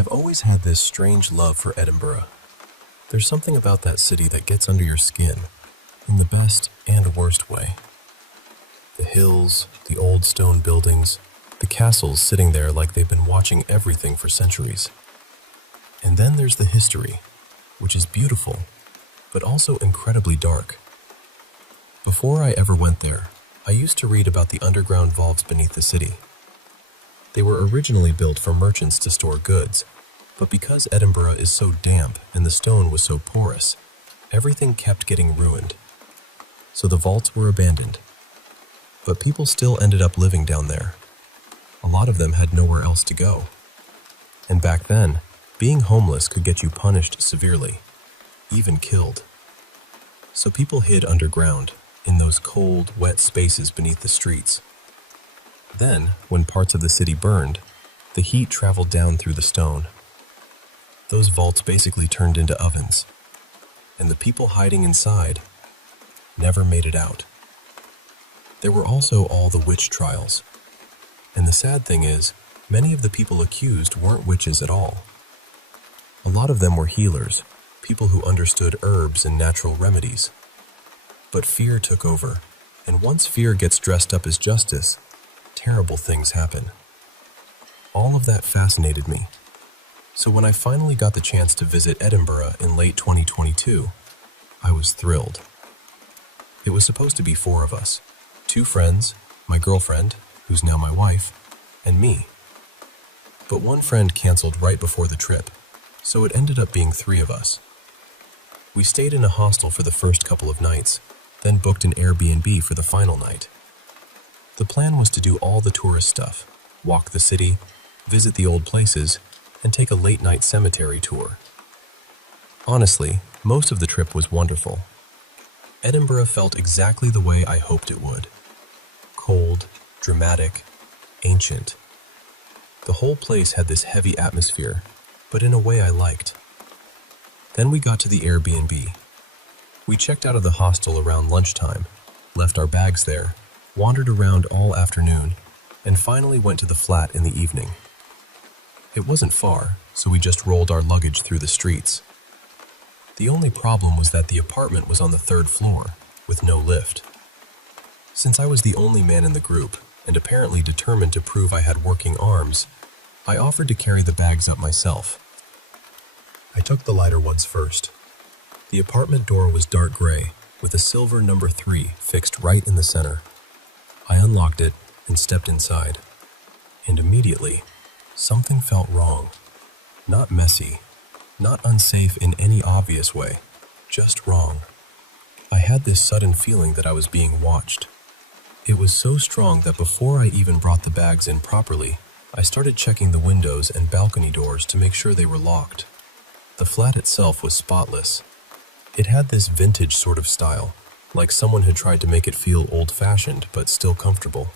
I've always had this strange love for Edinburgh. There's something about that city that gets under your skin, in the best and worst way. The hills, the old stone buildings, the castles sitting there like they've been watching everything for centuries. And then there's the history, which is beautiful, but also incredibly dark. Before I ever went there, I used to read about the underground vaults beneath the city. They were originally built for merchants to store goods, but because Edinburgh is so damp and the stone was so porous, everything kept getting ruined. So the vaults were abandoned. But people still ended up living down there. A lot of them had nowhere else to go. And back then, being homeless could get you punished severely, even killed. So people hid underground, in those cold, wet spaces beneath the streets. Then, when parts of the city burned, the heat traveled down through the stone. Those vaults basically turned into ovens, and the people hiding inside never made it out. There were also all the witch trials, and the sad thing is, many of the people accused weren't witches at all. A lot of them were healers, people who understood herbs and natural remedies. But fear took over, and once fear gets dressed up as justice, terrible things happen. All of that fascinated me. So when I finally got the chance to visit Edinburgh in late 2022, I was thrilled. It was supposed to be 4 of us, 2 friends, my girlfriend, who's now my wife, and me. But one friend canceled right before the trip, so it ended up being 3 of us. We stayed in a hostel for the first couple of nights, then booked an Airbnb for the final night. The plan was to do all the tourist stuff, walk the city, visit the old places, and take a late-night cemetery tour. Honestly, most of the trip was wonderful. Edinburgh felt exactly the way I hoped it would. Cold, dramatic, ancient. The whole place had this heavy atmosphere, but in a way I liked. Then we got to the Airbnb. We checked out of the hostel around lunchtime, left our bags there, wandered around all afternoon, and finally went to the flat in the evening. It wasn't far, so we just rolled our luggage through the streets. The only problem was that the apartment was on the 3rd floor, with no lift. Since I was the only man in the group, and apparently determined to prove I had working arms, I offered to carry the bags up myself. I took the lighter ones first. The apartment door was dark gray, with a silver number 3 fixed right in the center. I unlocked it and stepped inside, and immediately, something felt wrong. Not messy, not unsafe in any obvious way, just wrong. I had this sudden feeling that I was being watched. It was so strong that before I even brought the bags in properly, I started checking the windows and balcony doors to make sure they were locked. The flat itself was spotless. It had this vintage sort of style, like someone had tried to make it feel old-fashioned but still comfortable.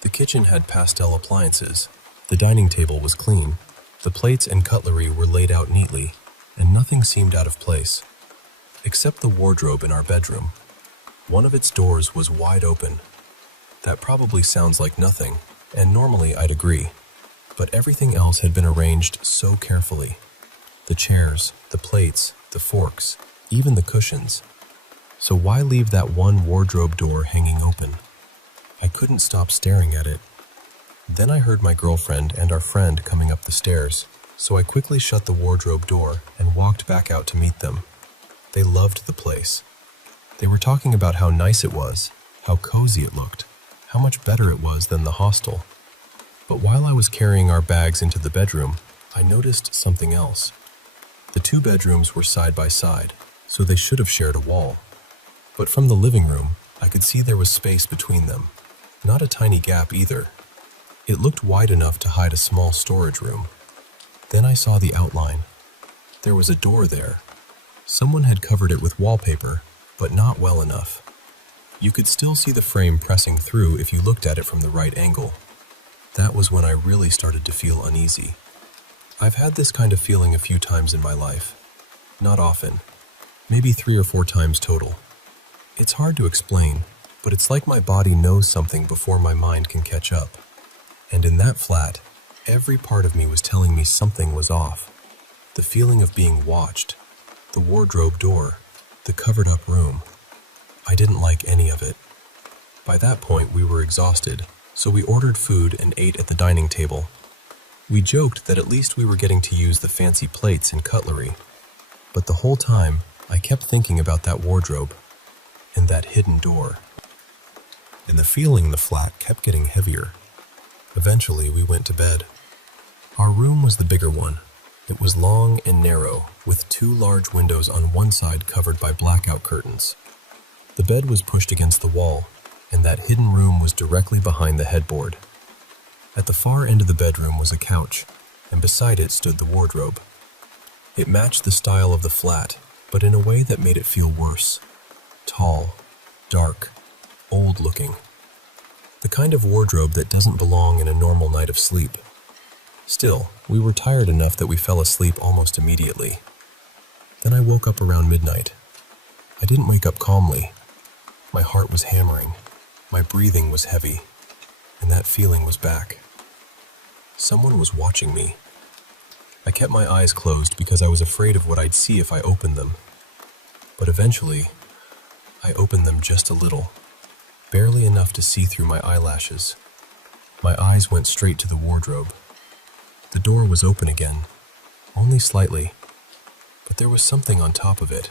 The kitchen had pastel appliances, the dining table was clean, the plates and cutlery were laid out neatly, and nothing seemed out of place. Except the wardrobe in our bedroom. One of its doors was wide open. That probably sounds like nothing, and normally I'd agree, but everything else had been arranged so carefully. The chairs, the plates, the forks, even the cushions. So why leave that one wardrobe door hanging open? I couldn't stop staring at it. Then I heard my girlfriend and our friend coming up the stairs, so I quickly shut the wardrobe door and walked back out to meet them. They loved the place. They were talking about how nice it was, how cozy it looked, how much better it was than the hostel. But while I was carrying our bags into the bedroom, I noticed something else. The 2 bedrooms were side by side, so they should have shared a wall. But from the living room, I could see there was space between them. Not a tiny gap either. It looked wide enough to hide a small storage room. Then I saw the outline. There was a door there. Someone had covered it with wallpaper, but not well enough. You could still see the frame pressing through if you looked at it from the right angle. That was when I really started to feel uneasy. I've had this kind of feeling a few times in my life. Not often. Maybe 3 or 4 times total. It's hard to explain, but it's like my body knows something before my mind can catch up. And in that flat, Every part of me was telling me something was off. The feeling of being watched, the wardrobe door, the covered-up room. I didn't like any of it. By that point, we were exhausted, so we ordered food and ate at the dining table. We joked that at least we were getting to use the fancy plates and cutlery. But the whole time, I kept thinking about that wardrobe and that hidden door. And the feeling in the flat kept getting heavier. Eventually, we went to bed. Our room was the bigger one. It was long and narrow, with 2 large windows on one side covered by blackout curtains. The bed was pushed against the wall, and that hidden room was directly behind the headboard. At the far end of the bedroom was a couch, and beside it stood the wardrobe. It matched the style of the flat, but in a way that made it feel worse. Tall, dark, old-looking. The kind of wardrobe that doesn't belong in a normal night of sleep. Still, we were tired enough that we fell asleep almost immediately. Then I woke up around midnight. I didn't wake up calmly. My heart was hammering, my breathing was heavy, and that feeling was back. Someone was watching me. I kept my eyes closed because I was afraid of what I'd see if I opened them. But eventually, I opened them just a little, barely enough to see through my eyelashes. My eyes went straight to the wardrobe. The door was open again, only slightly, but there was something on top of it.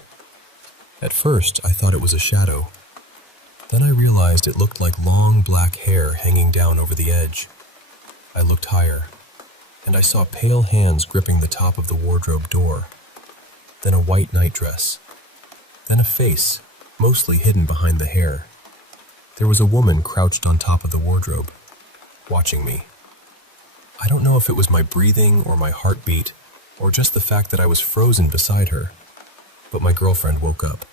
At first, I thought it was a shadow. Then I realized it looked like long black hair hanging down over the edge. I looked higher, and I saw pale hands gripping the top of the wardrobe door. Then a white nightdress. Then a face, mostly hidden behind the hair. There was a woman crouched on top of the wardrobe, watching me. I don't know if it was my breathing or my heartbeat, or just the fact that I was frozen beside her, but my girlfriend woke up.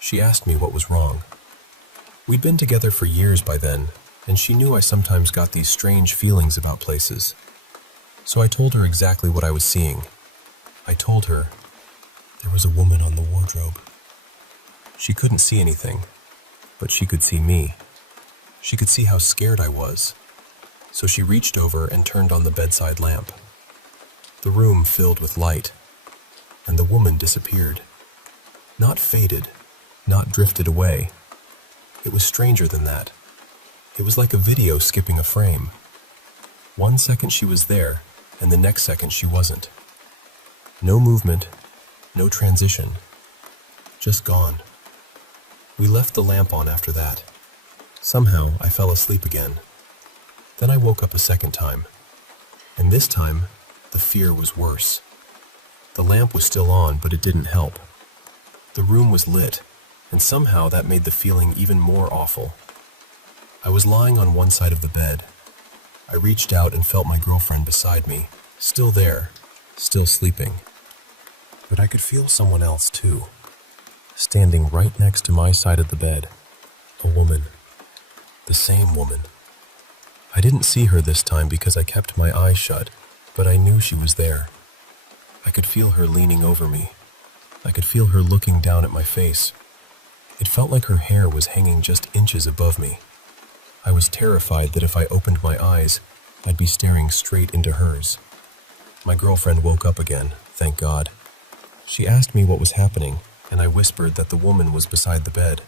She asked me what was wrong. We'd been together for years by then, and she knew I sometimes got these strange feelings about places. So I told her exactly what I was seeing. I told her there was a woman on the wardrobe. She couldn't see anything, but she could see me. She could see how scared I was. So she reached over and turned on the bedside lamp. The room filled with light, and the woman disappeared. Not faded, not drifted away. It was stranger than that. It was like a video skipping a frame. 1 second she was there, and the next second she wasn't. No movement, no transition. Just gone. We left the lamp on after that. Somehow I fell asleep again. Then I woke up a second time, and this time the fear was worse. The lamp was still on, but it didn't help. The room was lit, and somehow that made the feeling even more awful. I was lying on one side of the bed. I reached out and felt my girlfriend beside me, still there, still sleeping. But I could feel someone else too, standing right next to my side of the bed. A woman. The same woman. I didn't see her this time because I kept my eyes shut, but I knew she was there. I could feel her leaning over me. I could feel her looking down at my face. It felt like her hair was hanging just inches above me. I was terrified that if I opened my eyes, I'd be staring straight into hers. My girlfriend woke up again, thank God. She asked me what was happening, and I whispered that the woman was beside the bed.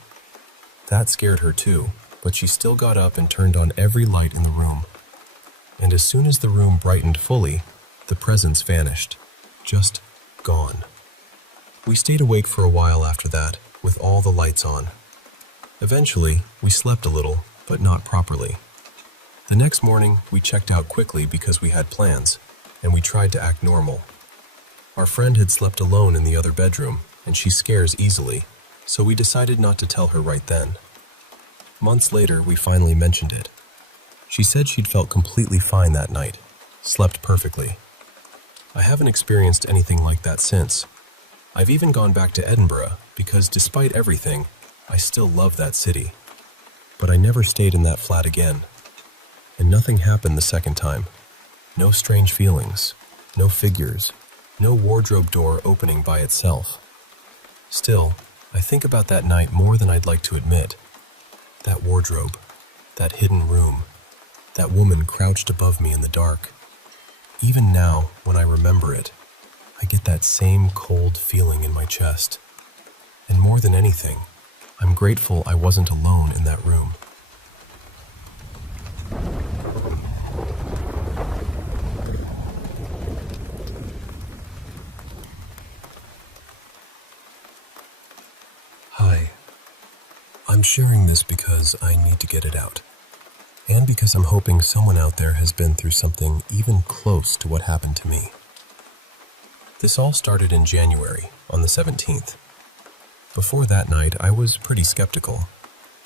That scared her too, but she still got up and turned on every light in the room. And as soon as the room brightened fully, the presence vanished. Just gone. We stayed awake for a while after that, with all the lights on. Eventually, we slept a little, but not properly. The next morning, we checked out quickly because we had plans, and we tried to act normal. Our friend had slept alone in the other bedroom, and she scares easily, so we decided not to tell her right then. Months later, we finally mentioned it. She said she'd felt completely fine that night, slept perfectly. I haven't experienced anything like that since. I've even gone back to Edinburgh because despite everything, I still love that city. But I never stayed in that flat again. And nothing happened the second time. No strange feelings, no figures, no wardrobe door opening by itself. Still, I think about that night more than I'd like to admit. That wardrobe, that hidden room, that woman crouched above me in the dark. Even now, when I remember it, I get that same cold feeling in my chest. And more than anything, I'm grateful I wasn't alone in that room. Hi. I'm sharing this because I need to get it out. And because I'm hoping someone out there has been through something even close to what happened to me. This all started in January, on the 17th. Before that night, I was pretty skeptical.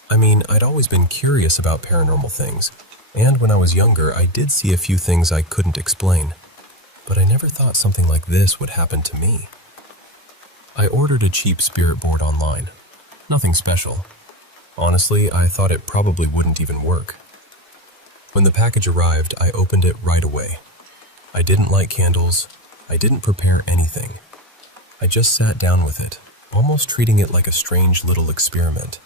I mean, I'd always been curious about paranormal things, and when I was younger, I did see a few things I couldn't explain. But I never thought something like this would happen to me. I ordered a cheap spirit board online. Nothing special. Honestly, I thought it probably wouldn't even work. When the package arrived, I opened it right away. I didn't light candles. I didn't prepare anything. I just sat down with it, almost treating it like a strange little experiment.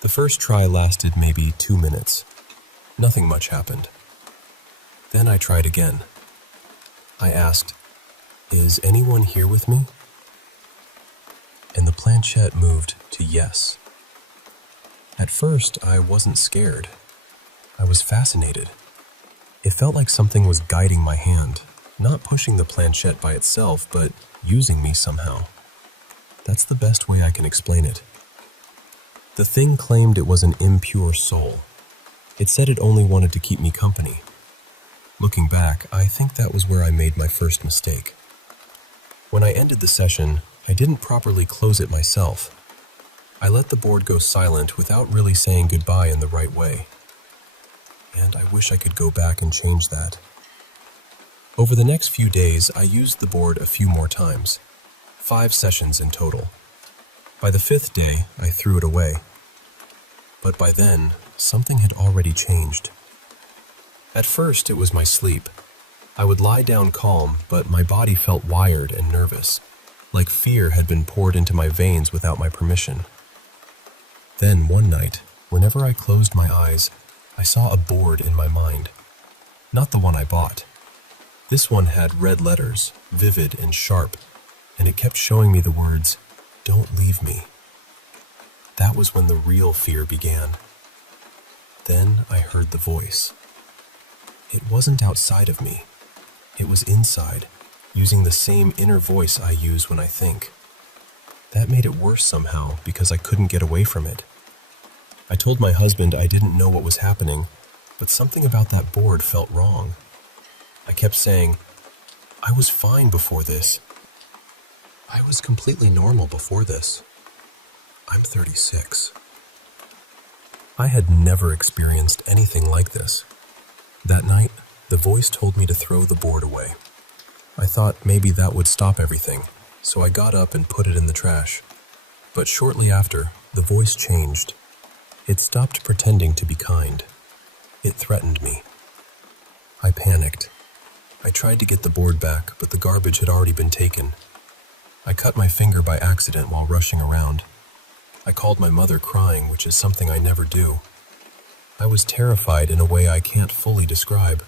The first try lasted maybe 2 minutes. Nothing much happened. Then I tried again. I asked, "Is anyone here with me?" And the planchette moved to yes. At first, I wasn't scared. I was fascinated. It felt like something was guiding my hand, not pushing the planchette by itself, but using me somehow. That's the best way I can explain it. The thing claimed it was an impure soul. It said it only wanted to keep me company. Looking back, I think that was where I made my first mistake. When I ended the session, I didn't properly close it myself. I let the board go silent without really saying goodbye in the right way. And I wish I could go back and change that. Over the next few days, I used the board a few more times. 5 sessions in total. By the 5th day, I threw it away. But by then, something had already changed. At first, it was my sleep. I would lie down calm, but my body felt wired and nervous, like fear had been poured into my veins without my permission. Then one night, whenever I closed my eyes, I saw a board in my mind. Not the one I bought. This one had red letters, vivid and sharp, and it kept showing me the words, "Don't leave me." That was when the real fear began. Then I heard the voice. It wasn't outside of me. It was inside, using the same inner voice I use when I think. That made it worse somehow because I couldn't get away from it. I told my husband I didn't know what was happening, but something about that board felt wrong. I kept saying, "I was fine before this. I was completely normal before this. I'm 36. I had never experienced anything like this. That night, the voice told me to throw the board away. I thought maybe that would stop everything, so I got up and put it in the trash. But shortly after, the voice changed. It stopped pretending to be kind. It threatened me. I panicked. I tried to get the board back, but the garbage had already been taken. I cut my finger by accident while rushing around. I called my mother crying, which is something I never do. I was terrified in a way I can't fully describe.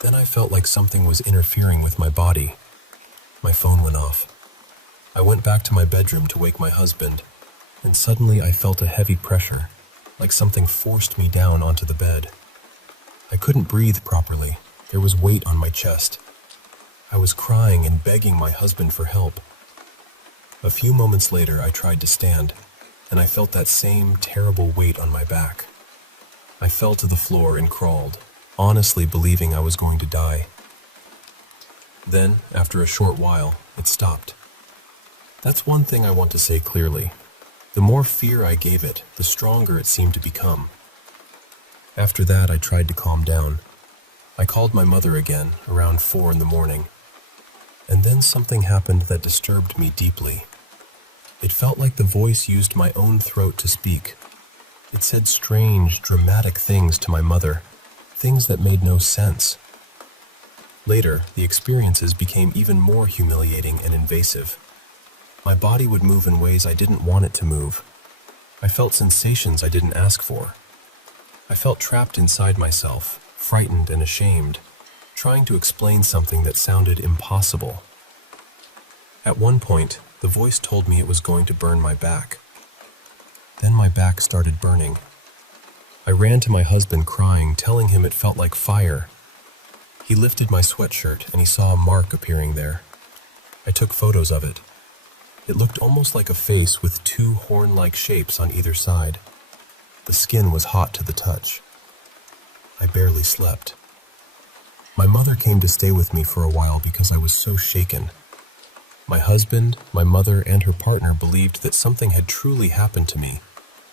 Then I felt like something was interfering with my body. My phone went off. I went back to my bedroom to wake my husband, and suddenly I felt a heavy pressure, like something forced me down onto the bed. I couldn't breathe properly. There was weight on my chest. I was crying and begging my husband for help. A few moments later, I tried to stand, and I felt that same terrible weight on my back. I fell to the floor and crawled, honestly believing I was going to die. Then, after a short while, it stopped. That's one thing I want to say clearly. The more fear I gave it, the stronger it seemed to become. After that, I tried to calm down. I called my mother again, around 4 in the morning. And then something happened that disturbed me deeply. It felt like the voice used my own throat to speak. It said strange, dramatic things to my mother, things that made no sense. Later, the experiences became even more humiliating and invasive. My body would move in ways I didn't want it to move. I felt sensations I didn't ask for. I felt trapped inside myself, frightened and ashamed, trying to explain something that sounded impossible. At one point, the voice told me it was going to burn my back. Then my back started burning. I ran to my husband crying, telling him it felt like fire. He lifted my sweatshirt and he saw a mark appearing there. I took photos of it. It looked almost like a face with two horn-like shapes on either side. The skin was hot to the touch. I barely slept. My mother came to stay with me for a while because I was so shaken. My husband, my mother, and her partner believed that something had truly happened to me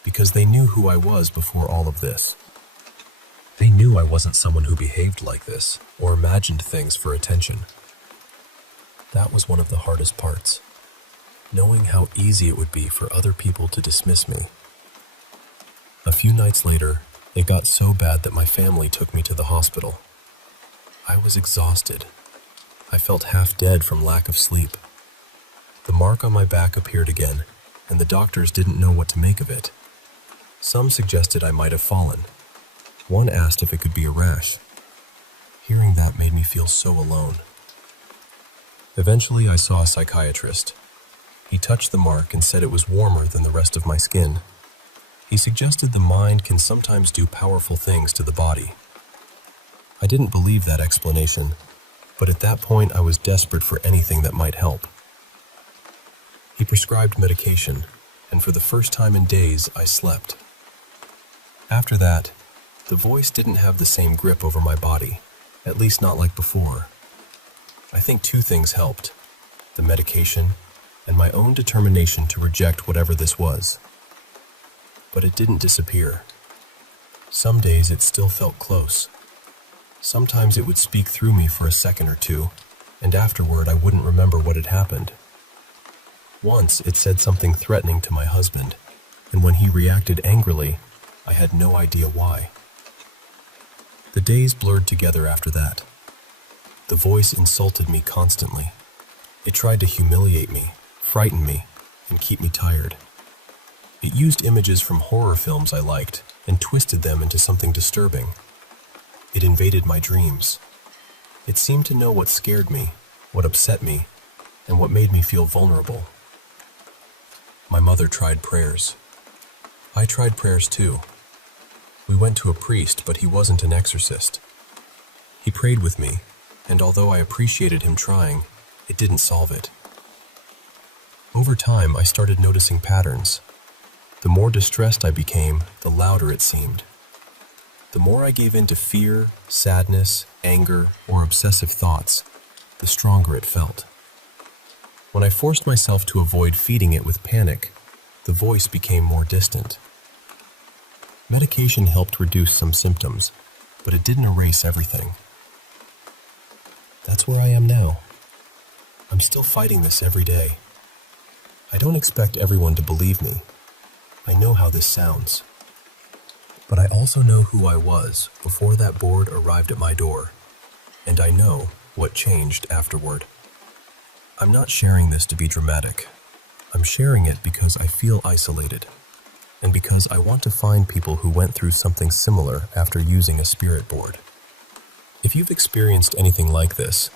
because they knew who I was before all of this. They knew I wasn't someone who behaved like this or imagined things for attention. That was one of the hardest parts, knowing how easy it would be for other people to dismiss me. A few nights later, it got so bad that my family took me to the hospital. I was exhausted. I felt half dead from lack of sleep. The mark on my back appeared again, and the doctors didn't know what to make of it. Some suggested I might have fallen. One asked if it could be a rash. Hearing that made me feel so alone. Eventually, I saw a psychiatrist. He touched the mark and said it was warmer than the rest of my skin. He suggested the mind can sometimes do powerful things to the body. I didn't believe that explanation, but at that point I was desperate for anything that might help. He prescribed medication, and for the first time in days, I slept. After that, the voice didn't have the same grip over my body, at least not like before. I think two things helped: the medication and my own determination to reject whatever this was. But it didn't disappear. Some days it still felt close. Sometimes it would speak through me for a second or two, and afterward I wouldn't remember what had happened. Once it said something threatening to my husband, and when he reacted angrily, I had no idea why. The days blurred together after that. The voice insulted me constantly. It tried to humiliate me, frighten me, and keep me tired. It used images from horror films I liked and twisted them into something disturbing. It invaded my dreams. It seemed to know what scared me, what upset me, and what made me feel vulnerable. My mother tried prayers. I tried prayers too. We went to a priest, but he wasn't an exorcist. He prayed with me, and although I appreciated him trying, it didn't solve it. Over time, I started noticing patterns. The more distressed I became, the louder it seemed. The more I gave in to fear, sadness, anger, or obsessive thoughts, the stronger it felt. When I forced myself to avoid feeding it with panic, the voice became more distant. Medication helped reduce some symptoms, but it didn't erase everything. That's where I am now. I'm still fighting this every day. I don't expect everyone to believe me. I know how this sounds. But I also know who I was before that board arrived at my door, and I know what changed afterward. I'm not sharing this to be dramatic. I'm sharing it because I feel isolated, and because I want to find people who went through something similar after using a spirit board. If you've experienced anything like this,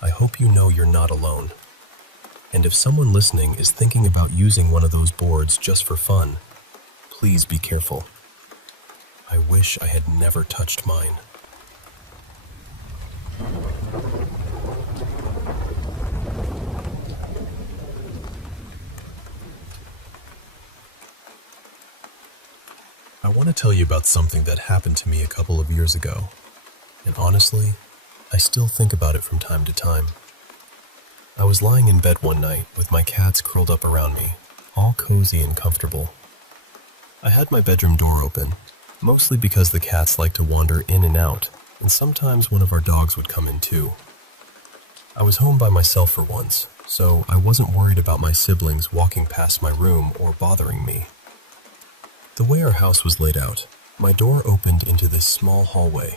I hope you know you're not alone. And if someone listening is thinking about using one of those boards just for fun, please be careful. I wish I had never touched mine. I want to tell you about something that happened to me a couple of years ago, and honestly, I still think about it from time to time. I was lying in bed one night with my cats curled up around me, all cozy and comfortable. I had my bedroom door open, mostly because the cats like to wander in and out, and sometimes one of our dogs would come in too. I was home by myself for once, so I wasn't worried about my siblings walking past my room or bothering me. The way our house was laid out, my door opened into this small hallway.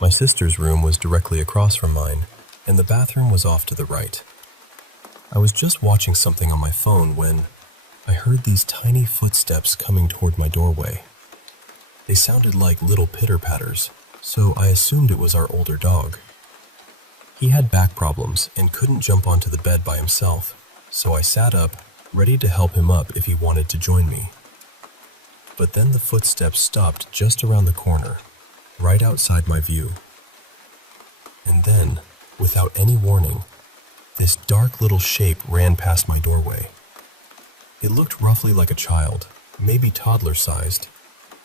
My sister's room was directly across from mine, and the bathroom was off to the right. I was just watching something on my phone when I heard these tiny footsteps coming toward my doorway. They sounded like little pitter-patters, so I assumed it was our older dog. He had back problems and couldn't jump onto the bed by himself, so I sat up, ready to help him up if he wanted to join me. But then the footsteps stopped just around the corner, right outside my view. And then, without any warning, this dark little shape ran past my doorway. It looked roughly like a child, maybe toddler-sized,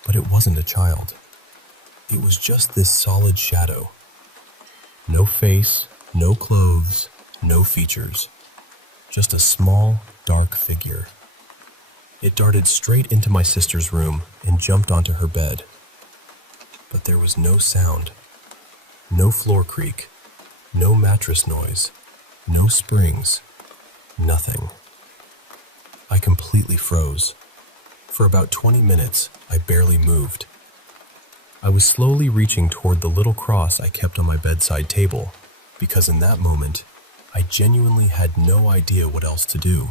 but it wasn't a child. It was just this solid shadow. No face, no clothes, no features. Just a small, dark figure. It darted straight into my sister's room and jumped onto her bed. But there was no sound. No floor creak. No mattress noise. No springs. Nothing. I completely froze. For about 20 minutes, I barely moved. I was slowly reaching toward the little cross I kept on my bedside table, because in that moment, I genuinely had no idea what else to do.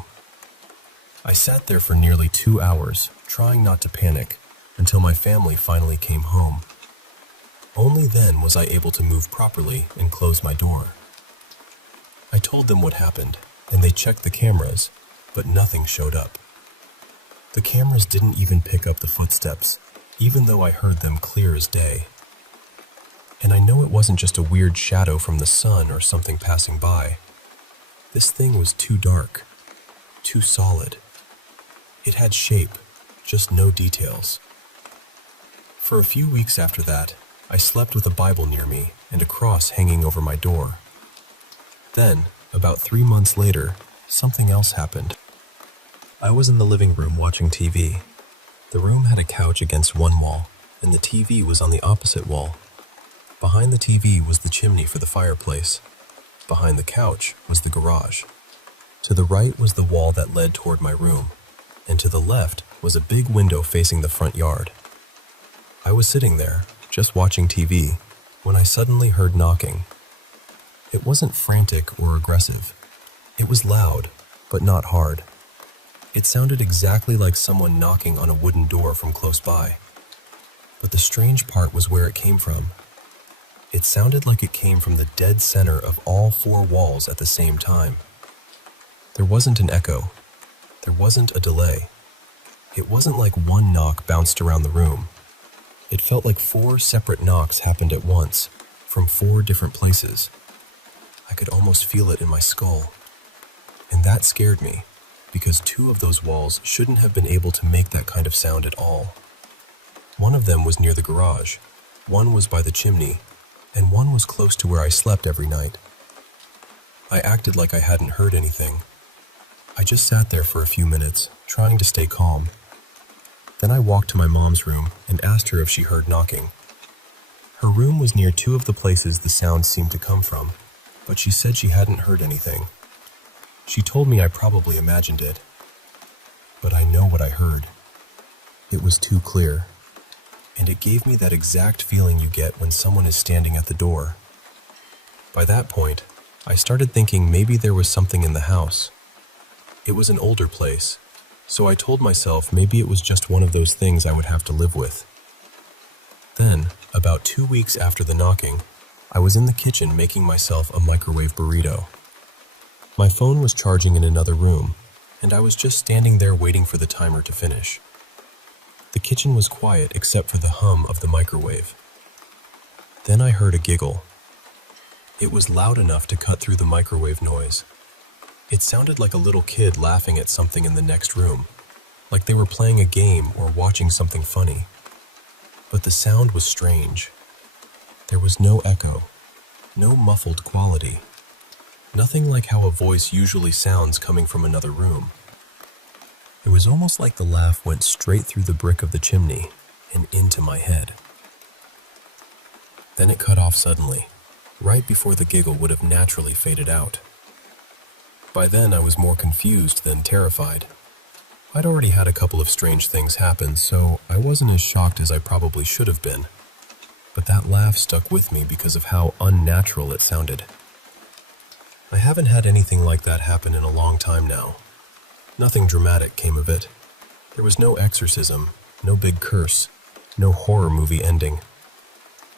I sat there for nearly 2 hours, trying not to panic, until my family finally came home. Only then was I able to move properly and close my door. I told them what happened, and they checked the cameras, but nothing showed up. The cameras didn't even pick up the footsteps, even though I heard them clear as day. And I know it wasn't just a weird shadow from the sun or something passing by. This thing was too dark, too solid. It had shape, just no details. For a few weeks after that, I slept with a Bible near me and a cross hanging over my door. Then, about 3 months later, something else happened. I was in the living room watching TV. The room had a couch against one wall, and the TV was on the opposite wall. Behind the TV was the chimney for the fireplace. Behind the couch was the garage. To the right was the wall that led toward my room, and to the left was a big window facing the front yard. I was sitting there, just watching TV, when I suddenly heard knocking. It wasn't frantic or aggressive. It was loud, but not hard. It sounded exactly like someone knocking on a wooden door from close by. But the strange part was where it came from. It sounded like it came from the dead center of all 4 walls at the same time. There wasn't an echo. There wasn't a delay. It wasn't like one knock bounced around the room. It felt like 4 separate knocks happened at once, from 4 different places. I could almost feel it in my skull. And that scared me, because 2 of those walls shouldn't have been able to make that kind of sound at all. One of them was near the garage, one was by the chimney, and one was close to where I slept every night. I acted like I hadn't heard anything. I just sat there for a few minutes, trying to stay calm. Then I walked to my mom's room and asked her if she heard knocking. Her room was near 2 of the places the sound seemed to come from, but she said she hadn't heard anything. She told me I probably imagined it, but I know what I heard. It was too clear, and it gave me that exact feeling you get when someone is standing at the door. By that point, I started thinking maybe there was something in the house. It was an older place, so I told myself maybe it was just one of those things I would have to live with. Then, about 2 weeks after the knocking, I was in the kitchen making myself a microwave burrito. My phone was charging in another room, and I was just standing there waiting for the timer to finish. The kitchen was quiet except for the hum of the microwave. Then I heard a giggle. It was loud enough to cut through the microwave noise. It sounded like a little kid laughing at something in the next room, like they were playing a game or watching something funny. But the sound was strange. There was no echo, no muffled quality. Nothing like how a voice usually sounds coming from another room. It was almost like the laugh went straight through the brick of the chimney and into my head. Then it cut off suddenly, right before the giggle would have naturally faded out. By then I was more confused than terrified. I'd already had a couple of strange things happen, so I wasn't as shocked as I probably should have been. But that laugh stuck with me because of how unnatural it sounded. I haven't had anything like that happen in a long time now. Nothing dramatic came of it. There was no exorcism, no big curse, no horror movie ending.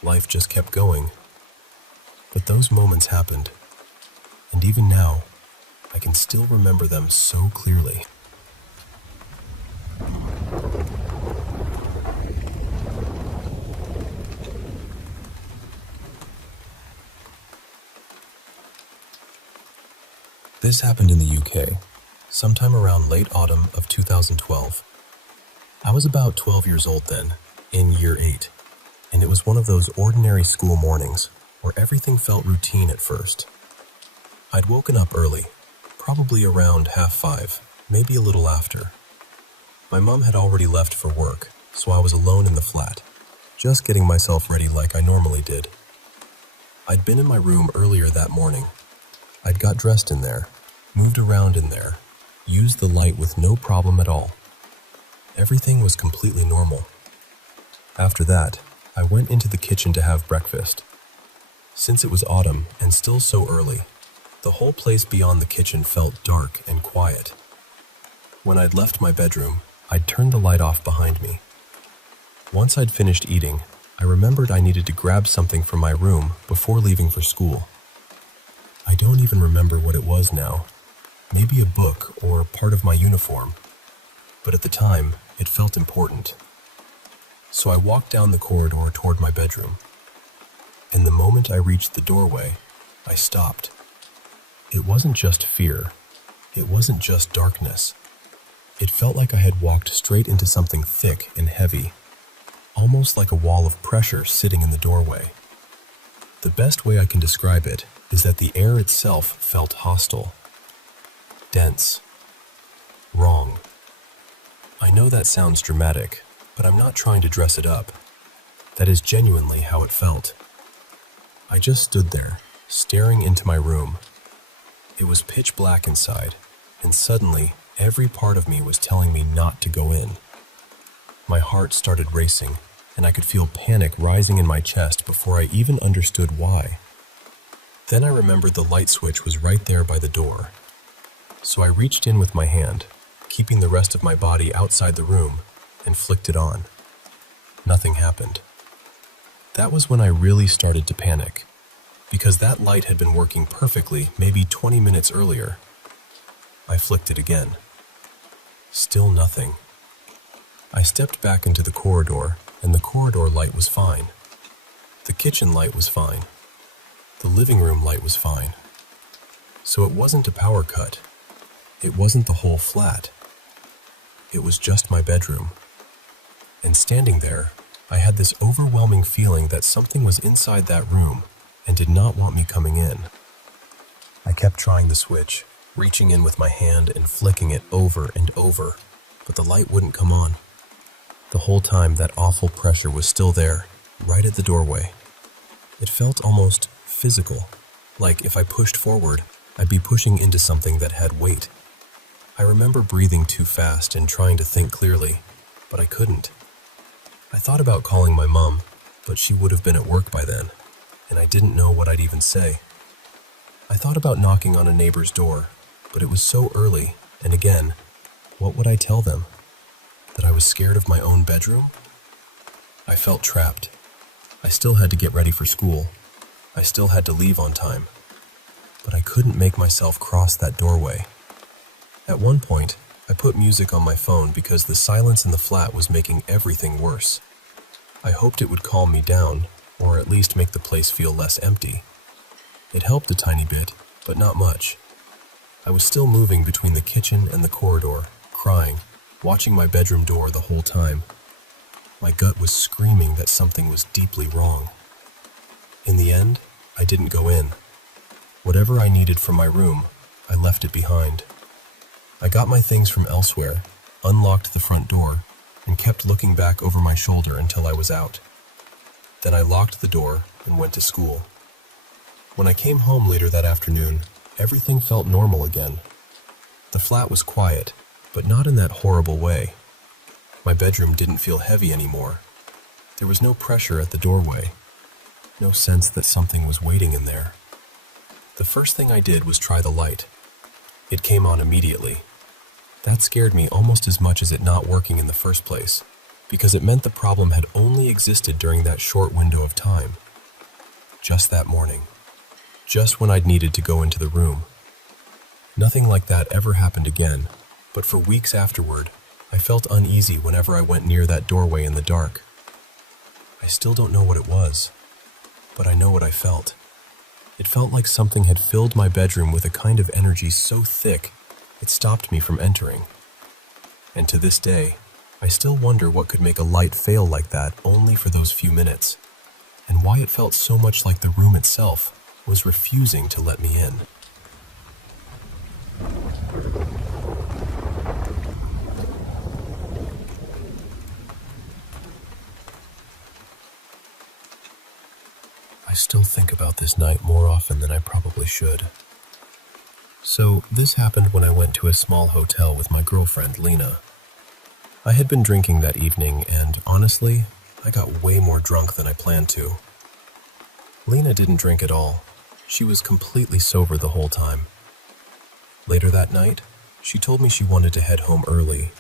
Life just kept going. But those moments happened, and even now, I can still remember them so clearly. This happened in the UK, sometime around late autumn of 2012. I was about 12 years old then, in year 8, and it was one of those ordinary school mornings where everything felt routine at first. I'd woken up early, probably around 5:30, maybe a little after. My mom had already left for work, so I was alone in the flat, just getting myself ready like I normally did. I'd been in my room earlier that morning. I'd got dressed in there, moved around in there, used the light with no problem at all. Everything was completely normal. After that, I went into the kitchen to have breakfast. Since it was autumn and still so early, the whole place beyond the kitchen felt dark and quiet. When I'd left my bedroom, I'd turned the light off behind me. Once I'd finished eating, I remembered I needed to grab something from my room before leaving for school. I don't even remember what it was now, maybe a book or part of my uniform, but at the time, it felt important. So I walked down the corridor toward my bedroom, and the moment I reached the doorway, I stopped. It wasn't just fear, it wasn't just darkness. It felt like I had walked straight into something thick and heavy, almost like a wall of pressure sitting in the doorway. The best way I can describe it is that the air itself felt hostile, dense, wrong. I know that sounds dramatic, but I'm not trying to dress it up. That is genuinely how it felt. I just stood there, staring into my room. It was pitch black inside, and suddenly, every part of me was telling me not to go in. My heart started racing, and I could feel panic rising in my chest before I even understood why. Then I remembered the light switch was right there by the door. So I reached in with my hand, keeping the rest of my body outside the room, and flicked it on. Nothing happened. That was when I really started to panic, because that light had been working perfectly maybe 20 minutes earlier. I flicked it again. Still nothing. I stepped back into the corridor, and the corridor light was fine. The kitchen light was fine. The living room light was fine. So it wasn't a power cut. It wasn't the whole flat. It was just my bedroom. And standing there, I had this overwhelming feeling that something was inside that room and did not want me coming in. I kept trying the switch, reaching in with my hand and flicking it over and over, but the light wouldn't come on. The whole time, that awful pressure was still there, right at the doorway. It felt almost physical, like if I pushed forward, I'd be pushing into something that had weight. I remember breathing too fast and trying to think clearly, but I couldn't. I thought about calling my mom, but she would have been at work by then, and I didn't know what I'd even say. I thought about knocking on a neighbor's door, but it was so early, and again, what would I tell them? That I was scared of my own bedroom? I felt trapped. I still had to get ready for school. I still had to leave on time. But I couldn't make myself cross that doorway. At one point, I put music on my phone because the silence in the flat was making everything worse. I hoped it would calm me down, or at least make the place feel less empty. It helped a tiny bit, but not much. I was still moving between the kitchen and the corridor, crying, watching my bedroom door the whole time. My gut was screaming that something was deeply wrong. In the end, I didn't go in. Whatever I needed from my room, I left it behind. I got my things from elsewhere, unlocked the front door, and kept looking back over my shoulder until I was out. Then I locked the door and went to school. When I came home later that afternoon, everything felt normal again. The flat was quiet, but not in that horrible way. My bedroom didn't feel heavy anymore. There was no pressure at the doorway, no sense that something was waiting in there. The first thing I did was try the light. It came on immediately. That scared me almost as much as it not working in the first place, because it meant the problem had only existed during that short window of time. Just that morning. just when I'd needed to go into the room. Nothing like that ever happened again, but for weeks afterward, I felt uneasy whenever I went near that doorway in the dark. I still don't know what it was, but I know what I felt. It felt like something had filled my bedroom with a kind of energy so thick, it stopped me from entering. And to this day, I still wonder what could make a light fail like that only for those few minutes, and why it felt so much like the room itself was refusing to let me in. I still think about this night more often than I probably should. So, this happened when I went to a small hotel with my girlfriend, Lena. I had been drinking that evening, and honestly, I got way more drunk than I planned to. Lena didn't drink at all. She was completely sober the whole time. Later that night, she told me she wanted to head home early.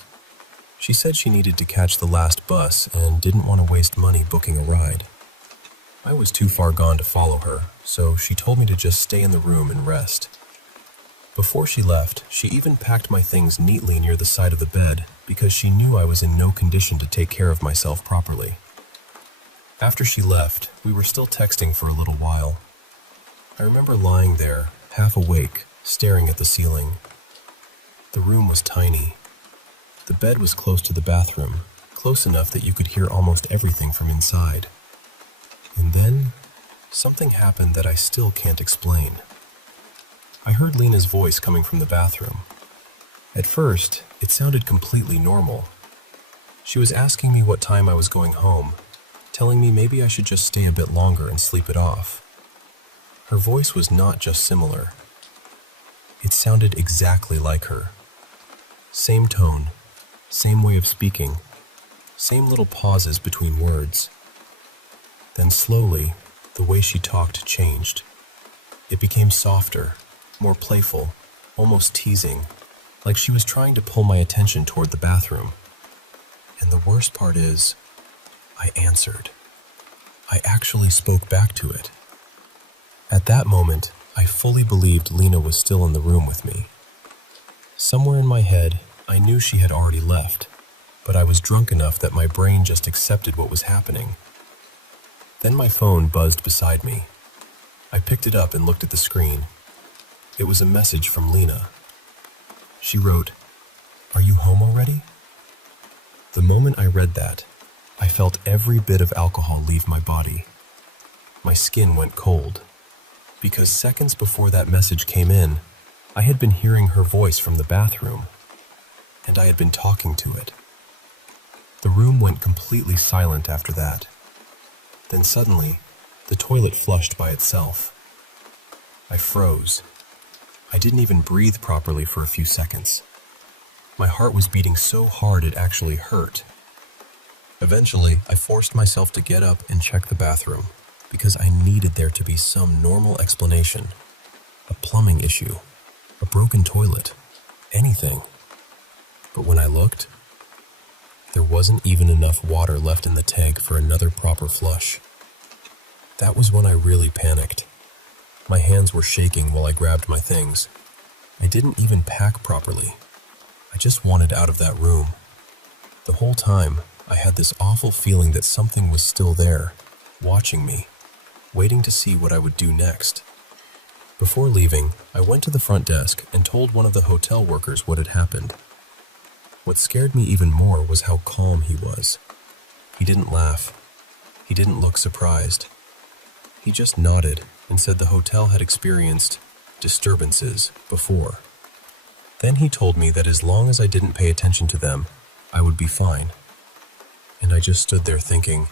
She said she needed to catch the last bus and didn't want to waste money booking a ride. I was too far gone to follow her, so she told me to just stay in the room and rest. Before she left, she even packed my things neatly near the side of the bed because she knew I was in no condition to take care of myself properly. After she left, we were still texting for a little while. I remember lying there, half awake, staring at the ceiling. The room was tiny. The bed was close to the bathroom, close enough that you could hear almost everything from inside. And then, something happened that I still can't explain. I heard Lena's voice coming from the bathroom. At first, it sounded completely normal. She was asking me what time I was going home, telling me maybe I should just stay a bit longer and sleep it off. Her voice was not just similar. It sounded exactly like her. Same tone, same way of speaking, same little pauses between words. Then slowly, the way she talked changed. It became softer, more playful, almost teasing, like she was trying to pull my attention toward the bathroom. And the worst part is, I answered. I actually spoke back to it. At that moment, I fully believed Lena was still in the room with me. Somewhere in my head, I knew she had already left, but I was drunk enough that my brain just accepted what was happening. Then my phone buzzed beside me. I picked it up and looked at the screen. It was a message from Lena. She wrote, "Are you home already?" The moment I read that, I felt every bit of alcohol leave my body. My skin went cold, because seconds before that message came in, I had been hearing her voice from the bathroom, and I had been talking to it. The room went completely silent after that. Then suddenly, the toilet flushed by itself. I froze. I didn't even breathe properly for a few seconds. My heart was beating so hard it actually hurt. Eventually, I forced myself to get up and check the bathroom, because I needed there to be some normal explanation. A plumbing issue, a broken toilet, anything. But when I looked, there wasn't even enough water left in the tank for another proper flush. That was when I really panicked. My hands were shaking while I grabbed my things. I didn't even pack properly. I just wanted out of that room. The whole time, I had this awful feeling that something was still there, watching me, waiting to see what I would do next. Before leaving, I went to the front desk and told one of the hotel workers what had happened. What scared me even more was how calm he was. He didn't laugh. He didn't look surprised. He just nodded and said the hotel had experienced disturbances before. Then he told me that as long as I didn't pay attention to them, I would be fine. And I just stood there thinking,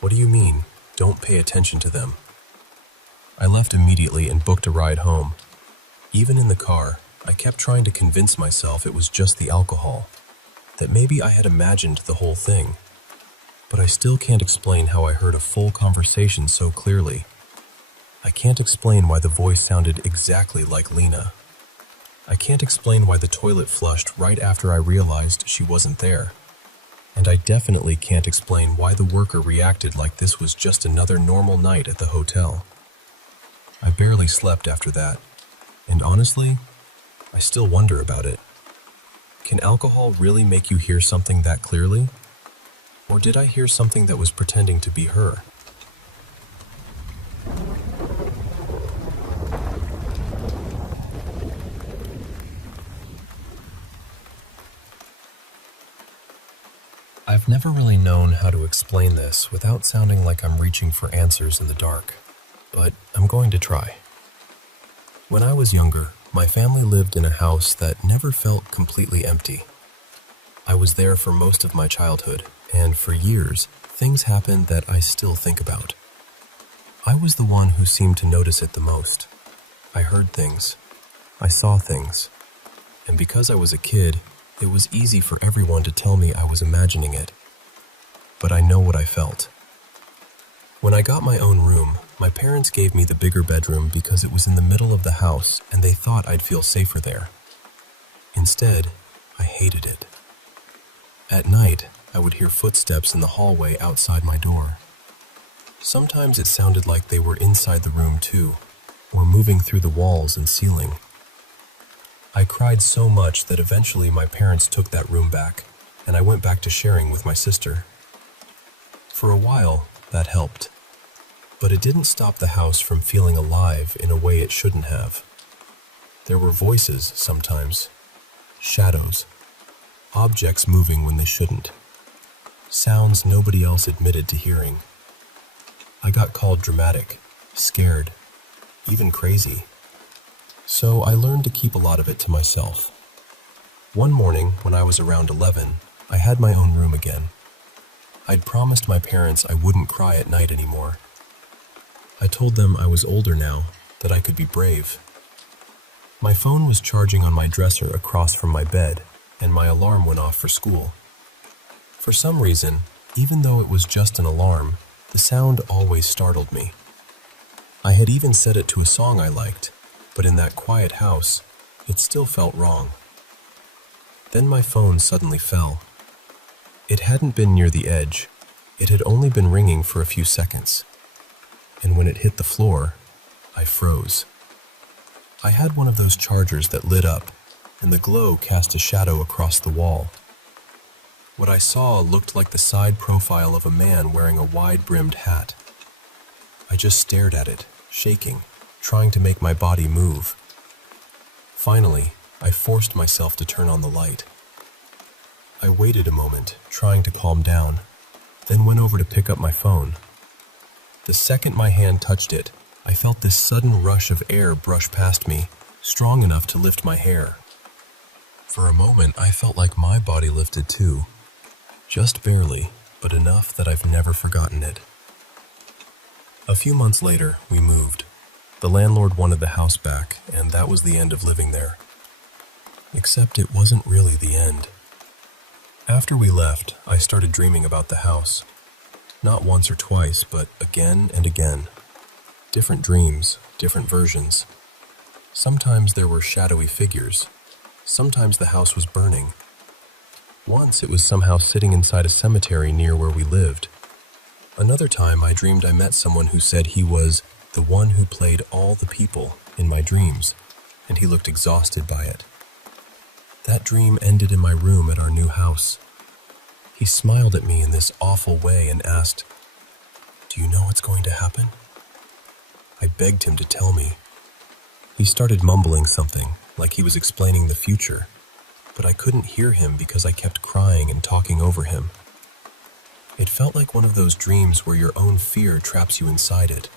what do you mean, don't pay attention to them? I left immediately and booked a ride home. Even in the car, I kept trying to convince myself it was just the alcohol, that maybe I had imagined the whole thing. But I still can't explain how I heard a full conversation so clearly. I can't explain why the voice sounded exactly like Lena. I can't explain why the toilet flushed right after I realized she wasn't there. And I definitely can't explain why the worker reacted like this was just another normal night at the hotel. I barely slept after that, and honestly, I still wonder about it. Can alcohol really make you hear something that clearly? Or did I hear something that was pretending to be her? I've never really known how to explain this without sounding like I'm reaching for answers in the dark, but I'm going to try. When I was younger, my family lived in a house that never felt completely empty. I was there for most of my childhood, and for years, things happened that I still think about. I was the one who seemed to notice it the most. I heard things. I saw things. And because I was a kid, it was easy for everyone to tell me I was imagining it. But I know what I felt. When I got my own room, my parents gave me the bigger bedroom because it was in the middle of the house and they thought I'd feel safer there. Instead, I hated it. At night, I would hear footsteps in the hallway outside my door. Sometimes it sounded like they were inside the room too, or moving through the walls and ceiling. I cried so much that eventually my parents took that room back, and I went back to sharing with my sister. For a while, that helped, but it didn't stop the house from feeling alive in a way it shouldn't have. There were voices sometimes, shadows, objects moving when they shouldn't, sounds nobody else admitted to hearing. I got called dramatic, scared, even crazy. So I learned to keep a lot of it to myself. One morning, when I was around 11, I had my own room again. I'd promised my parents I wouldn't cry at night anymore. I told them I was older now, that I could be brave. My phone was charging on my dresser across from my bed, and my alarm went off for school. For some reason, even though it was just an alarm, the sound always startled me. I had even set it to a song I liked, but in that quiet house, it still felt wrong. Then my phone suddenly fell. It hadn't been near the edge. It had only been ringing for a few seconds. And when it hit the floor, I froze. I had one of those chargers that lit up, and the glow cast a shadow across the wall. What I saw looked like the side profile of a man wearing a wide-brimmed hat. I just stared at it, shaking, trying to make my body move. Finally, I forced myself to turn on the light. I waited a moment, trying to calm down, then went over to pick up my phone. The second my hand touched it, I felt this sudden rush of air brush past me, strong enough to lift my hair. For a moment, I felt like my body lifted too. Just barely, but enough that I've never forgotten it. A few months later, we moved. The landlord wanted the house back, and that was the end of living there. Except it wasn't really the end. After we left, I started dreaming about the house. Not once or twice, but again and again. Different dreams, different versions. Sometimes there were shadowy figures. Sometimes the house was burning. Once it was somehow sitting inside a cemetery near where we lived. Another time I dreamed I met someone who said he was the one who played all the people in my dreams, and he looked exhausted by it. That dream ended in my room at our new house. He smiled at me in this awful way and asked, "Do you know what's going to happen?" I begged him to tell me. He started mumbling something, like he was explaining the future, but I couldn't hear him because I kept crying and talking over him. It felt like one of those dreams where your own fear traps you inside it.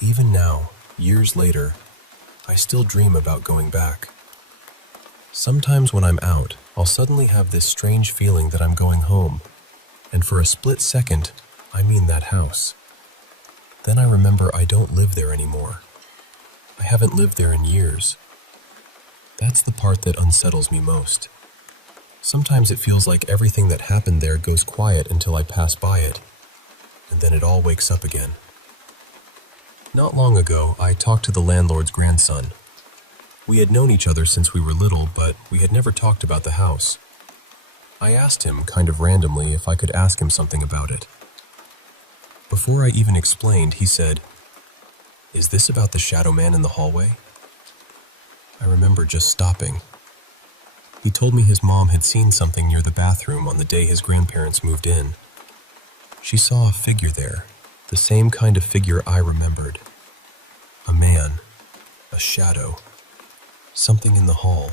Even now, years later, I still dream about going back. Sometimes when I'm out, I'll suddenly have this strange feeling that I'm going home, and for a split second, I mean that house. Then I remember I don't live there anymore. I haven't lived there in years. That's the part that unsettles me most. Sometimes it feels like everything that happened there goes quiet until I pass by it, and then it all wakes up again. Not long ago, I talked to the landlord's grandson. We had known each other since we were little, but we had never talked about the house. I asked him, kind of randomly, if I could ask him something about it. Before I even explained, he said, Is this about the shadow man in the hallway? I remember just stopping. He told me his mom had seen something near the bathroom on the day his grandparents moved in. She saw a figure there, the same kind of figure I remembered. A man, a shadow, something in the hall.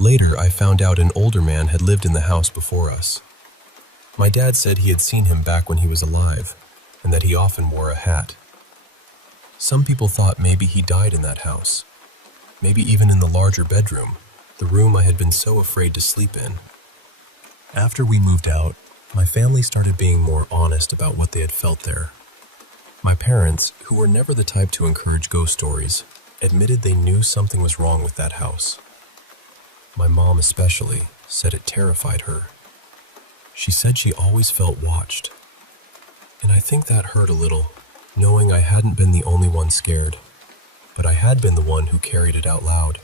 Later, I found out an older man had lived in the house before us. My dad said he had seen him back when he was alive, and that he often wore a hat. Some people thought maybe he died in that house, maybe even in the larger bedroom, the room I had been so afraid to sleep in. After we moved out, my family started being more honest about what they had felt there. My parents, who were never the type to encourage ghost stories, admitted they knew something was wrong with that house. My mom especially said it terrified her. She said she always felt watched. And I think that hurt a little, knowing I hadn't been the only one scared, but I had been the one who carried it out loud.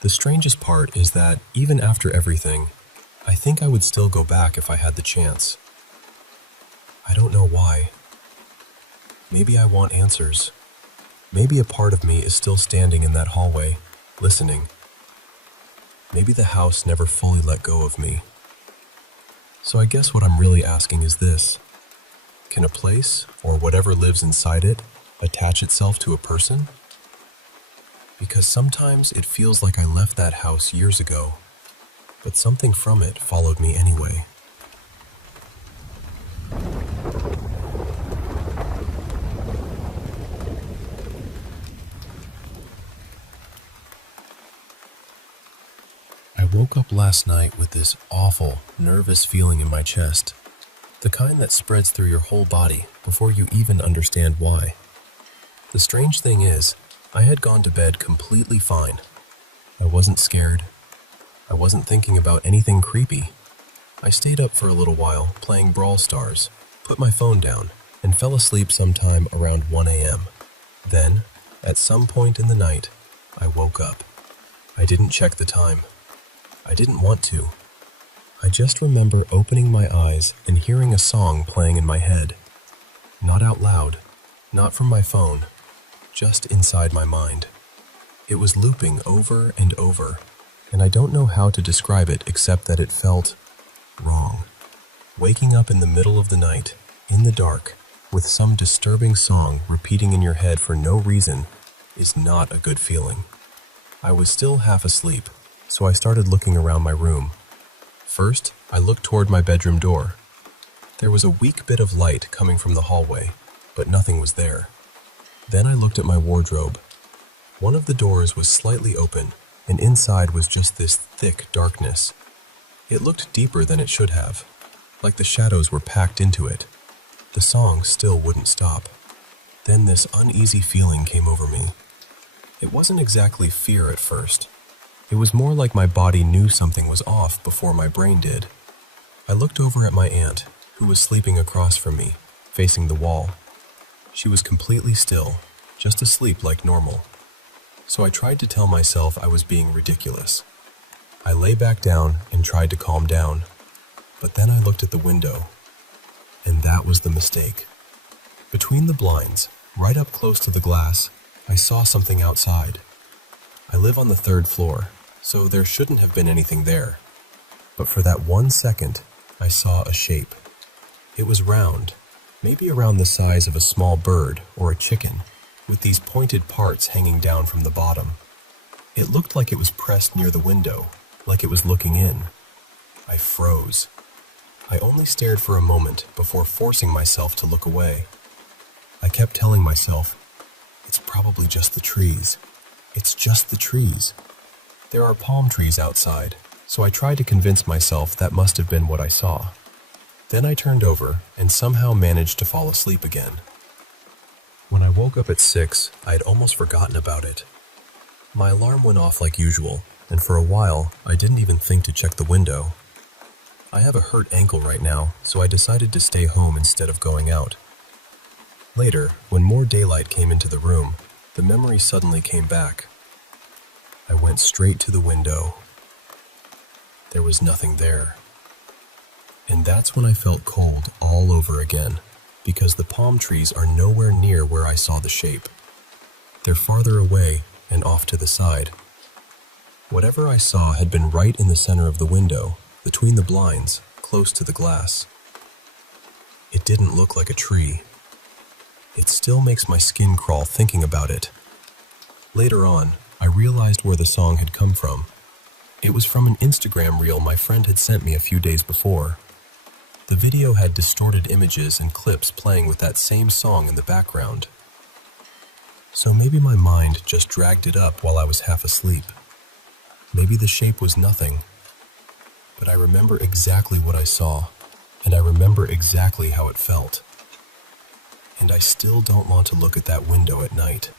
The strangest part is that, even after everything, I think I would still go back if I had the chance. I don't know why. Maybe I want answers. Maybe a part of me is still standing in that hallway, listening. Maybe the house never fully let go of me. So I guess what I'm really asking is this. Can a place, or whatever lives inside it, attach itself to a person? Because sometimes it feels like I left that house years ago, but something from it followed me anyway. I woke up last night with this awful, nervous feeling in my chest, the kind that spreads through your whole body before you even understand why. The strange thing is, I had gone to bed completely fine. I wasn't scared. I wasn't thinking about anything creepy. I stayed up for a little while playing Brawl Stars, put my phone down, and fell asleep sometime around 1 a.m. Then, at some point in the night, I woke up. I didn't check the time. I didn't want to. I just remember opening my eyes and hearing a song playing in my head. Not out loud, not from my phone, just inside my mind. It was looping over and over, and I don't know how to describe it except that it felt wrong. Waking up in the middle of the night, in the dark, with some disturbing song repeating in your head for no reason is not a good feeling. I was still half asleep, so I started looking around my room. First, I looked toward my bedroom door. There was a weak bit of light coming from the hallway, but nothing was there. Then I looked at my wardrobe. One of the doors was slightly open, and inside was just this thick darkness. It looked deeper than it should have, like the shadows were packed into it. The song still wouldn't stop. Then this uneasy feeling came over me. It wasn't exactly fear at first. It was more like my body knew something was off before my brain did. I looked over at my aunt, who was sleeping across from me, facing the wall. She was completely still, just asleep like normal. So I tried to tell myself I was being ridiculous. I lay back down and tried to calm down, but then I looked at the window, and that was the mistake. Between the blinds, right up close to the glass, I saw something outside. I live on the 3rd floor, so there shouldn't have been anything there. But for that 1 second, I saw a shape. It was round, maybe around the size of a small bird or a chicken, with these pointed parts hanging down from the bottom. It looked like it was pressed near the window, like it was looking in. I froze. I only stared for a moment before forcing myself to look away. I kept telling myself, it's probably just the trees. It's just the trees. There are palm trees outside, so I tried to convince myself that must have been what I saw. Then I turned over and somehow managed to fall asleep again. When I woke up at 6, I had almost forgotten about it. My alarm went off like usual, and for a while, I didn't even think to check the window. I have a hurt ankle right now, so I decided to stay home instead of going out. Later, when more daylight came into the room, the memory suddenly came back. I went straight to the window. There was nothing there. And that's when I felt cold all over again, because the palm trees are nowhere near where I saw the shape. They're farther away and off to the side. Whatever I saw had been right in the center of the window, between the blinds, close to the glass. It didn't look like a tree. It still makes my skin crawl thinking about it. Later on, I realized where the song had come from. It was from an Instagram reel my friend had sent me a few days before. The video had distorted images and clips playing with that same song in the background. So maybe my mind just dragged it up while I was half asleep. Maybe the shape was nothing. But I remember exactly what I saw, and I remember exactly how it felt. And I still don't want to look at that window at night.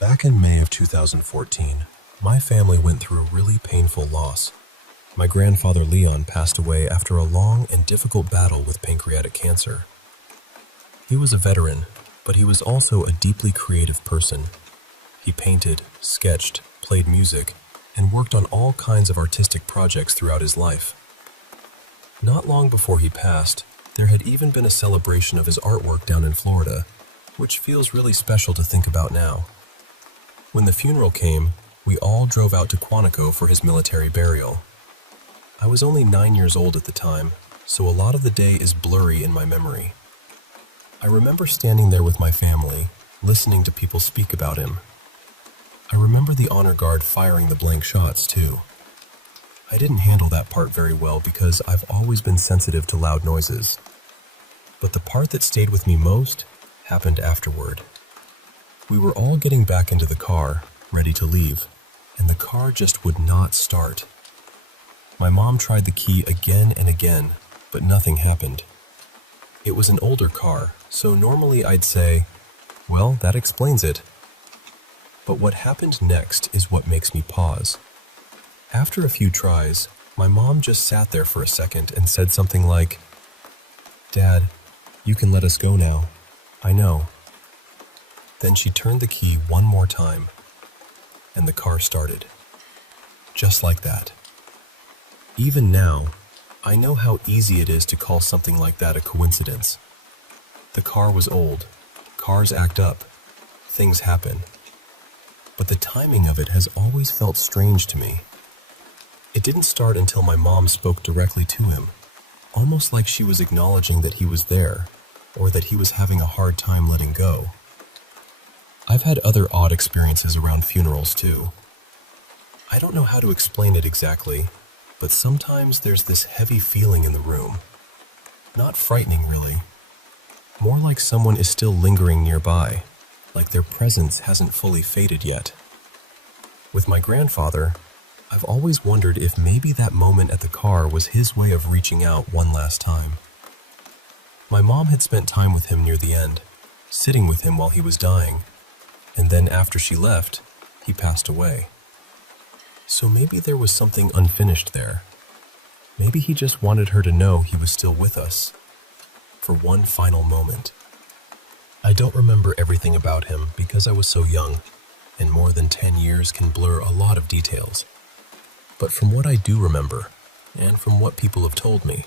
Back in May of 2014, my family went through a really painful loss. My grandfather Leon passed away after a long and difficult battle with pancreatic cancer. He was a veteran, but he was also a deeply creative person. He painted, sketched, played music, and worked on all kinds of artistic projects throughout his life. Not long before he passed, there had even been a celebration of his artwork down in Florida, which feels really special to think about now. When the funeral came, we all drove out to Quantico for his military burial. I was only 9 years old at the time, so a lot of the day is blurry in my memory. I remember standing there with my family, listening to people speak about him. I remember the honor guard firing the blank shots, too. I didn't handle that part very well because I've always been sensitive to loud noises. But the part that stayed with me most happened afterward. We were all getting back into the car, ready to leave, and the car just would not start. My mom tried the key again and again, but nothing happened. It was an older car, so normally I'd say, well, that explains it. But what happened next is what makes me pause. After a few tries, my mom just sat there for a second and said something like, "Dad, you can let us go now. I know." Then she turned the key one more time, and the car started. Just like that. Even now, I know how easy it is to call something like that a coincidence. The car was old. Cars act up. Things happen. But the timing of it has always felt strange to me. It didn't start until my mom spoke directly to him, almost like she was acknowledging that he was there, or that he was having a hard time letting go. I've had other odd experiences around funerals too. I don't know how to explain it exactly, but sometimes there's this heavy feeling in the room. Not frightening, really. More like someone is still lingering nearby, like their presence hasn't fully faded yet. With my grandfather, I've always wondered if maybe that moment at the car was his way of reaching out one last time. My mom had spent time with him near the end, sitting with him while he was dying, and then after she left, he passed away. So maybe there was something unfinished there. Maybe he just wanted her to know he was still with us, for one final moment. I don't remember everything about him because I was so young, and more than 10 years can blur a lot of details. But from what I do remember, and from what people have told me,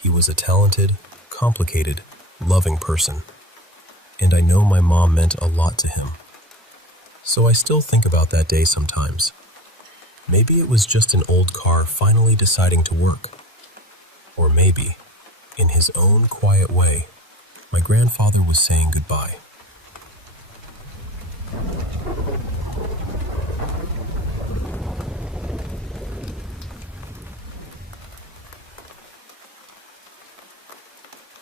he was a talented, complicated, loving person. And I know my mom meant a lot to him. So I still think about that day sometimes. Maybe it was just an old car finally deciding to work. Or maybe, in his own quiet way, my grandfather was saying goodbye.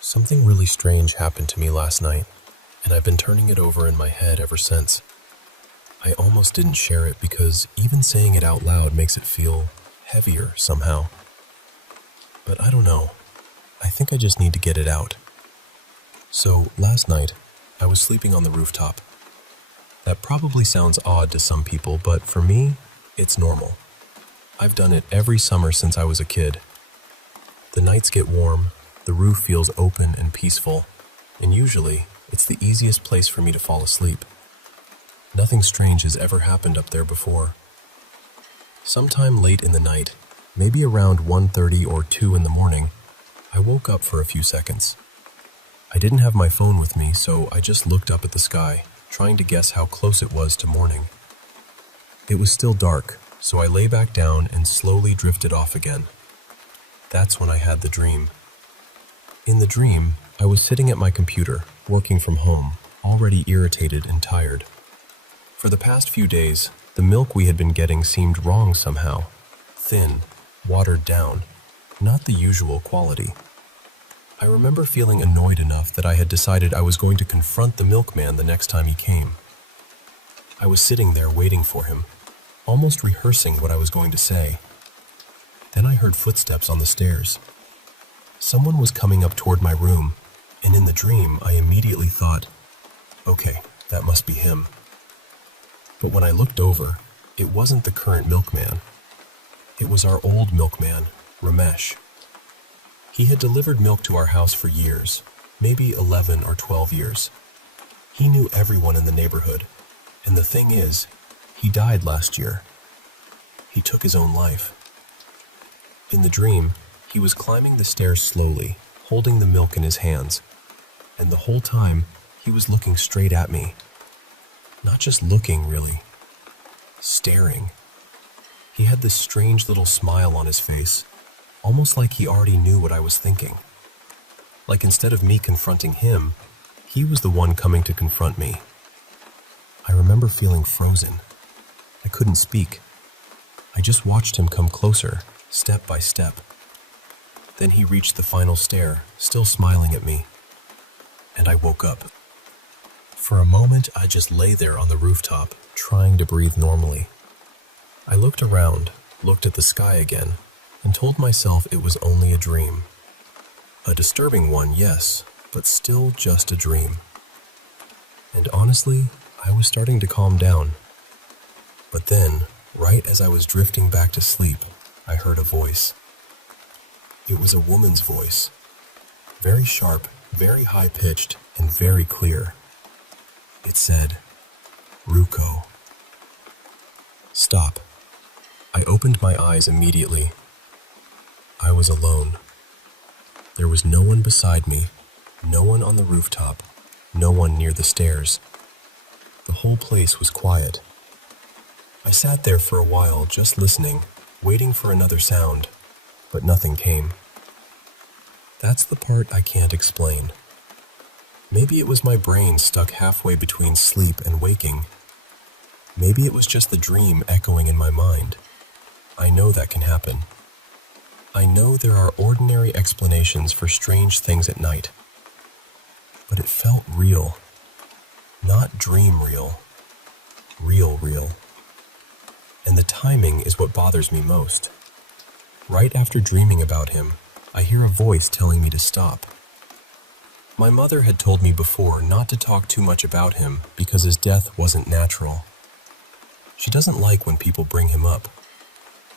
Something really strange happened to me last night, and I've been turning it over in my head ever since. I almost didn't share it because even saying it out loud makes it feel heavier somehow. But I don't know. I think I just need to get it out. So last night, I was sleeping on the rooftop. That probably sounds odd to some people, but for me, it's normal. I've done it every summer since I was a kid. The nights get warm, the roof feels open and peaceful, and usually, it's the easiest place for me to fall asleep. Nothing strange has ever happened up there before. Sometime late in the night, maybe around 1:30 or 2 in the morning, I woke up for a few seconds. I didn't have my phone with me, so I just looked up at the sky, trying to guess how close it was to morning. It was still dark, so I lay back down and slowly drifted off again. That's when I had the dream. In the dream, I was sitting at my computer, working from home, already irritated and tired. For the past few days, the milk we had been getting seemed wrong somehow. Thin, watered down, not the usual quality. I remember feeling annoyed enough that I had decided I was going to confront the milkman the next time he came. I was sitting there waiting for him, almost rehearsing what I was going to say. Then I heard footsteps on the stairs. Someone was coming up toward my room, and in the dream I immediately thought, okay, that must be him. But when I looked over, it wasn't the current milkman. It was our old milkman, Ramesh. He had delivered milk to our house for years, maybe 11 or 12 years. He knew everyone in the neighborhood, and the thing is, he died last year. He took his own life. In the dream, he was climbing the stairs slowly, holding the milk in his hands, and the whole time, he was looking straight at me. Not just looking, really. Staring. He had this strange little smile on his face, almost like he already knew what I was thinking. Like instead of me confronting him, he was the one coming to confront me. I remember feeling frozen. I couldn't speak. I just watched him come closer, step by step. Then he reached the final stair, still smiling at me, and I woke up. For a moment, I just lay there on the rooftop, trying to breathe normally. I looked around, looked at the sky again, and told myself it was only a dream. A disturbing one, yes, but still just a dream. And honestly, I was starting to calm down. But then, right as I was drifting back to sleep, I heard a voice. It was a woman's voice. Very sharp, very high-pitched, and very clear. It said, "Ruko." Stop. I opened my eyes immediately. I was alone. There was no one beside me, no one on the rooftop, no one near the stairs. The whole place was quiet. I sat there for a while, just listening, waiting for another sound, but nothing came. That's the part I can't explain. Maybe it was my brain stuck halfway between sleep and waking. Maybe it was just the dream echoing in my mind. I know that can happen. I know there are ordinary explanations for strange things at night. But it felt real. Not dream real. Real real. And the timing is what bothers me most. Right after dreaming about him, I hear a voice telling me to stop. My mother had told me before not to talk too much about him because his death wasn't natural. She doesn't like when people bring him up.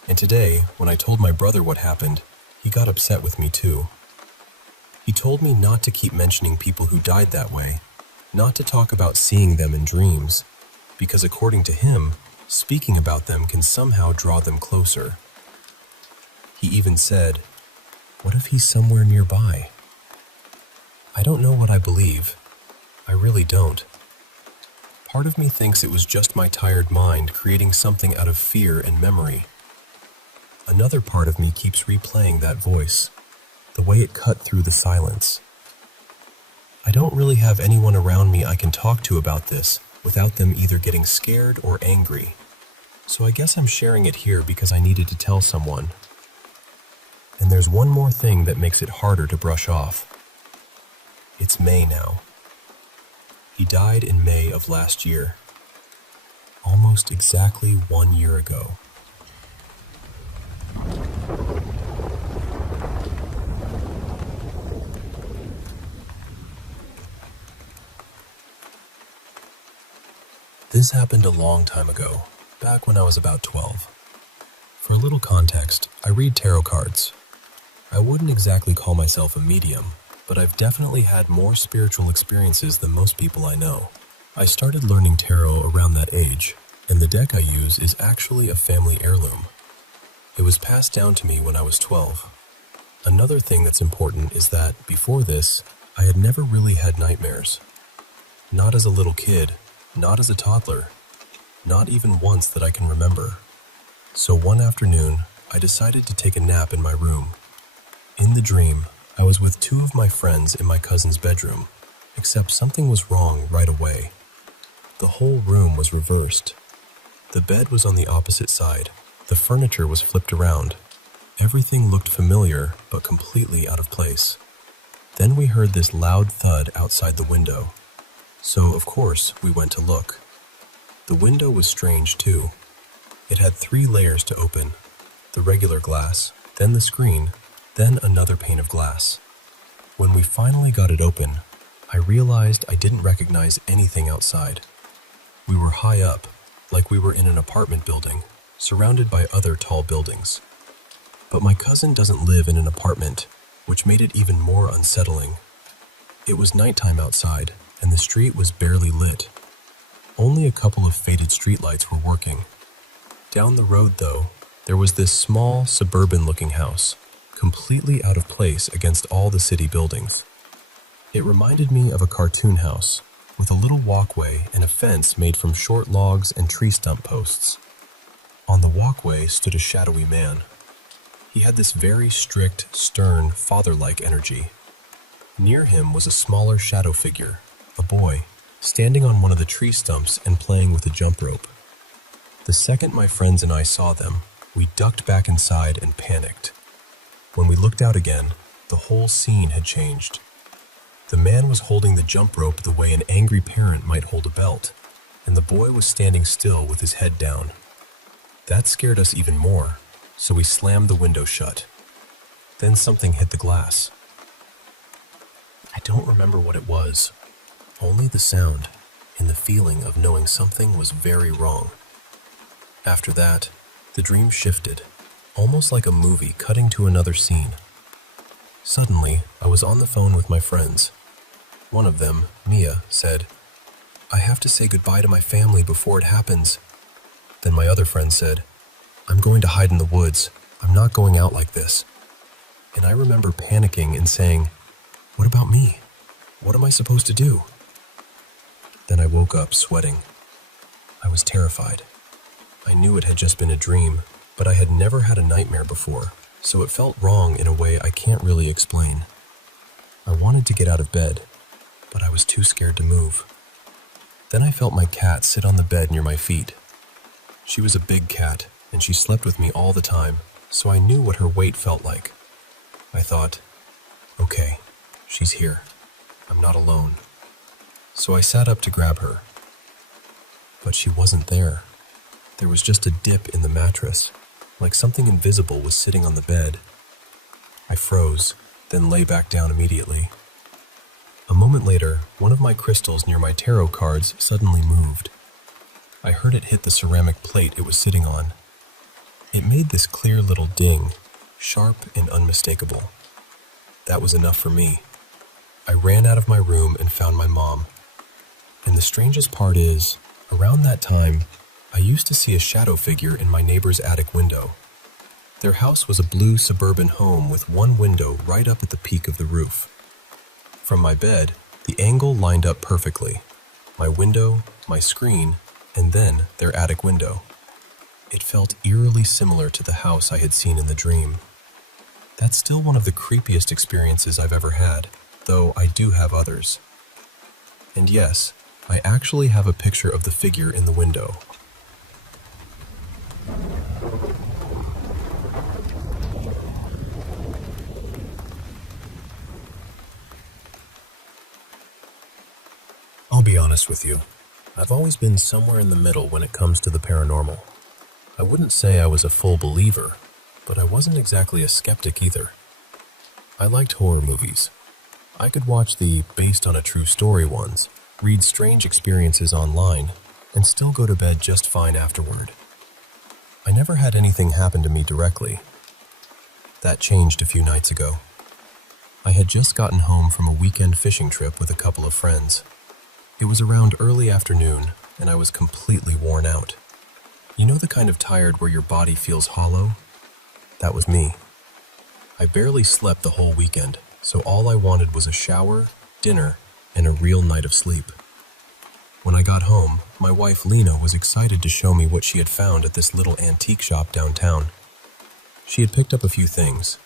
And today, when I told my brother what happened, he got upset with me too. He told me not to keep mentioning people who died that way, not to talk about seeing them in dreams, because according to him, speaking about them can somehow draw them closer. He even said, "What if he's somewhere nearby?" I don't know what I believe. I really don't. Part of me thinks it was just my tired mind creating something out of fear and memory. Another part of me keeps replaying that voice, the way it cut through the silence. I don't really have anyone around me I can talk to about this without them either getting scared or angry. So I guess I'm sharing it here because I needed to tell someone. And there's one more thing that makes it harder to brush off. It's May now. He died in May of last year. Almost exactly 1 year ago. This happened a long time ago, back when I was about 12. For a little context, I read tarot cards. I wouldn't exactly call myself a medium, but I've definitely had more spiritual experiences than most people I know. I started learning tarot around that age, and the deck I use is actually a family heirloom. It was passed down to me when I was 12. Another thing that's important is that, before this, I had never really had nightmares. Not as a little kid, not as a toddler, not even once that I can remember. So one afternoon, I decided to take a nap in my room. In the dream, I was with two of my friends in my cousin's bedroom, except something was wrong right away. The whole room was reversed. The bed was on the opposite side. The furniture was flipped around. Everything looked familiar, but completely out of place. Then we heard this loud thud outside the window. So, of course, we went to look. The window was strange, too. It had 3 layers to open. The regular glass, then the screen, then another pane of glass. When we finally got it open, I realized I didn't recognize anything outside. We were high up, like we were in an apartment building, surrounded by other tall buildings. But my cousin doesn't live in an apartment, which made it even more unsettling. It was nighttime outside, and the street was barely lit. Only a couple of faded streetlights were working. Down the road, though, there was this small, suburban-looking house, completely out of place against all the city buildings. It reminded me of a cartoon house, with a little walkway and a fence made from short logs and tree stump posts. On the walkway stood a shadowy man. He had this very strict, stern, father-like energy. Near him was a smaller shadow figure, a boy, standing on one of the tree stumps and playing with a jump rope. The second my friends and I saw them, we ducked back inside and panicked. When we looked out again, the whole scene had changed. The man was holding the jump rope the way an angry parent might hold a belt, and the boy was standing still with his head down. That scared us even more, so we slammed the window shut. Then something hit the glass. I don't remember what it was, only the sound and the feeling of knowing something was very wrong. After that, the dream shifted, almost like a movie cutting to another scene. Suddenly, I was on the phone with my friends. One of them, Mia, said, "I have to say goodbye to my family before it happens." Then my other friend said, "I'm going to hide in the woods. I'm not going out like this." And I remember panicking and saying, "What about me? What am I supposed to do?" Then I woke up sweating. I was terrified. I knew it had just been a dream, but I had never had a nightmare before, so it felt wrong in a way I can't really explain. I wanted to get out of bed, but I was too scared to move. Then I felt my cat sit on the bed near my feet. She was a big cat, and she slept with me all the time, so I knew what her weight felt like. I thought, okay, she's here. I'm not alone. So I sat up to grab her. But she wasn't there. There was just a dip in the mattress, like something invisible was sitting on the bed. I froze, then lay back down immediately. A moment later, one of my crystals near my tarot cards suddenly moved. I heard it hit the ceramic plate it was sitting on. It made this clear little ding, sharp and unmistakable. That was enough for me. I ran out of my room and found my mom. And the strangest part is, around that time, I used to see a shadow figure in my neighbor's attic window. Their house was a blue suburban home with one window right up at the peak of the roof. From my bed, the angle lined up perfectly. My window, my screen, and then their attic window. It felt eerily similar to the house I had seen in the dream. That's still one of the creepiest experiences I've ever had, though I do have others. And yes, I actually have a picture of the figure in the window. I'll be honest with you. I've always been somewhere in the middle when it comes to the paranormal. I wouldn't say I was a full believer, but I wasn't exactly a skeptic either. I liked horror movies. I could watch the based on a true story ones, read strange experiences online, and still go to bed just fine afterward. I never had anything happen to me directly. That changed a few nights ago. I had just gotten home from a weekend fishing trip with a couple of friends. It was around early afternoon, and I was completely worn out. You know the kind of tired where your body feels hollow? That was me. I barely slept the whole weekend, so all I wanted was a shower, dinner, and a real night of sleep. When I got home, my wife Lena was excited to show me what she had found at this little antique shop downtown. She had picked up a few things: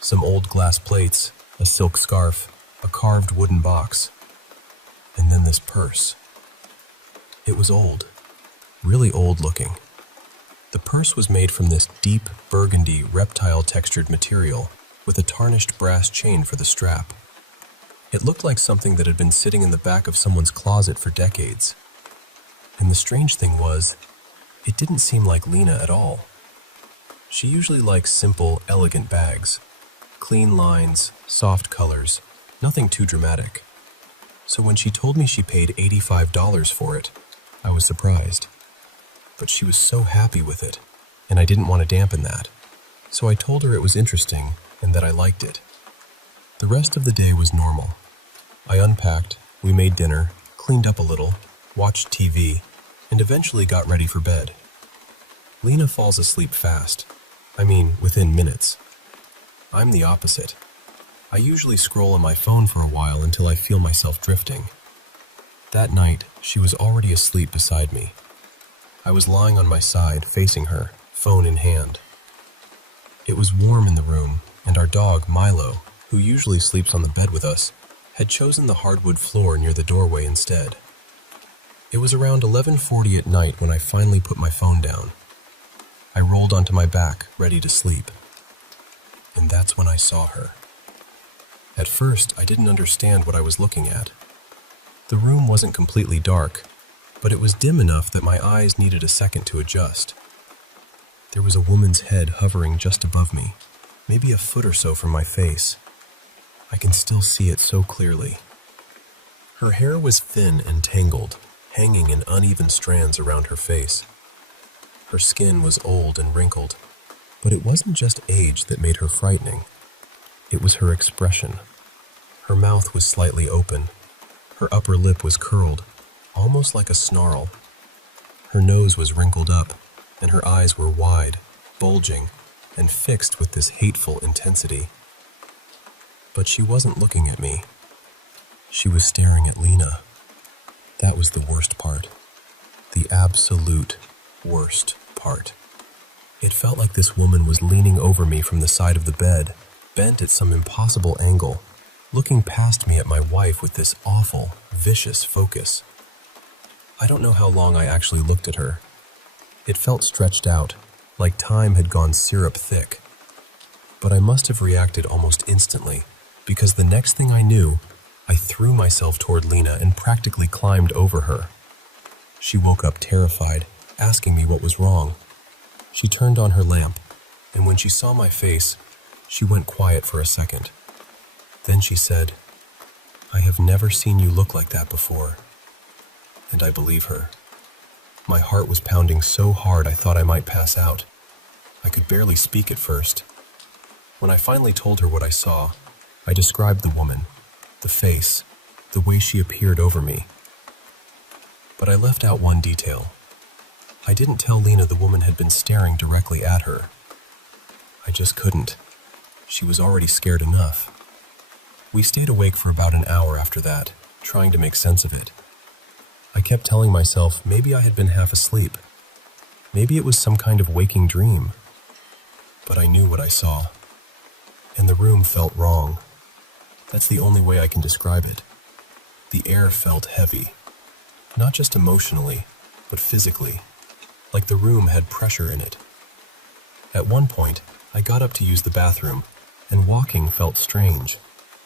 some old glass plates, a silk scarf, a carved wooden box, and then this purse. It was old, really old looking. The purse was made from this deep burgundy reptile-textured material with a tarnished brass chain for the strap. It looked like something that had been sitting in the back of someone's closet for decades. And the strange thing was, it didn't seem like Lena at all. She usually likes simple, elegant bags. Clean lines, soft colors, nothing too dramatic. So when she told me she paid $85 for it, I was surprised. But she was so happy with it, and I didn't want to dampen that. So I told her it was interesting and that I liked it. The rest of the day was normal. I unpacked, we made dinner, cleaned up a little, watched TV, and eventually got ready for bed. Lena falls asleep fast. I mean, within minutes. I'm the opposite. I usually scroll on my phone for a while until I feel myself drifting. That night, she was already asleep beside me. I was lying on my side, facing her, phone in hand. It was warm in the room, and our dog, Milo, who usually sleeps on the bed with us, had chosen the hardwood floor near the doorway instead. It was around 11:40 at night when I finally put my phone down. I rolled onto my back, ready to sleep. And that's when I saw her. At first, I didn't understand what I was looking at. The room wasn't completely dark, but it was dim enough that my eyes needed a second to adjust. There was a woman's head hovering just above me, maybe a foot or so from my face. I can still see it so clearly. Her hair was thin and tangled, hanging in uneven strands around her face. Her skin was old and wrinkled, but it wasn't just age that made her frightening. It was her expression. Her mouth was slightly open. Her upper lip was curled, almost like a snarl. Her nose was wrinkled up, and her eyes were wide, bulging, and fixed with this hateful intensity. But she wasn't looking at me. She was staring at Lena. That was the worst part. The absolute worst part. It felt like this woman was leaning over me from the side of the bed, bent at some impossible angle, looking past me at my wife with this awful, vicious focus. I don't know how long I actually looked at her. It felt stretched out, like time had gone syrup thick. But I must have reacted almost instantly, because the next thing I knew, I threw myself toward Lena and practically climbed over her. She woke up terrified, asking me what was wrong. She turned on her lamp, and when she saw my face, she went quiet for a second. Then she said, "I have never seen you look like that before." And I believe her. My heart was pounding so hard I thought I might pass out. I could barely speak at first. When I finally told her what I saw, I described the woman, the face, the way she appeared over me. But I left out one detail. I didn't tell Lena the woman had been staring directly at her. I just couldn't. She was already scared enough. We stayed awake for about an hour after that, trying to make sense of it. I kept telling myself maybe I had been half asleep. Maybe it was some kind of waking dream. But I knew what I saw. And the room felt wrong. That's the only way I can describe it. The air felt heavy. Not just emotionally, but physically. Like the room had pressure in it. At one point, I got up to use the bathroom, and walking felt strange,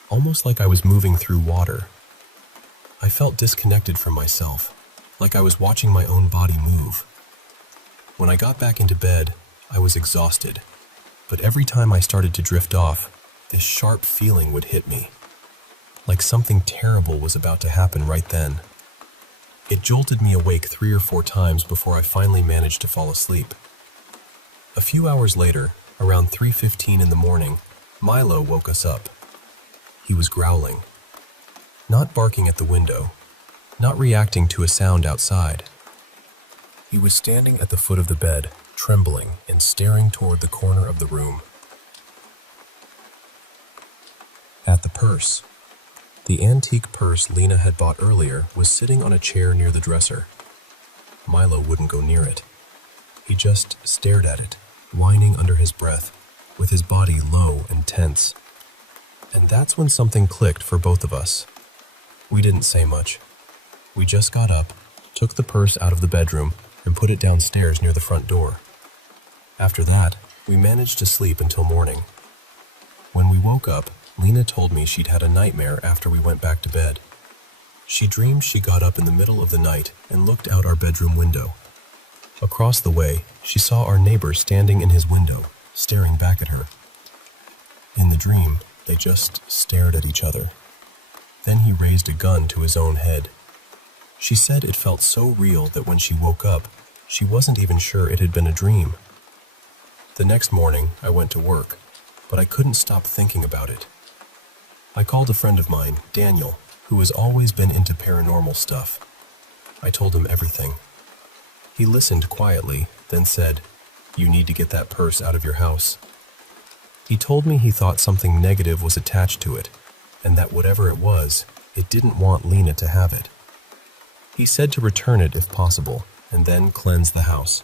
almost like I was moving through water. I felt disconnected from myself, like I was watching my own body move. When I got back into bed, I was exhausted, but every time I started to drift off, this sharp feeling would hit me, like something terrible was about to happen right then. It jolted me awake 3 or 4 times before I finally managed to fall asleep. A few hours later, around 3:15 in the morning, Milo woke us up. He was growling. Not barking at the window, not reacting to a sound outside. He was standing at the foot of the bed, trembling and staring toward the corner of the room. At the purse. The antique purse Lena had bought earlier was sitting on a chair near the dresser. Milo wouldn't go near it. He just stared at it, whining under his breath, with his body low and tense. And that's when something clicked for both of us. We didn't say much. We just got up, took the purse out of the bedroom, and put it downstairs near the front door. After that, we managed to sleep until morning. When we woke up, Lena told me she'd had a nightmare after we went back to bed. She dreamed she got up in the middle of the night and looked out our bedroom window. Across the way, she saw our neighbor standing in his window, staring back at her. In the dream, they just stared at each other. Then he raised a gun to his own head. She said it felt so real that when she woke up, she wasn't even sure it had been a dream. The next morning, I went to work, but I couldn't stop thinking about it. I called a friend of mine, Daniel, who has always been into paranormal stuff. I told him everything. He listened quietly, then said, "You need to get that purse out of your house." He told me he thought something negative was attached to it, and that whatever it was, it didn't want Lena to have it. He said to return it if possible, and then cleanse the house.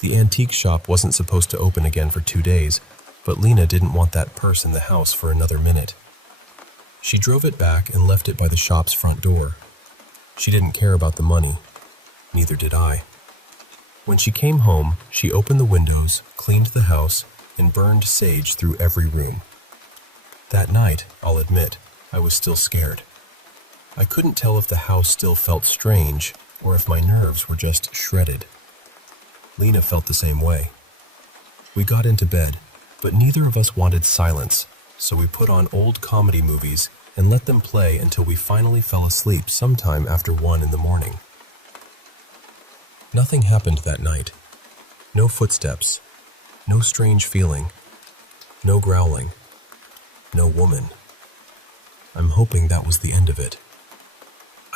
The antique shop wasn't supposed to open again for 2 days, but Lena didn't want that purse in the house for another minute. She drove it back and left it by the shop's front door. She didn't care about the money. Neither did I. When she came home, she opened the windows, cleaned the house, and burned sage through every room. That night, I'll admit, I was still scared. I couldn't tell if the house still felt strange or if my nerves were just shredded. Lena felt the same way. We got into bed, but neither of us wanted silence, so we put on old comedy movies and let them play until we finally fell asleep sometime after 1 in the morning. Nothing happened that night. No footsteps, no strange feeling, no growling, no woman. I'm hoping that was the end of it.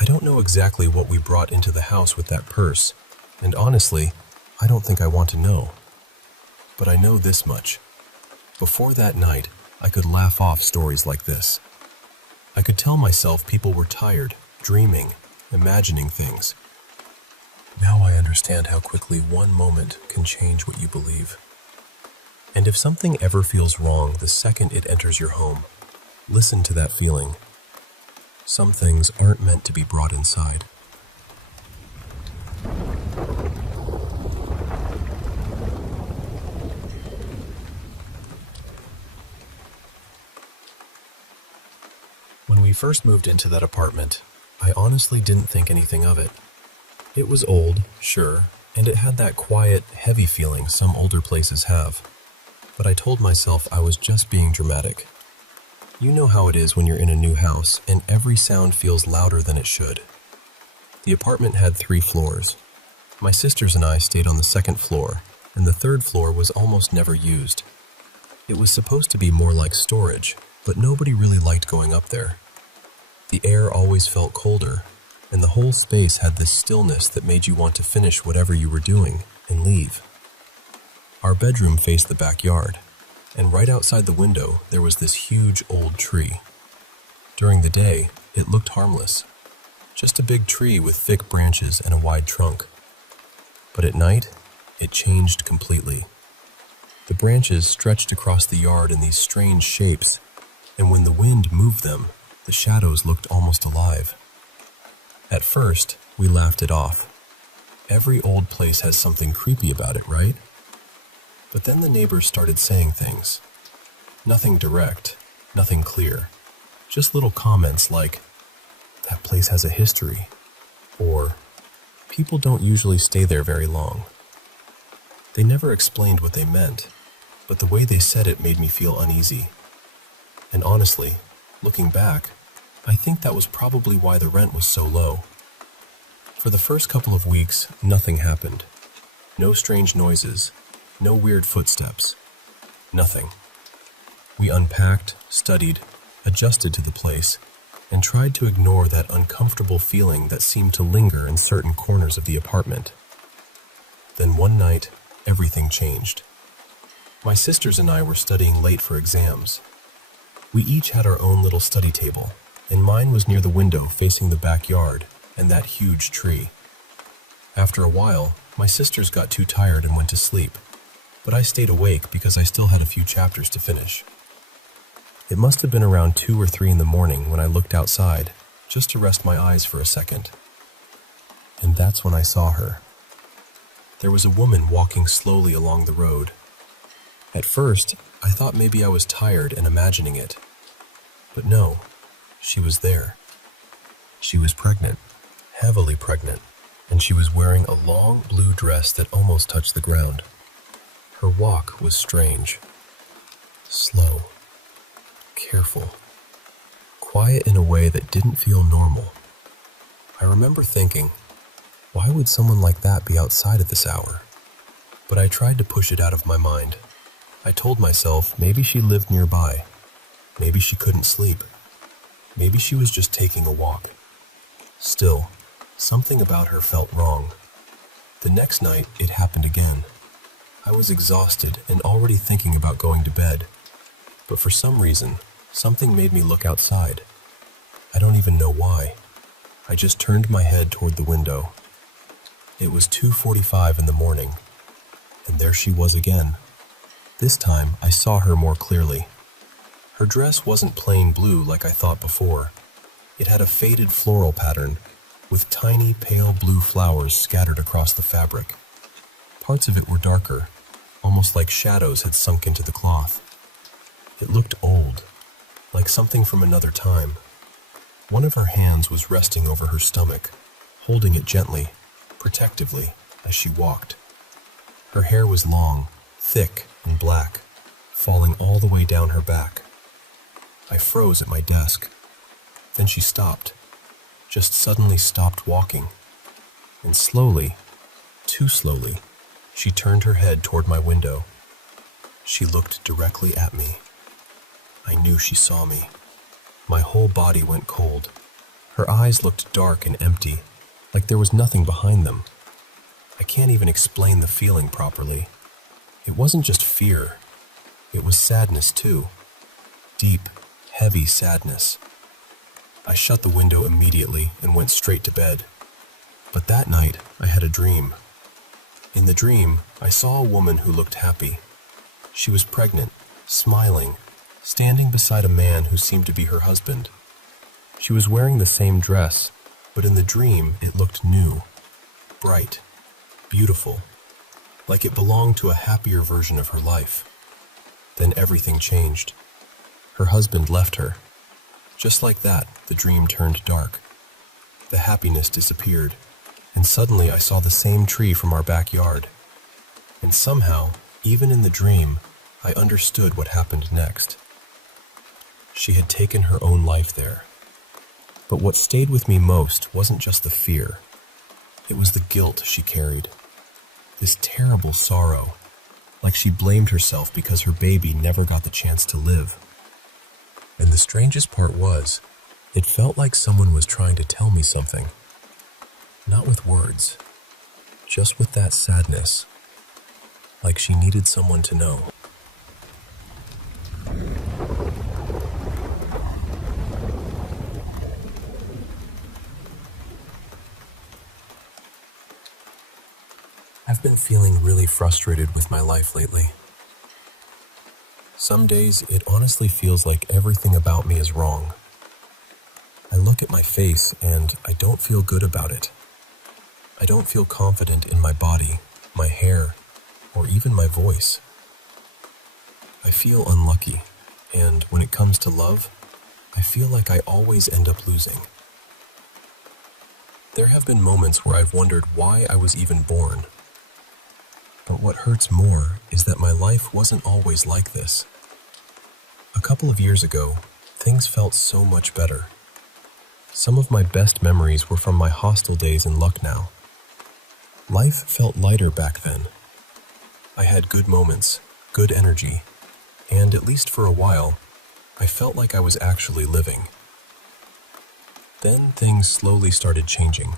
I don't know exactly what we brought into the house with that purse, and honestly, I don't think I want to know. But I know this much. Before that night, I could laugh off stories like this. I could tell myself people were tired, dreaming, imagining things. Now I understand how quickly one moment can change what you believe. And if something ever feels wrong the second it enters your home, listen to that feeling. Some things aren't meant to be brought inside. When we first moved into that apartment, I honestly didn't think anything of it. It was old, sure, and it had that quiet, heavy feeling some older places have. But I told myself I was just being dramatic. You know how it is when you're in a new house and every sound feels louder than it should. The apartment had 3 floors. My sisters and I stayed on the 2nd floor, and the 3rd floor was almost never used. It was supposed to be more like storage, but nobody really liked going up there. The air always felt colder, and the whole space had this stillness that made you want to finish whatever you were doing and leave. Our bedroom faced the backyard, and right outside the window there was this huge old tree. During the day, it looked harmless, just a big tree with thick branches and a wide trunk. But at night, it changed completely. The branches stretched across the yard in these strange shapes, and when the wind moved them, the shadows looked almost alive. At first, we laughed it off. Every old place has something creepy about it, right? But then the neighbors started saying things. Nothing direct, nothing clear. Just little comments like, "That place has a history," or "People don't usually stay there very long." They never explained what they meant, but the way they said it made me feel uneasy. And honestly, looking back, I think that was probably why the rent was so low. For the first couple of weeks, nothing happened. No strange noises, no weird footsteps, nothing. We unpacked, studied, adjusted to the place, and tried to ignore that uncomfortable feeling that seemed to linger in certain corners of the apartment. Then one night, everything changed. My sisters and I were studying late for exams. We each had our own little study table, and mine was near the window facing the backyard and that huge tree. After a while, my sisters got too tired and went to sleep, but I stayed awake because I still had a few chapters to finish. It must have been around 2 or 3 in the morning when I looked outside, just to rest my eyes for a second. And that's when I saw her. There was a woman walking slowly along the road. At first, I thought maybe I was tired and imagining it. But no, she was there. She was pregnant, heavily pregnant, and she was wearing a long blue dress that almost touched the ground. Her walk was strange. Slow. Careful. Quiet in a way that didn't feel normal. I remember thinking, why would someone like that be outside at this hour? But I tried to push it out of my mind. I told myself maybe she lived nearby. Maybe she couldn't sleep. Maybe she was just taking a walk. Still, something about her felt wrong. The next night, it happened again. I was exhausted and already thinking about going to bed. But for some reason, something made me look outside. I don't even know why. I just turned my head toward the window. It was 2:45 in the morning, and there she was again. This time, I saw her more clearly. Her dress wasn't plain blue like I thought before. It had a faded floral pattern, with tiny pale blue flowers scattered across the fabric. Parts of it were darker, almost like shadows had sunk into the cloth. It looked old, like something from another time. One of her hands was resting over her stomach, holding it gently, protectively, as she walked. Her hair was long, thick and black, falling all the way down her back. I froze at my desk. Then she stopped, just suddenly stopped walking. And slowly, too slowly, she turned her head toward my window. She looked directly at me. I knew she saw me. My whole body went cold. Her eyes looked dark and empty, like there was nothing behind them. I can't even explain the feeling properly. It wasn't just fear. It was sadness too. Deep, heavy sadness. I shut the window immediately and went straight to bed. But that night, I had a dream. In the dream, I saw a woman who looked happy. She was pregnant, smiling, standing beside a man who seemed to be her husband. She was wearing the same dress, but in the dream, it looked new, bright, beautiful, like it belonged to a happier version of her life. Then everything changed. Her husband left her. Just like that, the dream turned dark. The happiness disappeared, and suddenly I saw the same tree from our backyard. And somehow, even in the dream, I understood what happened next. She had taken her own life there. But what stayed with me most wasn't just the fear. It was the guilt she carried. This terrible sorrow, like she blamed herself because her baby never got the chance to live. And the strangest part was, it felt like someone was trying to tell me something. Not with words, just with that sadness, like she needed someone to know. I've been feeling really frustrated with my life lately. Some days, it honestly feels like everything about me is wrong. I look at my face and I don't feel good about it. I don't feel confident in my body, my hair, or even my voice. I feel unlucky, and when it comes to love, I feel like I always end up losing. There have been moments where I've wondered why I was even born. But what hurts more is that my life wasn't always like this. A couple of years ago, things felt so much better. Some of my best memories were from my hostel days in Lucknow. Life felt lighter back then. I had good moments, good energy, and at least for a while, I felt like I was actually living. Then things slowly started changing.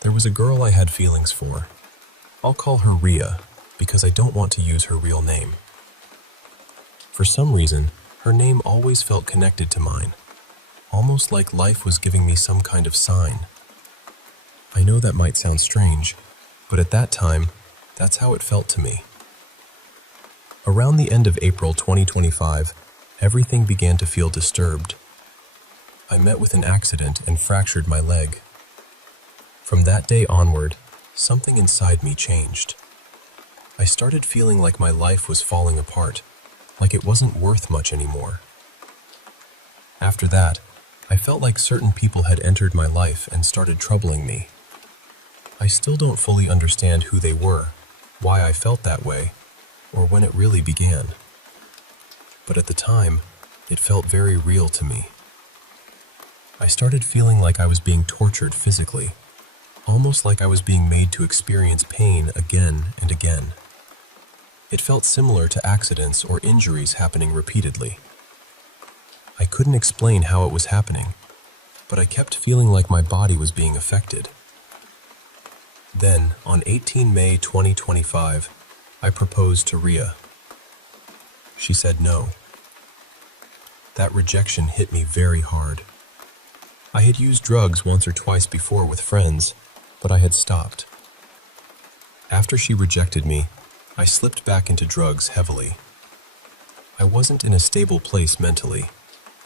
There was a girl I had feelings for. I'll call her Ria, because I don't want to use her real name. For some reason, her name always felt connected to mine, almost like life was giving me some kind of sign. I know that might sound strange, but at that time, that's how it felt to me. Around the end of April 2025, everything began to feel disturbed. I met with an accident and fractured my leg. From that day onward, something inside me changed. I started feeling like my life was falling apart, like it wasn't worth much anymore. After that, I felt like certain people had entered my life and started troubling me. I still don't fully understand who they were, why I felt that way, or when it really began. But at the time, it felt very real to me. I started feeling like I was being tortured physically, almost like I was being made to experience pain again and again. It felt similar to accidents or injuries happening repeatedly. I couldn't explain how it was happening, but I kept feeling like my body was being affected. Then, on 18 May 2025, I proposed to Ria. She said no. That rejection hit me very hard. I had used drugs once or twice before with friends, but I had stopped. After she rejected me, I slipped back into drugs heavily. I wasn't in a stable place mentally,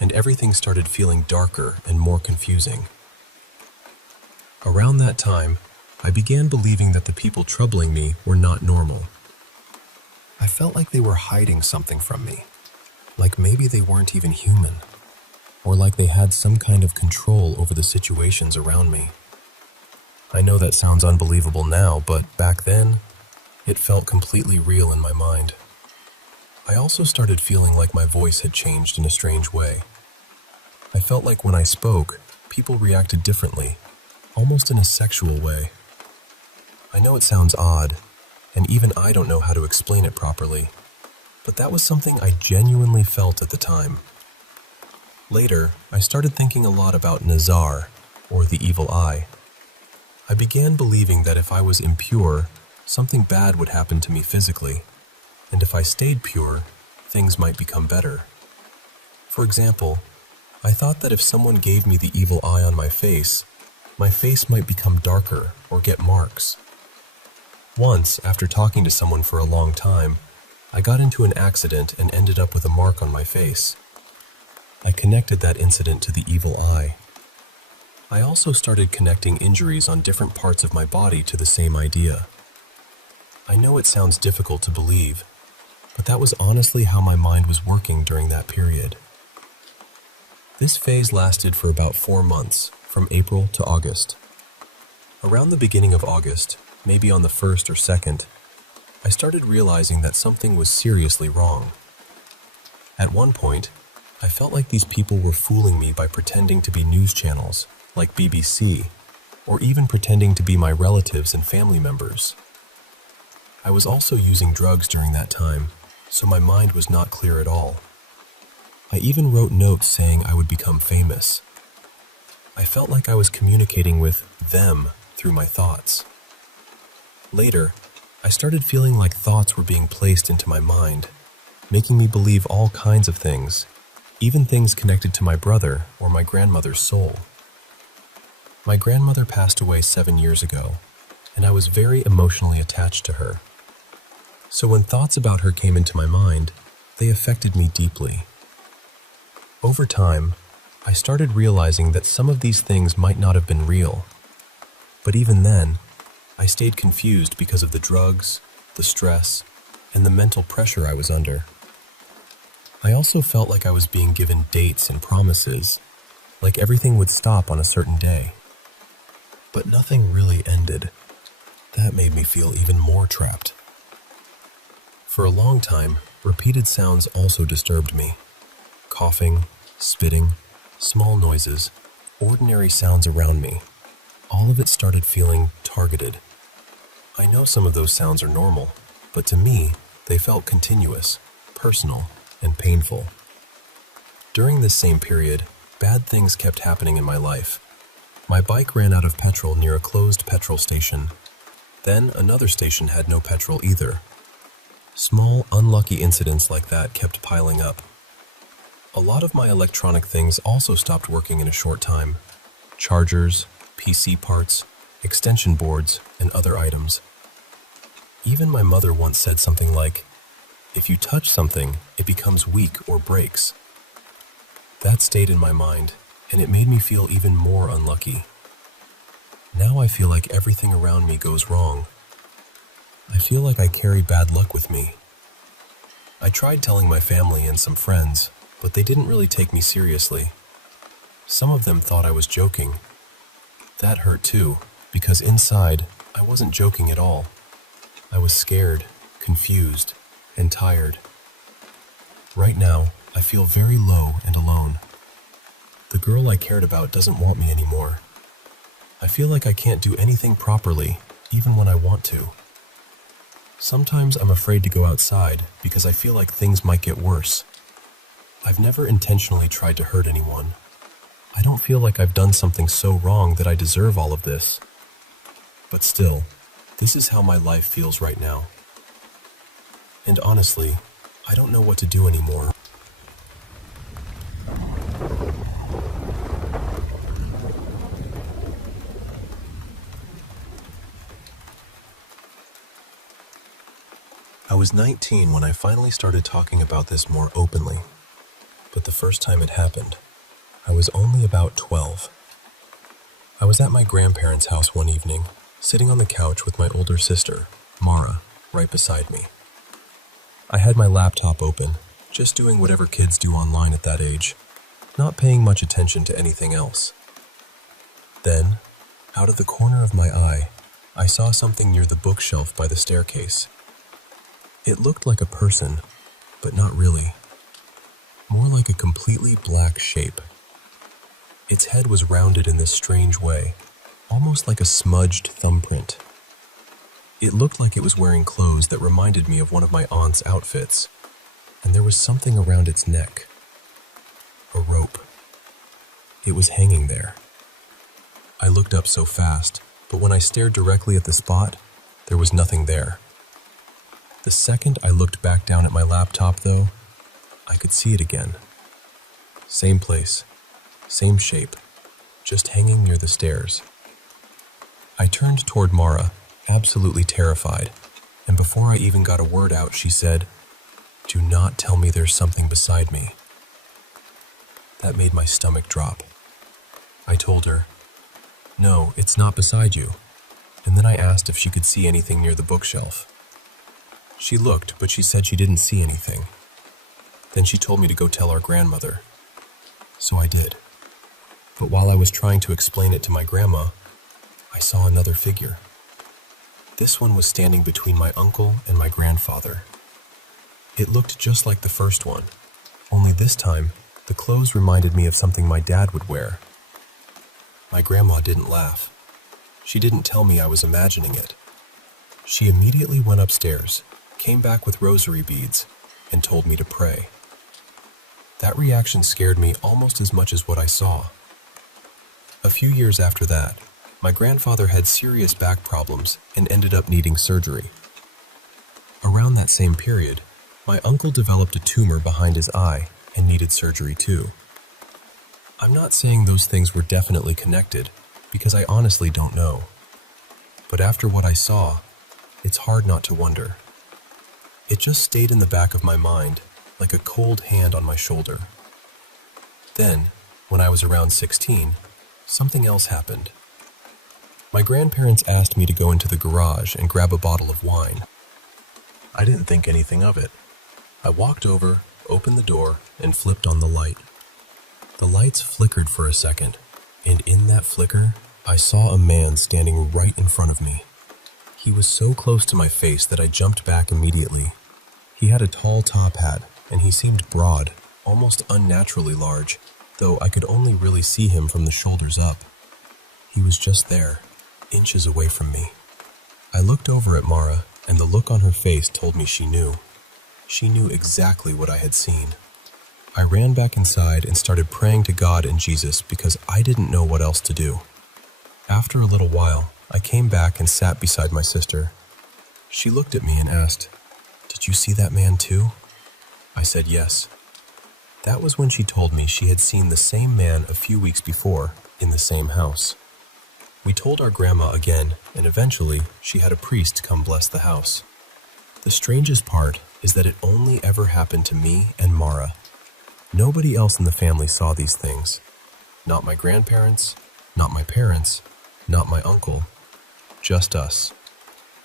and everything started feeling darker and more confusing. Around that time, I began believing that the people troubling me were not normal. I felt like they were hiding something from me, like maybe they weren't even human, or like they had some kind of control over the situations around me. I know that sounds unbelievable now, but back then, it felt completely real in my mind. I also started feeling like my voice had changed in a strange way. I felt like when I spoke, people reacted differently, almost in a sexual way. I know it sounds odd, and even I don't know how to explain it properly, but that was something I genuinely felt at the time. Later, I started thinking a lot about Nazar, or the evil eye. I began believing that if I was impure, something bad would happen to me physically, and if I stayed pure, things might become better. For example, I thought that if someone gave me the evil eye on my face might become darker or get marks. Once, after talking to someone for a long time, I got into an accident and ended up with a mark on my face. I connected that incident to the evil eye. I also started connecting injuries on different parts of my body to the same idea. I know it sounds difficult to believe, but that was honestly how my mind was working during that period. This phase lasted for about 4 months, from April to August. Around the beginning of August, maybe on the 1st or 2nd, I started realizing that something was seriously wrong. At one point, I felt like these people were fooling me by pretending to be news channels, like BBC, or even pretending to be my relatives and family members. I was also using drugs during that time, so my mind was not clear at all. I even wrote notes saying I would become famous. I felt like I was communicating with them through my thoughts. Later, I started feeling like thoughts were being placed into my mind, making me believe all kinds of things, even things connected to my brother or my grandmother's soul. My grandmother passed away 7 years ago, and I was very emotionally attached to her. So when thoughts about her came into my mind, they affected me deeply. Over time, I started realizing that some of these things might not have been real. But even then, I stayed confused because of the drugs, the stress, and the mental pressure I was under. I also felt like I was being given dates and promises, like everything would stop on a certain day. But nothing really ended. That made me feel even more trapped. For a long time, repeated sounds also disturbed me. Coughing, spitting, small noises, ordinary sounds around me. All of it started feeling targeted. I know some of those sounds are normal, but to me, they felt continuous, personal, and painful. During this same period, bad things kept happening in my life. My bike ran out of petrol near a closed petrol station. Then another station had no petrol either. Small, unlucky incidents like that kept piling up. A lot of my electronic things also stopped working in a short time. Chargers, PC parts, extension boards, and other items. Even my mother once said something like, "If you touch something, it becomes weak or breaks." That stayed in my mind, and it made me feel even more unlucky. Now I feel like everything around me goes wrong. I feel like I carry bad luck with me. I tried telling my family and some friends, but they didn't really take me seriously. Some of them thought I was joking. That hurt too, because inside, I wasn't joking at all. I was scared, confused, and tired. Right now, I feel very low and alone. The girl I cared about doesn't want me anymore. I feel like I can't do anything properly, even when I want to. Sometimes I'm afraid to go outside because I feel like things might get worse. I've never intentionally tried to hurt anyone. I don't feel like I've done something so wrong that I deserve all of this. But still, this is how my life feels right now. And honestly, I don't know what to do anymore. I was 19 when I finally started talking about this more openly. But the first time it happened, I was only about 12. I was at my grandparents' house one evening, sitting on the couch with my older sister, Mara, right beside me. I had my laptop open, just doing whatever kids do online at that age, not paying much attention to anything else. Then, out of the corner of my eye, I saw something near the bookshelf by the staircase. It looked like a person, but not really. More like a completely black shape. Its head was rounded in this strange way, almost like a smudged thumbprint. It looked like it was wearing clothes that reminded me of one of my aunt's outfits, and there was something around its neck. A rope. It was hanging there. I looked up so fast, but when I stared directly at the spot, there was nothing there. The second I looked back down at my laptop, though, I could see it again. Same place, same shape, just hanging near the stairs. I turned toward Mara, absolutely terrified, and before I even got a word out, she said, "Do not tell me there's something beside me." That made my stomach drop. I told her, "No, it's not beside you," and then I asked if she could see anything near the bookshelf. She looked, but she said she didn't see anything. Then she told me to go tell our grandmother. So I did. But while I was trying to explain it to my grandma, I saw another figure. This one was standing between my uncle and my grandfather. It looked just like the first one, only this time, the clothes reminded me of something my dad would wear. My grandma didn't laugh. She didn't tell me I was imagining it. She immediately went upstairs, came back with rosary beads, and told me to pray. That reaction scared me almost as much as what I saw. A few years after that, my grandfather had serious back problems and ended up needing surgery. Around that same period, my uncle developed a tumor behind his eye and needed surgery too. I'm not saying those things were definitely connected, because I honestly don't know. But after what I saw, it's hard not to wonder. It just stayed in the back of my mind, like a cold hand on my shoulder. Then, when I was around 16, something else happened. My grandparents asked me to go into the garage and grab a bottle of wine. I didn't think anything of it. I walked over, opened the door, and flipped on the light. The lights flickered for a second, and in that flicker, I saw a man standing right in front of me. He was so close to my face that I jumped back immediately. He had a tall top hat, and he seemed broad, almost unnaturally large, though I could only really see him from the shoulders up. He was just there, inches away from me. I looked over at Mara, and the look on her face told me she knew. She knew exactly what I had seen. I ran back inside and started praying to God and Jesus because I didn't know what else to do. After a little while, I came back and sat beside my sister. She looked at me and asked, "Did you see that man too?" I said yes. That was when she told me she had seen the same man a few weeks before in the same house. We told our grandma again, and eventually she had a priest come bless the house. The strangest part is that it only ever happened to me and Mara. Nobody else in the family saw these things. Not my grandparents, not my parents, not my uncle, just us.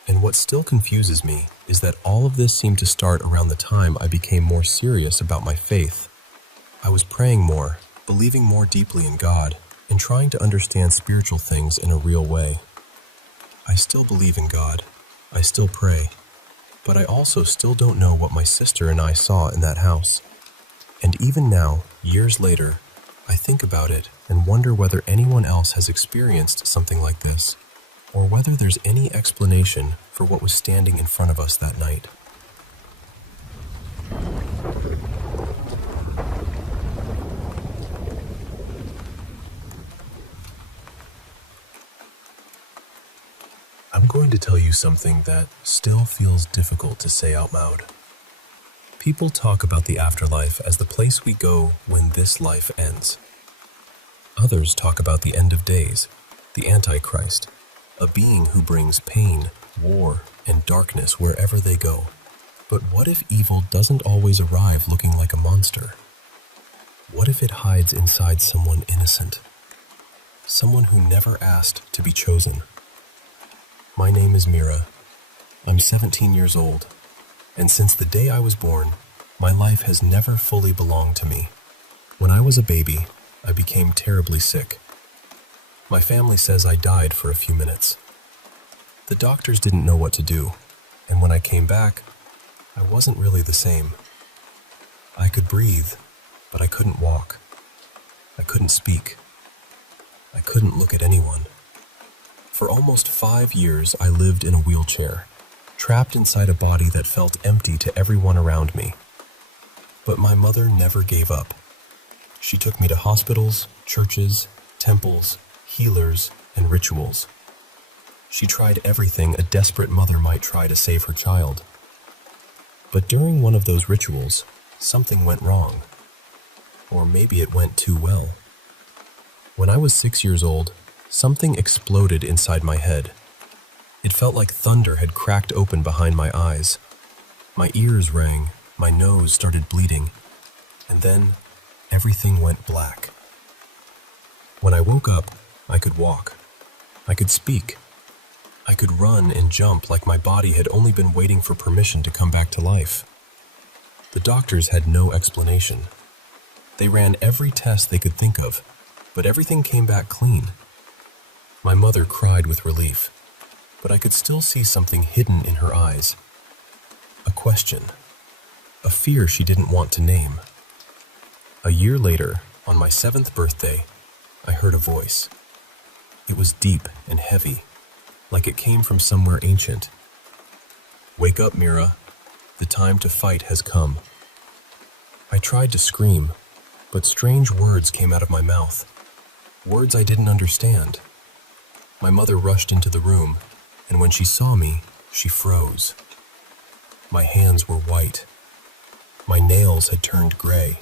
And what still confuses me is that all of this seemed to start around the time I became more serious about my faith. I was praying more, believing more deeply in God, and trying to understand spiritual things in a real way. I still believe in God. I still pray. But I also still don't know what my sister and I saw in that house. And even now, years later, I think about it and wonder whether anyone else has experienced something like this, or whether there's any explanation for what was standing in front of us that night. I'm going to tell you something that still feels difficult to say out loud. People talk about the afterlife as the place we go when this life ends. Others talk about the end of days, the Antichrist, a being who brings pain, war, and darkness wherever they go. But what if evil doesn't always arrive looking like a monster? What if it hides inside someone innocent? Someone who never asked to be chosen? My name is Mira. I'm 17 years old, and since the day I was born, my life has never fully belonged to me. When I was a baby, I became terribly sick. My family says I died for a few minutes. The doctors didn't know what to do, and when I came back, I wasn't really the same. I could breathe, but I couldn't walk. I couldn't speak. I couldn't look at anyone. For almost 5 years, I lived in a wheelchair, trapped inside a body that felt empty to everyone around me. But my mother never gave up. She took me to hospitals, churches, temples, healers, and rituals. She tried everything a desperate mother might try to save her child. But during one of those rituals, something went wrong. Or maybe it went too well. When I was 6 years old, something exploded inside my head. It felt like thunder had cracked open behind my eyes. My ears rang, my nose started bleeding, and then everything went black. When I woke up, I could walk. I could speak. I could run and jump like my body had only been waiting for permission to come back to life. The doctors had no explanation. They ran every test they could think of, but everything came back clean. My mother cried with relief, but I could still see something hidden in her eyes. A question. A fear she didn't want to name. A year later, on my 7th birthday, I heard a voice. It was deep and heavy, like it came from somewhere ancient. "Wake up, Mira. The time to fight has come." I tried to scream, but strange words came out of my mouth. Words I didn't understand. My mother rushed into the room, and when she saw me, she froze. My hands were white. My nails had turned gray.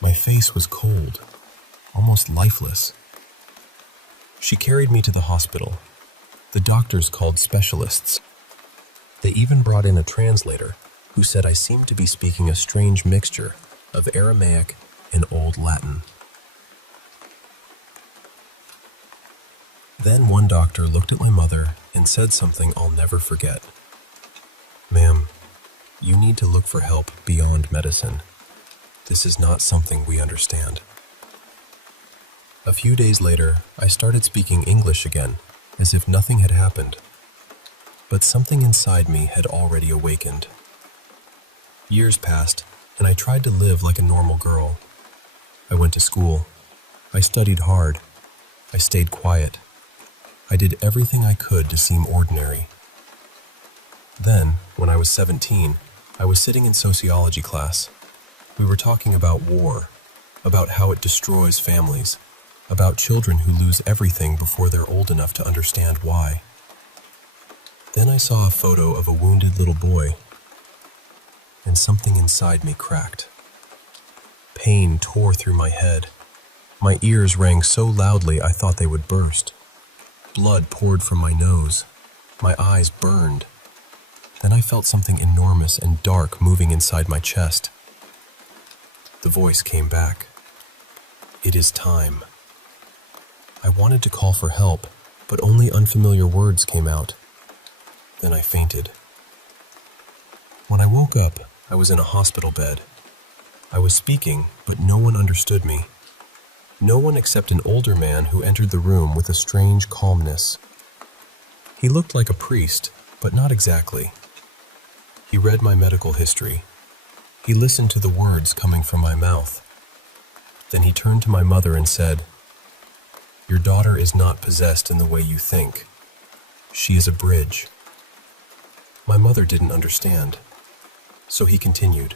My face was cold, almost lifeless. She carried me to the hospital. The doctors called specialists. They even brought in a translator who said I seemed to be speaking a strange mixture of Aramaic and Old Latin. Then one doctor looked at my mother and said something I'll never forget. "Ma'am, you need to look for help beyond medicine. This is not something we understand." A few days later, I started speaking English again, as if nothing had happened. But something inside me had already awakened. Years passed, and I tried to live like a normal girl. I went to school. I studied hard. I stayed quiet. I did everything I could to seem ordinary. Then, when I was 17, I was sitting in sociology class. We were talking about war, about how it destroys families, about children who lose everything before they're old enough to understand why. Then I saw a photo of a wounded little boy, and something inside me cracked. Pain tore through my head. My ears rang so loudly I thought they would burst. Blood poured from my nose. My eyes burned. Then I felt something enormous and dark moving inside my chest. The voice came back. It is time. I wanted to call for help, but only unfamiliar words came out. Then I fainted. When I woke up, I was in a hospital bed. I was speaking, but no one understood me. No one except an older man who entered the room with a strange calmness. He looked like a priest, but not exactly. He read my medical history. He listened to the words coming from my mouth. Then he turned to my mother and said, "Your daughter is not possessed in the way you think. She is a bridge." My mother didn't understand. So he continued.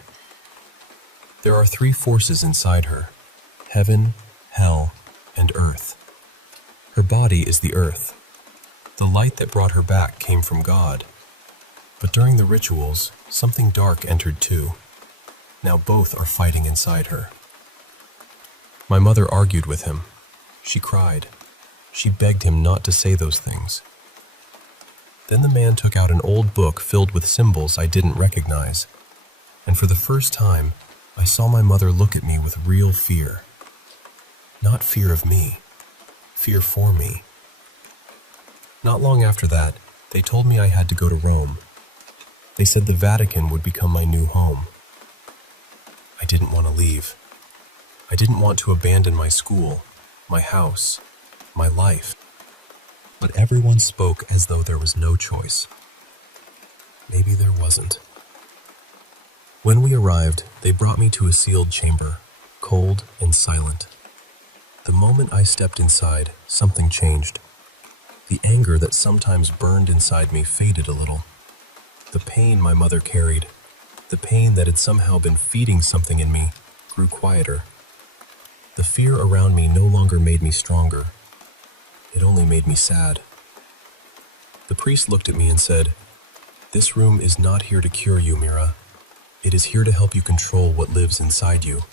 There are 3 forces inside her: heaven, hell, and earth. Her body is the earth. The light that brought her back came from God. But during the rituals, something dark entered too. Now both are fighting inside her. My mother argued with him. She cried. She begged him not to say those things. Then the man took out an old book filled with symbols I didn't recognize. And for the first time, I saw my mother look at me with real fear. Not fear of me, fear for me. Not long after that, they told me I had to go to Rome. They said the Vatican would become my new home. I didn't want to leave. I didn't want to abandon my school, my house, my life. But everyone spoke as though there was no choice. Maybe there wasn't. When we arrived, they brought me to a sealed chamber, cold and silent. The moment I stepped inside, something changed. The anger that sometimes burned inside me faded a little. The pain my mother carried, the pain that had somehow been feeding something in me, grew quieter. The fear around me no longer made me stronger. It only made me sad. The priest looked at me and said, "This room is not here to cure you, Mira. It is here to help you control what lives inside you."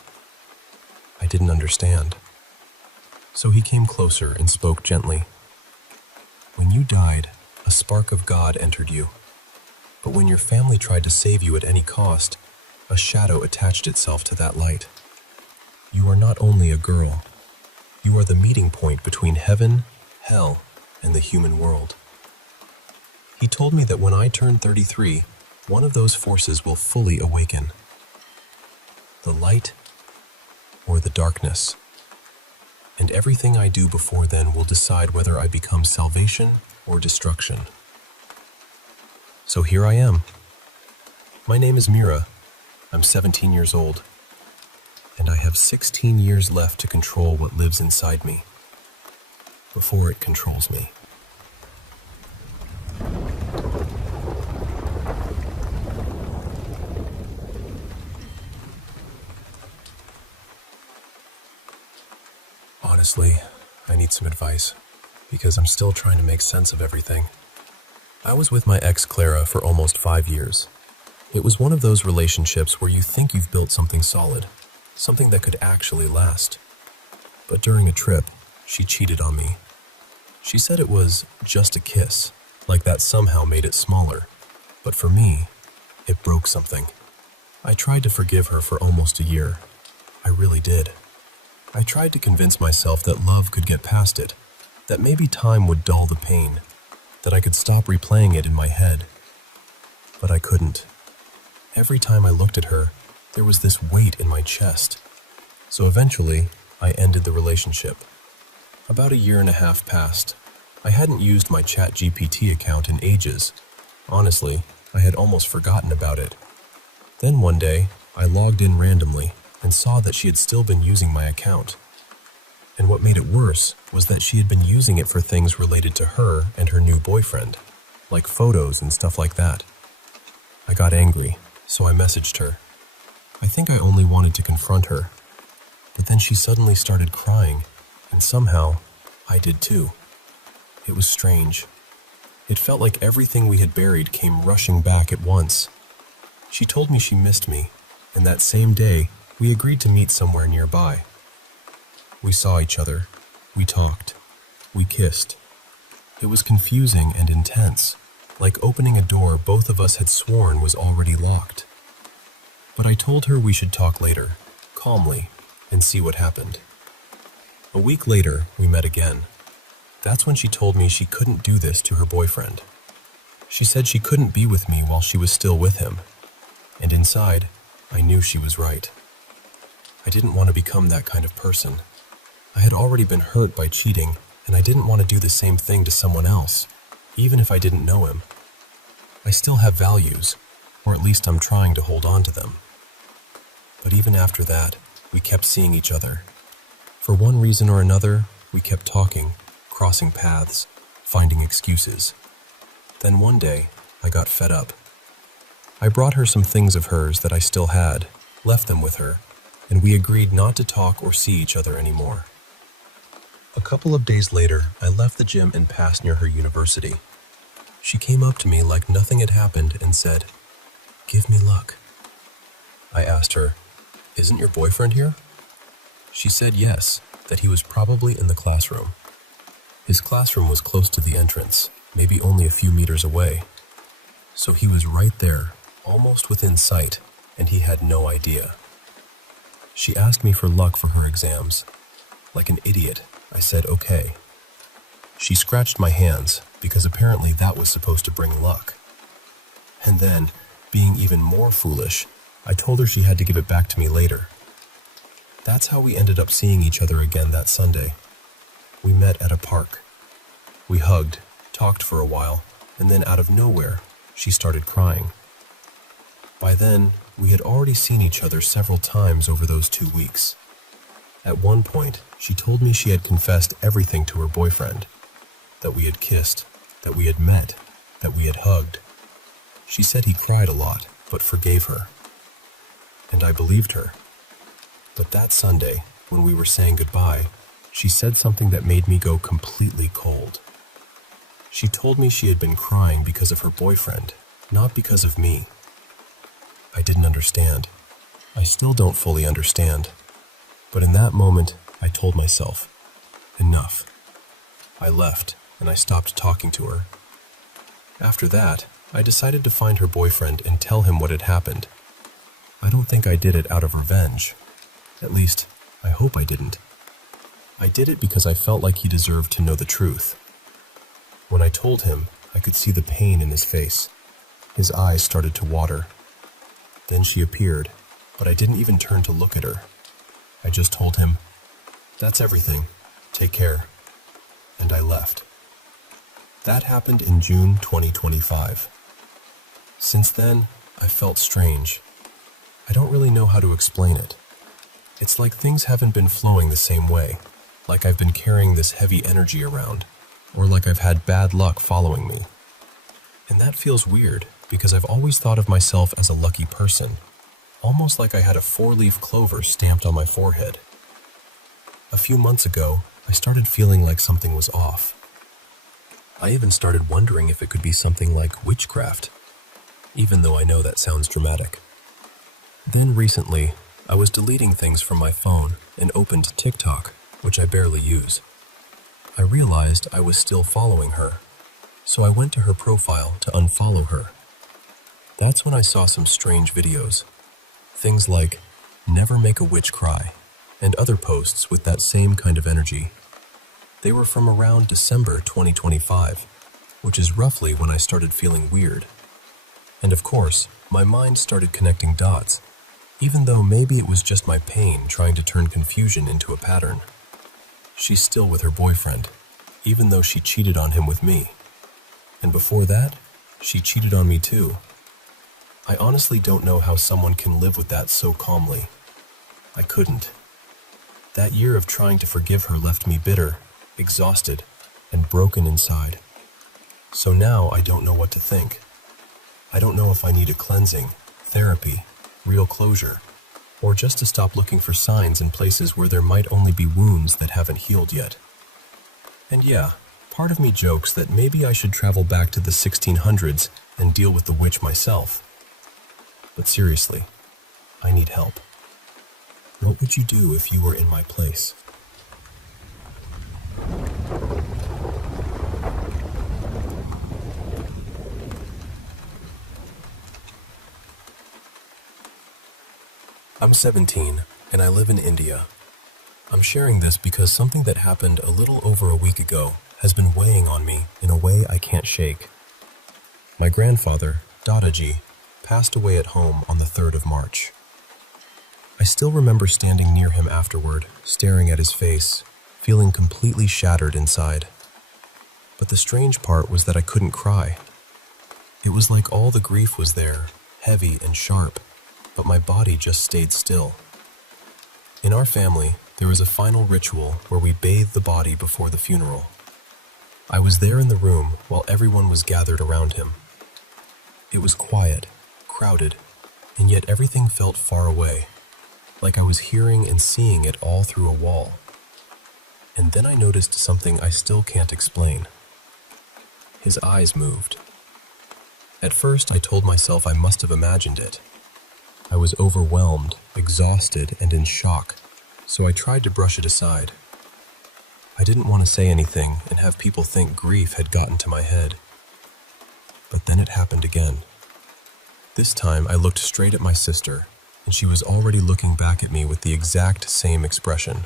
I didn't understand. So he came closer and spoke gently. When you died, a spark of God entered you. But when your family tried to save you at any cost, a shadow attached itself to that light. You are not only a girl. You are the meeting point between heaven, hell, and the human world. He told me that when I turn 33, one of those forces will fully awaken. The light or the darkness. And everything I do before then will decide whether I become salvation or destruction. So here I am. My name is Mira. I'm 17 years old. And I have 16 years left to control what lives inside me, before it controls me. Honestly, I need some advice, because I'm still trying to make sense of everything. I was with my ex Clara for almost 5 years. It was one of those relationships where you think you've built something solid, something that could actually last. But during a trip, she cheated on me. She said it was just a kiss, like that somehow made it smaller. But for me, it broke something. I tried to forgive her for almost a year. I really did. I tried to convince myself that love could get past it, that maybe time would dull the pain, that I could stop replaying it in my head. But I couldn't. Every time I looked at her, there was this weight in my chest. So eventually, I ended the relationship. About a year and a half passed. I hadn't used my ChatGPT account in ages. Honestly, I had almost forgotten about it. Then one day, I logged in randomly and saw that she had still been using my account. And what made it worse was that she had been using it for things related to her and her new boyfriend, like photos and stuff like that. I got angry, so I messaged her. I think I only wanted to confront her, but then she suddenly started crying, and somehow I did too. It was strange. It felt like everything we had buried came rushing back at once. She told me she missed me, and that same day, we agreed to meet somewhere nearby. We saw each other, we talked, we kissed. It was confusing and intense, like opening a door both of us had sworn was already locked. But I told her we should talk later, calmly, and see what happened. A week later, we met again. That's when she told me she couldn't do this to her boyfriend. She said she couldn't be with me while she was still with him. And inside, I knew she was right. I didn't want to become that kind of person. I had already been hurt by cheating, and I didn't want to do the same thing to someone else, even if I didn't know him. I still have values, or at least I'm trying to hold on to them. But even after that, we kept seeing each other. For one reason or another, we kept talking, crossing paths, finding excuses. Then one day, I got fed up. I brought her some things of hers that I still had, left them with her, and we agreed not to talk or see each other anymore. A couple of days later, I left the gym and passed near her university. She came up to me like nothing had happened and said, "Give me luck." I asked her, "Isn't your boyfriend here?" She said yes, that he was probably in the classroom. His classroom was close to the entrance, maybe only a few meters away. So he was right there, almost within sight, and he had no idea. She asked me for luck for her exams. Like an idiot, I said okay. She scratched my hands, because apparently that was supposed to bring luck. And then, being even more foolish, I told her she had to give it back to me later. That's how we ended up seeing each other again that Sunday. We met at a park. We hugged, talked for a while, and then out of nowhere, she started crying. By then, we had already seen each other several times over those 2 weeks. At one point, she told me she had confessed everything to her boyfriend, that we had kissed, that we had met, that we had hugged. She said he cried a lot, but forgave her. And I believed her. But that Sunday, when we were saying goodbye, she said something that made me go completely cold. She told me she had been crying because of her boyfriend, not because of me. I didn't understand. I still don't fully understand. But in that moment, I told myself, enough. I left, and I stopped talking to her. After that, I decided to find her boyfriend and tell him what had happened. I don't think I did it out of revenge. At least, I hope I didn't. I did it because I felt like he deserved to know the truth. When I told him, I could see the pain in his face. His eyes started to water. Then she appeared, but I didn't even turn to look at her. I just told him, "That's everything. Take care." And I left. That happened in June 2025. Since then, I felt strange. I don't really know how to explain it. It's like things haven't been flowing the same way, like I've been carrying this heavy energy around, or like I've had bad luck following me. And that feels weird, because I've always thought of myself as a lucky person, almost like I had a 4-leaf clover stamped on my forehead. A few months ago, I started feeling like something was off. I even started wondering if it could be something like witchcraft, even though I know that sounds dramatic. Then recently, I was deleting things from my phone and opened TikTok, which I barely use. I realized I was still following her, so I went to her profile to unfollow her. That's when I saw some strange videos. Things like, "Never make a witch cry," and other posts with that same kind of energy. They were from around December 2025, which is roughly when I started feeling weird. And of course, my mind started connecting dots, even though maybe it was just my pain trying to turn confusion into a pattern. She's still with her boyfriend, even though she cheated on him with me. And before that, she cheated on me too. I honestly don't know how someone can live with that so calmly. I couldn't. That year of trying to forgive her left me bitter, exhausted, and broken inside. So now I don't know what to think. I don't know if I need a cleansing, therapy, real closure, or just to stop looking for signs in places where there might only be wounds that haven't healed yet. And yeah, part of me jokes that maybe I should travel back to the 1600s and deal with the witch myself. But seriously, I need help. What would you do if you were in my place? I'm 17, and I live in India. I'm sharing this because something that happened a little over a week ago has been weighing on me in a way I can't shake. My grandfather, Dadaji, passed away at home on the 3rd of March. I still remember standing near him afterward, staring at his face, feeling completely shattered inside. But the strange part was that I couldn't cry. It was like all the grief was there, heavy and sharp, but my body just stayed still. In our family, there was a final ritual where we bathed the body before the funeral. I was there in the room while everyone was gathered around him. It was quiet, crowded, and yet everything felt far away, like I was hearing and seeing it all through a wall. And then I noticed something I still can't explain. His eyes moved. At first, I told myself I must have imagined it. I was overwhelmed, exhausted, and in shock, so I tried to brush it aside. I didn't want to say anything and have people think grief had gotten to my head. But then it happened again. This time I looked straight at my sister, and she was already looking back at me with the exact same expression.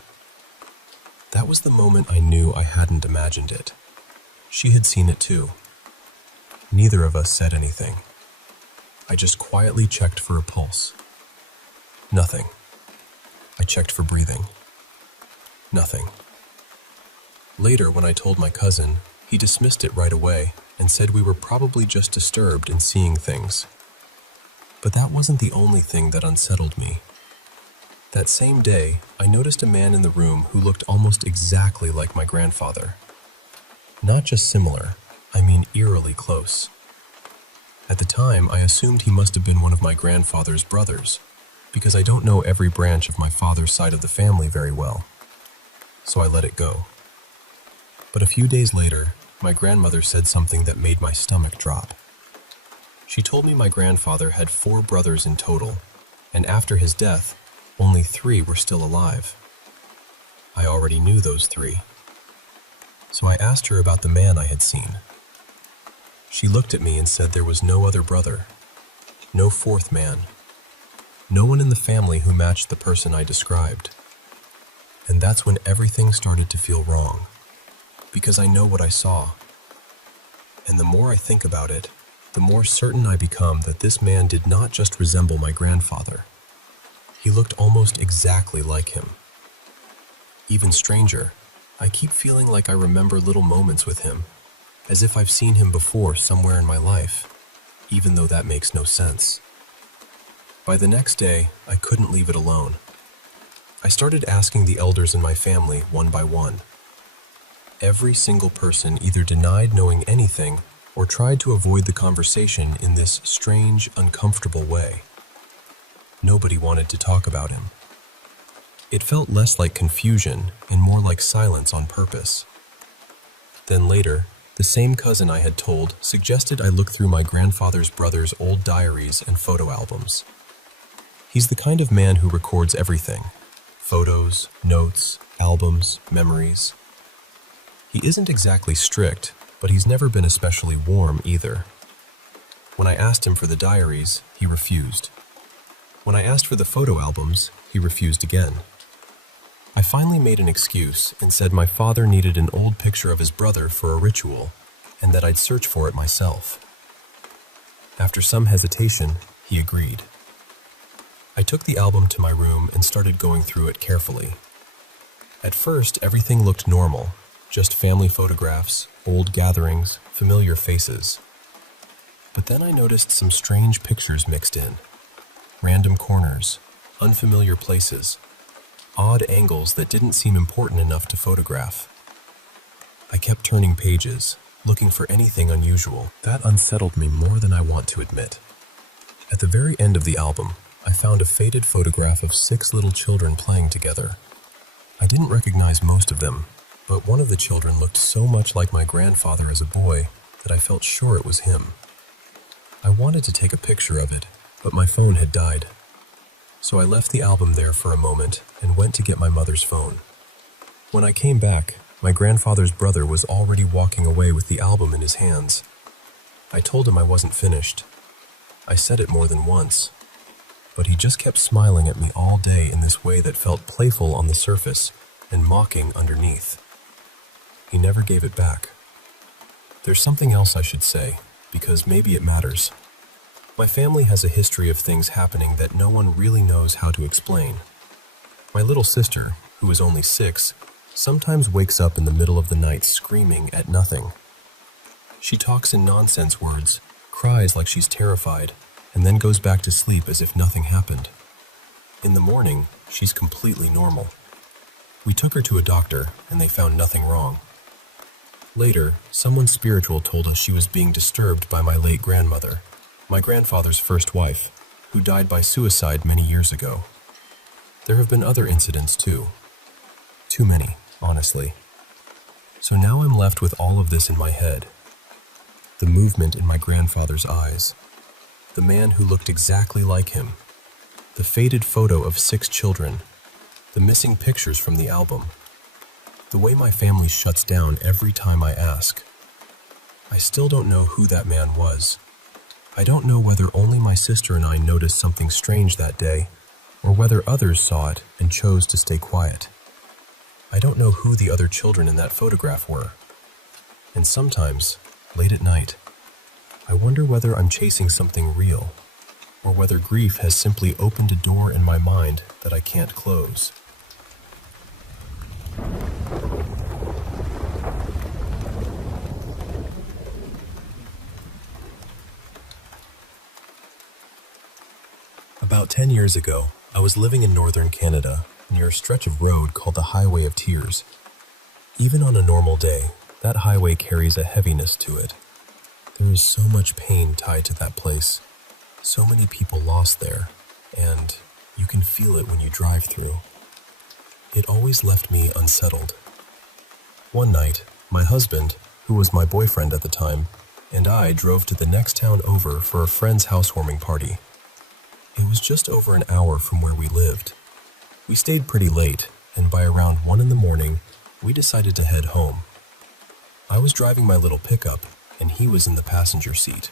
That was the moment I knew I hadn't imagined it. She had seen it too. Neither of us said anything. I just quietly checked for a pulse. Nothing. I checked for breathing. Nothing. Later, when I told my cousin, he dismissed it right away and said we were probably just disturbed in seeing things. But that wasn't the only thing that unsettled me. That same day, I noticed a man in the room who looked almost exactly like my grandfather. Not just similar, I mean eerily close. At the time, I assumed he must have been one of my grandfather's brothers, because I don't know every branch of my father's side of the family very well. So I let it go. But a few days later, my grandmother said something that made my stomach drop. She told me my grandfather had 4 brothers in total, and after his death, only 3 were still alive. I already knew those 3. So I asked her about the man I had seen. She looked at me and said there was no other brother, no 4th man, no one in the family who matched the person I described. And that's when everything started to feel wrong, because I know what I saw. And the more I think about it, the more certain I become that this man did not just resemble my grandfather. He looked almost exactly like him. Even stranger, I keep feeling like I remember little moments with him, as if I've seen him before somewhere in my life, even though that makes no sense. By the next day, I couldn't leave it alone. I started asking the elders in my family one by one. Every single person either denied knowing anything or tried to avoid the conversation in this strange, uncomfortable way. Nobody wanted to talk about him. It felt less like confusion and more like silence on purpose. Then later, the same cousin I had told suggested I look through my grandfather's brother's old diaries and photo albums. He's the kind of man who records everything: photos, notes, albums, memories. He isn't exactly strict, but he's never been especially warm either. When I asked him for the diaries, he refused. When I asked for the photo albums, he refused again. I finally made an excuse and said my father needed an old picture of his brother for a ritual, and that I'd search for it myself. After some hesitation, he agreed. I took the album to my room and started going through it carefully. At first, everything looked normal, just family photographs, old gatherings, familiar faces. But then I noticed some strange pictures mixed in. Random corners, unfamiliar places, odd angles that didn't seem important enough to photograph. I kept turning pages, looking for anything unusual. That unsettled me more than I want to admit. At the very end of the album, I found a faded photograph of 6 little children playing together. I didn't recognize most of them, but one of the children looked so much like my grandfather as a boy that I felt sure it was him. I wanted to take a picture of it, but my phone had died. So I left the album there for a moment and went to get my mother's phone. When I came back, my grandfather's brother was already walking away with the album in his hands. I told him I wasn't finished. I said it more than once, but he just kept smiling at me all day in this way that felt playful on the surface and mocking underneath. He never gave it back. There's something else I should say, because maybe it matters. My family has a history of things happening that no one really knows how to explain. My little sister, who is only 6, sometimes wakes up in the middle of the night screaming at nothing. She talks in nonsense words, cries like she's terrified, and then goes back to sleep as if nothing happened. In the morning, she's completely normal. We took her to a doctor, and they found nothing wrong. Later, someone spiritual told us she was being disturbed by my late grandmother, my grandfather's first wife, who died by suicide many years ago. There have been other incidents too. Too many, honestly. So now I'm left with all of this in my head. The movement in my grandfather's eyes. The man who looked exactly like him. The faded photo of 6 children. The missing pictures from the album. The way my family shuts down every time I ask. I still don't know who that man was. I don't know whether only my sister and I noticed something strange that day, or whether others saw it and chose to stay quiet. I don't know who the other children in that photograph were. And sometimes, late at night, I wonder whether I'm chasing something real, or whether grief has simply opened a door in my mind that I can't close. About 10 years ago, I was living in northern Canada, near a stretch of road called the Highway of Tears. Even on a normal day, that highway carries a heaviness to it. There is so much pain tied to that place, so many people lost there, and you can feel it when you drive through. It always left me unsettled. One night, my husband, who was my boyfriend at the time, and I drove to the next town over for a friend's housewarming party. It was just over an hour from where we lived. We stayed pretty late, and by around 1 in the morning, we decided to head home. I was driving my little pickup, and he was in the passenger seat.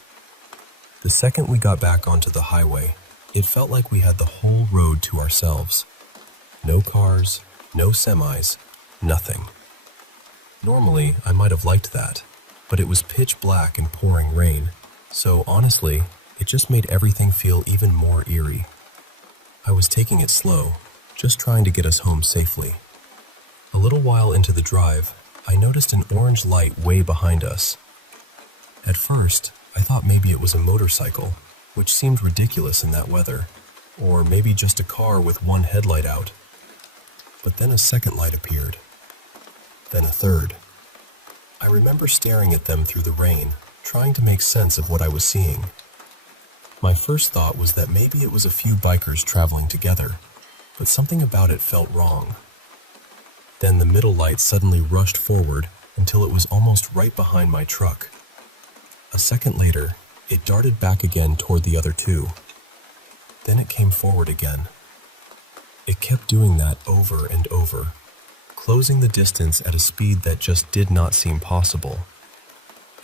The second we got back onto the highway, it felt like we had the whole road to ourselves. No cars, no semis, nothing. Normally, I might have liked that, but it was pitch black and pouring rain, so honestly, it just made everything feel even more eerie. I was taking it slow, just trying to get us home safely. A little while into the drive, I noticed an orange light way behind us. At first, I thought maybe it was a motorcycle, which seemed ridiculous in that weather, or maybe just a car with one headlight out. But then a second light appeared. Then a third. I remember staring at them through the rain, trying to make sense of what I was seeing. My first thought was that maybe it was a few bikers traveling together, but something about it felt wrong. Then the middle light suddenly rushed forward until it was almost right behind my truck. A second later, it darted back again toward the other two. Then it came forward again. It kept doing that over and over, closing the distance at a speed that just did not seem possible.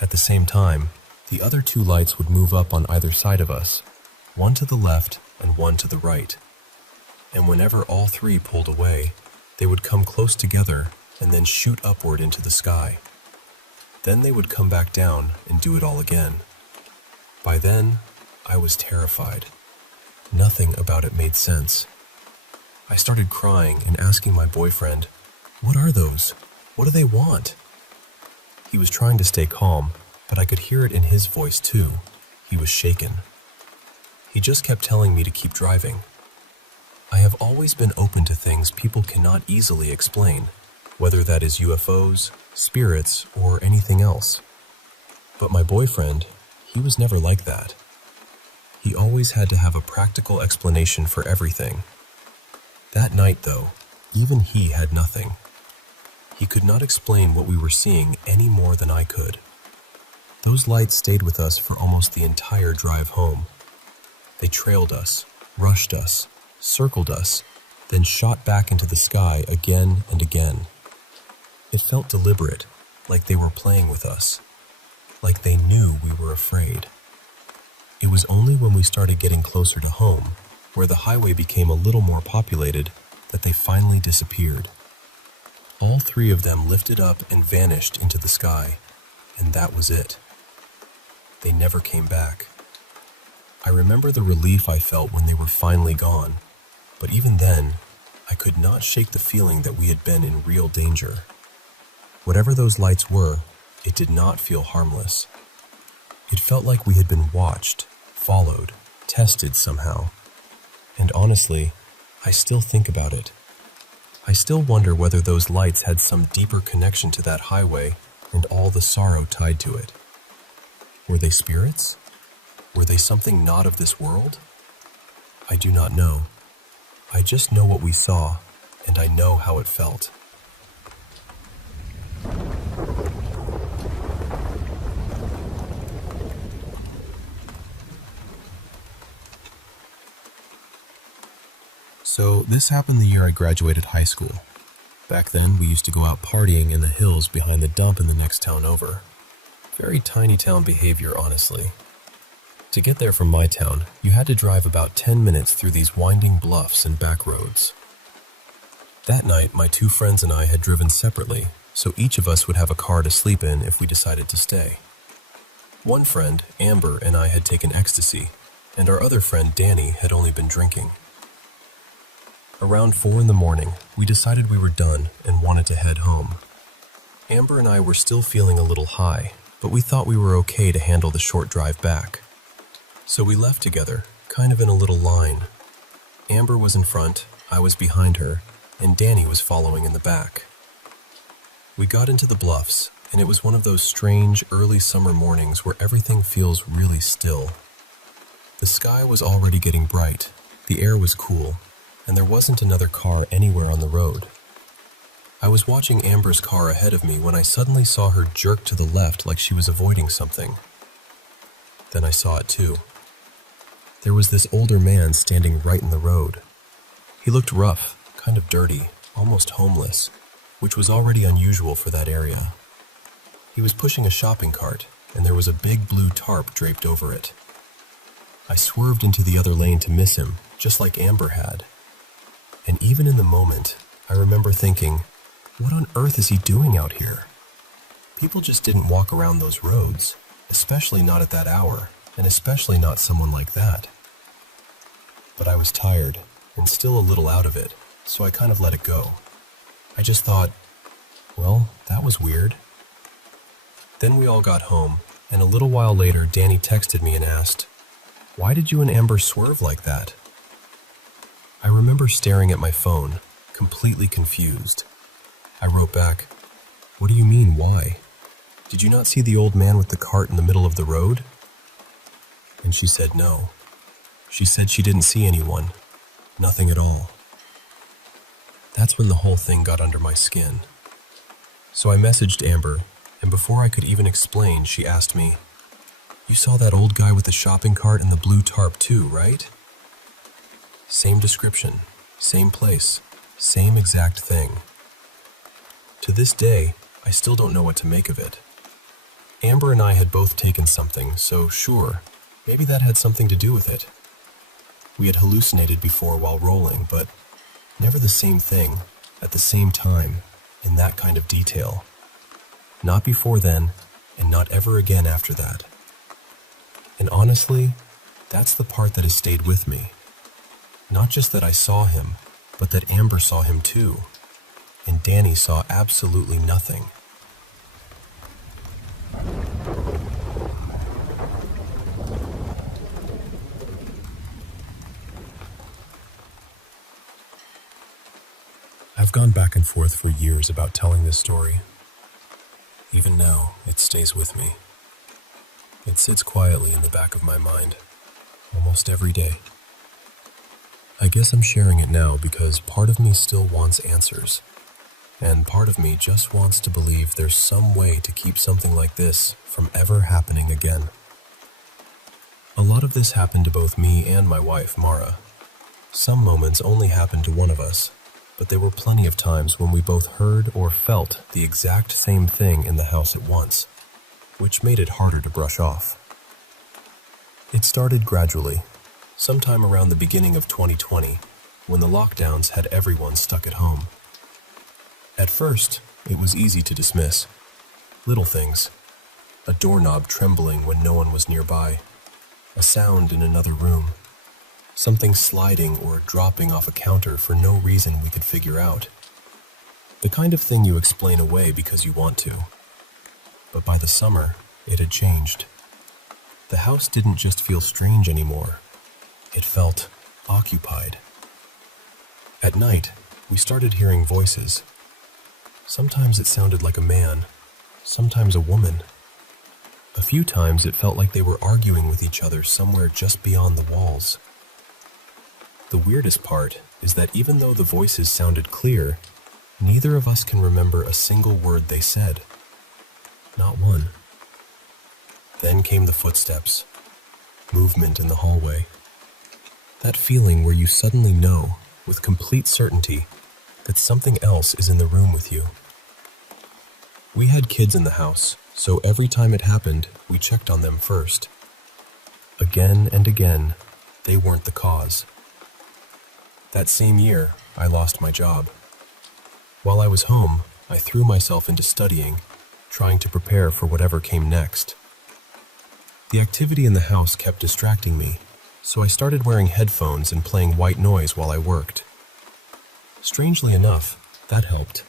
At the same time, the other 2 lights would move up on either side of us, one to the left and one to the right. And whenever all 3 pulled away, they would come close together and then shoot upward into the sky. Then they would come back down and do it all again. By then, I was terrified. Nothing about it made sense. I started crying and asking my boyfriend, "What are those? What do they want?" He was trying to stay calm, but I could hear it in his voice too. He was shaken. He just kept telling me to keep driving. I have always been open to things people cannot easily explain, whether that is UFOs, spirits, or anything else. But my boyfriend, he was never like that. He always had to have a practical explanation for everything. That night, though, even he had nothing. He could not explain what we were seeing any more than I could. Those lights stayed with us for almost the entire drive home. They trailed us, rushed us, circled us, then shot back into the sky again and again. It felt deliberate, like they were playing with us, like they knew we were afraid. It was only when we started getting closer to home, where the highway became a little more populated, that they finally disappeared. All three of them lifted up and vanished into the sky, and that was it. They never came back. I remember the relief I felt when they were finally gone, but even then, I could not shake the feeling that we had been in real danger. Whatever those lights were, it did not feel harmless. It felt like we had been watched, followed, tested somehow. And honestly, I still think about it. I still wonder whether those lights had some deeper connection to that highway and all the sorrow tied to it. Were they spirits? Were they something not of this world? I do not know. I just know what we saw, and I know how it felt. So this happened the year I graduated high school. Back then, we used to go out partying in the hills behind the dump in the next town over. Very tiny town behavior, honestly. To get there from my town, you had to drive about 10 minutes through these winding bluffs and back roads. That night, my two friends and I had driven separately, so each of us would have a car to sleep in if we decided to stay. One friend, Amber, and I had taken ecstasy, and our other friend, Danny, had only been drinking. Around 4 in the morning, we decided we were done and wanted to head home. Amber and I were still feeling a little high, but we thought we were okay to handle the short drive back. So we left together, kind of in a little line. Amber was in front, I was behind her, and Danny was following in the back. We got into the bluffs, and it was one of those strange early summer mornings where everything feels really still. The sky was already getting bright, the air was cool, and there wasn't another car anywhere on the road. I was watching Amber's car ahead of me when I suddenly saw her jerk to the left like she was avoiding something. Then I saw it too. There was this older man standing right in the road. He looked rough, kind of dirty, almost homeless, which was already unusual for that area. He was pushing a shopping cart, and there was a big blue tarp draped over it. I swerved into the other lane to miss him, just like Amber had. And even in the moment, I remember thinking, what on earth is he doing out here? People just didn't walk around those roads, especially not at that hour, and especially not someone like that. But I was tired, and still a little out of it, so I kind of let it go. I just thought, well, that was weird. Then we all got home, and a little while later Danny texted me and asked, "Why did you and Amber swerve like that?" I remember staring at my phone, completely confused. I wrote back, "What do you mean, why? Did you not see the old man with the cart in the middle of the road?" And she said no. She said she didn't see anyone, nothing at all. That's when the whole thing got under my skin. So I messaged Amber, and before I could even explain, she asked me, "You saw that old guy with the shopping cart and the blue tarp too, right?" Same description, same place, same exact thing. To this day, I still don't know what to make of it. Amber and I had both taken something, so sure, maybe that had something to do with it. We had hallucinated before while rolling, but never the same thing, at the same time, in that kind of detail. Not before then, and not ever again after that. And honestly, that's the part that has stayed with me. Not just that I saw him, but that Amber saw him too, and Danny saw absolutely nothing. I've gone back and forth for years about telling this story. Even now, it stays with me. It sits quietly in the back of my mind. almost every day. I guess I'm sharing it now because part of me still wants answers, and part of me just wants to believe there's some way to keep something like this from ever happening again. A lot of this happened to both me and my wife, Mara. Some moments only happened to one of us, but there were plenty of times when we both heard or felt the exact same thing in the house at once, which made it harder to brush off. It started gradually, sometime around the beginning of 2020, when the lockdowns had everyone stuck at home. At first, it was easy to dismiss. Little things. A doorknob trembling when no one was nearby. A sound in another room. Something sliding or dropping off a counter for no reason we could figure out. The kind of thing you explain away because you want to. But by the summer, it had changed. The house didn't just feel strange anymore. It felt occupied. At night, we started hearing voices. Sometimes it sounded like a man, sometimes a woman. A few times it felt like they were arguing with each other somewhere just beyond the walls. The weirdest part is that even though the voices sounded clear, neither of us can remember a single word they said. Not one. Then came the footsteps, movement in the hallway. That feeling where you suddenly know, with complete certainty, that something else is in the room with you. We had kids in the house, so every time it happened, we checked on them first. Again and again, they weren't the cause. That same year, I lost my job. While I was home, I threw myself into studying, trying to prepare for whatever came next. The activity in the house kept distracting me, so I started wearing headphones and playing white noise while I worked. Strangely enough, that helped.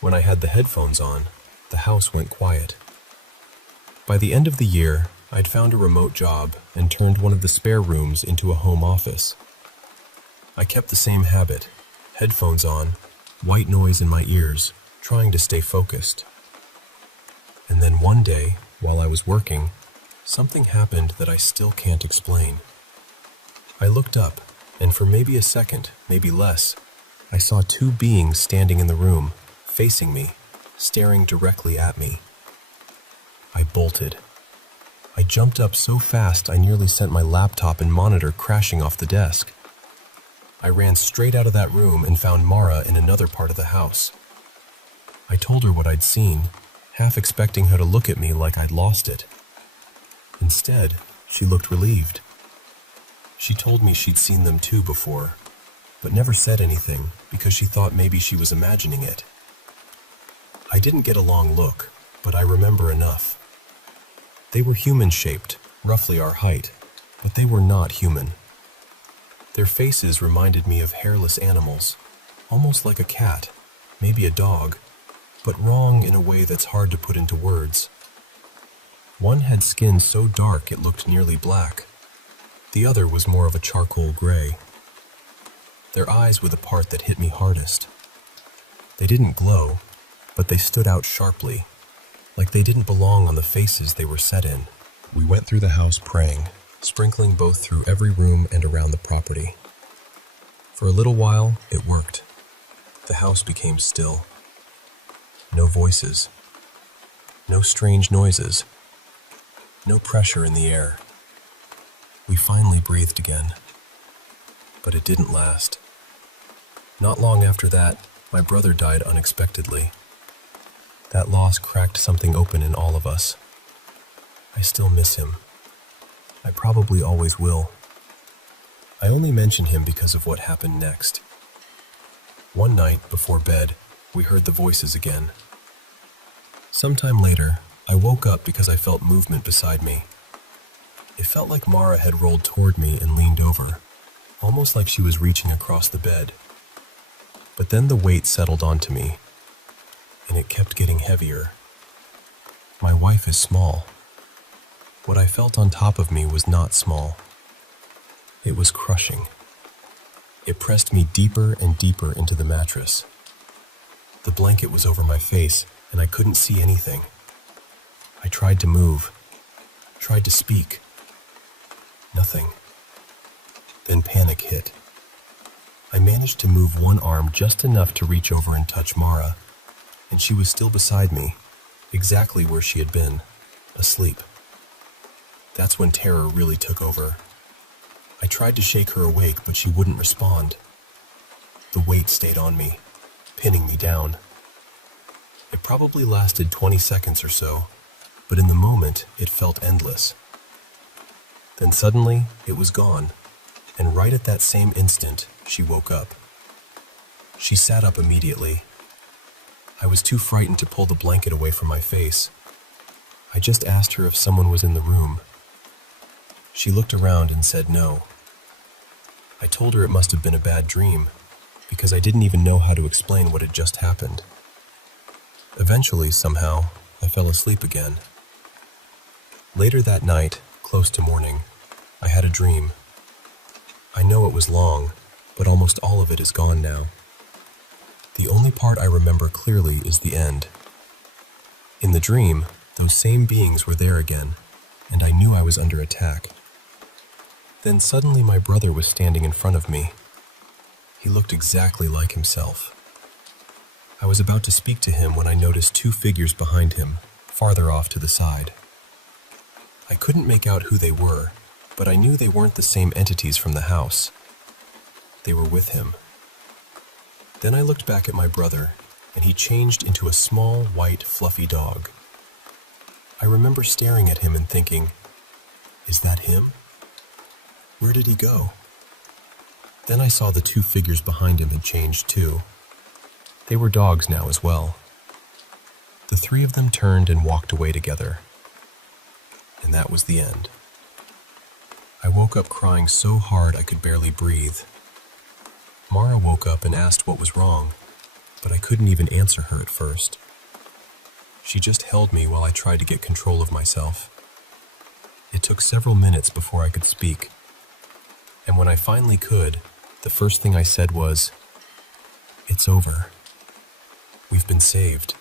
When I had the headphones on, the house went quiet. By the end of the year, I'd found a remote job and turned one of the spare rooms into a home office. I kept the same habit, headphones on, white noise in my ears, trying to stay focused. And then one day, while I was working, something happened that I still can't explain. I looked up, and for maybe a second, maybe less, I saw two beings standing in the room, facing me, staring directly at me. I bolted. I jumped up so fast I nearly sent my laptop and monitor crashing off the desk. I ran straight out of that room and found Mara in another part of the house. I told her what I'd seen, half expecting her to look at me like I'd lost it. Instead, she looked relieved. She told me she'd seen them too before, but never said anything because she thought maybe she was imagining it. I didn't get a long look, but I remember enough. They were human-shaped, roughly our height, but they were not human. Their faces reminded me of hairless animals, almost like a cat, maybe a dog, but wrong in a way that's hard to put into words. One had skin so dark it looked nearly black. The other was more of a charcoal gray. Their eyes were the part that hit me hardest. They didn't glow, but they stood out sharply, like they didn't belong on the faces they were set in. We went through the house praying, sprinkling both through every room and around the property. For a little while, it worked. The house became still. No voices. No strange noises. No pressure in the air. We finally breathed again. But it didn't last. Not long after that, my brother died unexpectedly. That loss cracked something open in all of us. I still miss him. I probably always will. I only mention him because of what happened next. One night, before bed, we heard the voices again. Sometime later, I woke up because I felt movement beside me. It felt like Mara had rolled toward me and leaned over, almost like she was reaching across the bed. But then the weight settled onto me, and it kept getting heavier. My wife is small. What I felt on top of me was not small. It was crushing. It pressed me deeper and deeper into the mattress. The blanket was over my face, and I couldn't see anything. I tried to move, tried to speak. Nothing. Then panic hit. I managed to move one arm just enough to reach over and touch Mara, and she was still beside me, exactly where she had been, asleep. That's when terror really took over. I tried to shake her awake, but she wouldn't respond. The weight stayed on me, pinning me down. It probably lasted 20 seconds or so, but in the moment, it felt endless. Then suddenly, it was gone, and right at that same instant, she woke up. She sat up immediately. I was too frightened to pull the blanket away from my face. I just asked her if someone was in the room. She looked around and said no. I told her it must have been a bad dream, because I didn't even know how to explain what had just happened. Eventually, somehow, I fell asleep again. Later that night, close to morning, I had a dream. I know it was long, but almost all of it is gone now. The only part I remember clearly is the end. In the dream, those same beings were there again, and I knew I was under attack. Then suddenly my brother was standing in front of me. He looked exactly like himself. I was about to speak to him when I noticed two figures behind him, farther off to the side. I couldn't make out who they were, but I knew they weren't the same entities from the house. They were with him. Then I looked back at my brother, and he changed into a small, white, fluffy dog. I remember staring at him and thinking, is that him? Where did he go? Then I saw the two figures behind him had changed too. They were dogs now as well. The three of them turned and walked away together. And that was the end. I woke up crying so hard I could barely breathe. Mara woke up and asked what was wrong, but I couldn't even answer her at first. She just held me while I tried to get control of myself. It took several minutes before I could speak. And when I finally could, the first thing I said was, "It's over. We've been saved.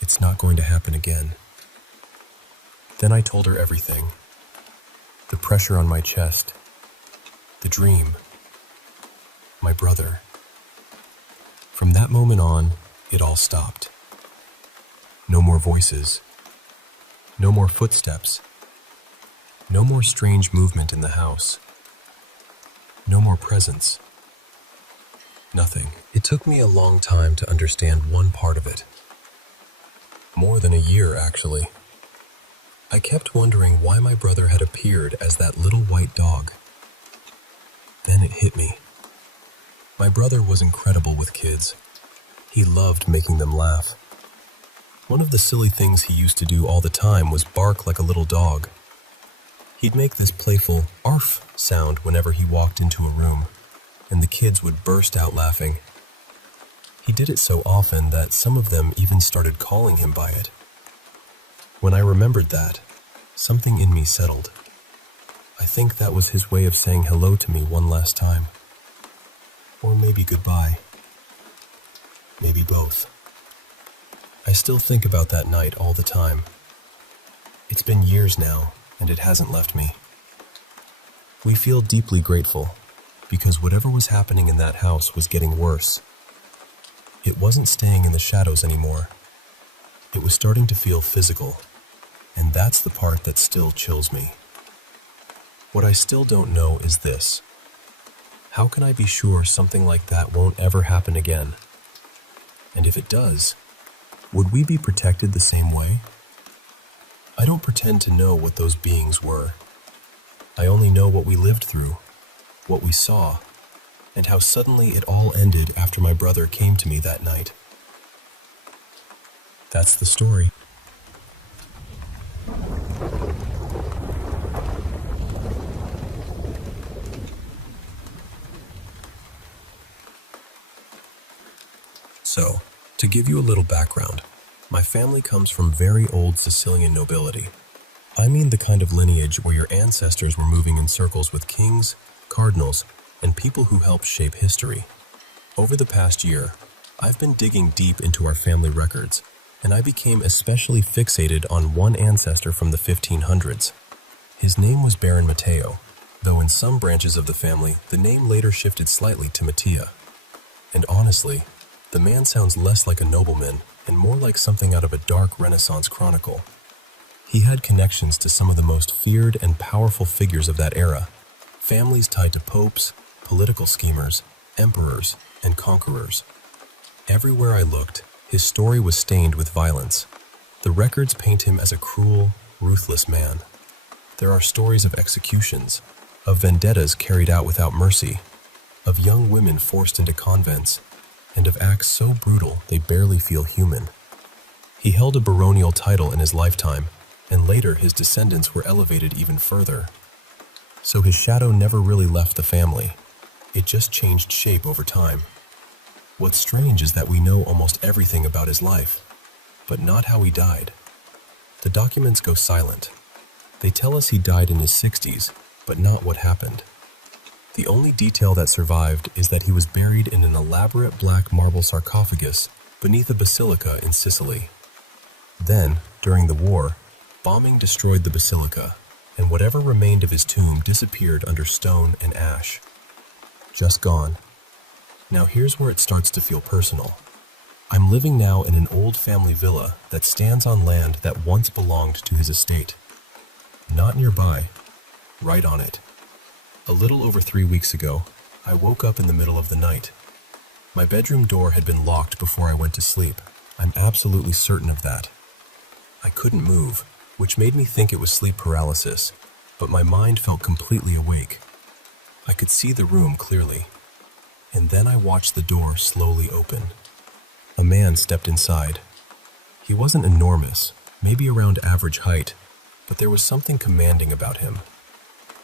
It's not going to happen again." Then I told her everything. The pressure on my chest, the dream, my brother. From that moment on, it all stopped. No more voices. No more footsteps. No more strange movement in the house. No more presence. Nothing. It took me a long time to understand one part of it. More than a year, actually. I kept wondering why my brother had appeared as that little white dog. Then it hit me. My brother was incredible with kids. He loved making them laugh. One of the silly things he used to do all the time was bark like a little dog. He'd make this playful "arf" sound whenever he walked into a room, and the kids would burst out laughing. He did it so often that some of them even started calling him by it. When I remembered that, something in me settled. I think that was his way of saying hello to me one last time. Or maybe goodbye. Maybe both. I still think about that night all the time. It's been years now, and it hasn't left me. We feel deeply grateful, because whatever was happening in that house was getting worse. It wasn't staying in the shadows anymore. It was starting to feel physical, and that's the part that still chills me. What I still don't know is this. How can I be sure something like that won't ever happen again? And if it does, would we be protected the same way? I don't pretend to know what those beings were. I only know what we lived through, what we saw, and how suddenly it all ended after my brother came to me that night. That's the story. So, to give you a little background, my family comes from very old Sicilian nobility. I mean the kind of lineage where your ancestors were moving in circles with kings, cardinals, and people who helped shape history. Over the past year, I've been digging deep into our family records, and I became especially fixated on one ancestor from the 1500s. His name was Baron Matteo, though in some branches of the family, the name later shifted slightly to Mattia. And honestly, the man sounds less like a nobleman and more like something out of a dark Renaissance chronicle. He had connections to some of the most feared and powerful figures of that era, families tied to popes, political schemers, emperors, and conquerors. Everywhere I looked, his story was stained with violence. The records paint him as a cruel, ruthless man. There are stories of executions, of vendettas carried out without mercy, of young women forced into convents, and of acts so brutal they barely feel human. He held a baronial title in his lifetime, and later his descendants were elevated even further. So his shadow never really left the family. It just changed shape over time. What's strange is that we know almost everything about his life, but not how he died. The documents go silent. They tell us he died in his 60s, but not what happened. The only detail that survived is that he was buried in an elaborate black marble sarcophagus beneath a basilica in Sicily. Then, during the war, bombing destroyed the basilica, and whatever remained of his tomb disappeared under stone and ash. Just gone. Now here's where it starts to feel personal. I'm living now in an old family villa that stands on land that once belonged to his estate. Not nearby, right on it. A little over 3 weeks ago, I woke up in the middle of the night. My bedroom door had been locked before I went to sleep. I'm absolutely certain of that. I couldn't move, which made me think it was sleep paralysis, but my mind felt completely awake. I could see the room clearly. And then I watched the door slowly open. A man stepped inside. He wasn't enormous, maybe around average height, but there was something commanding about him.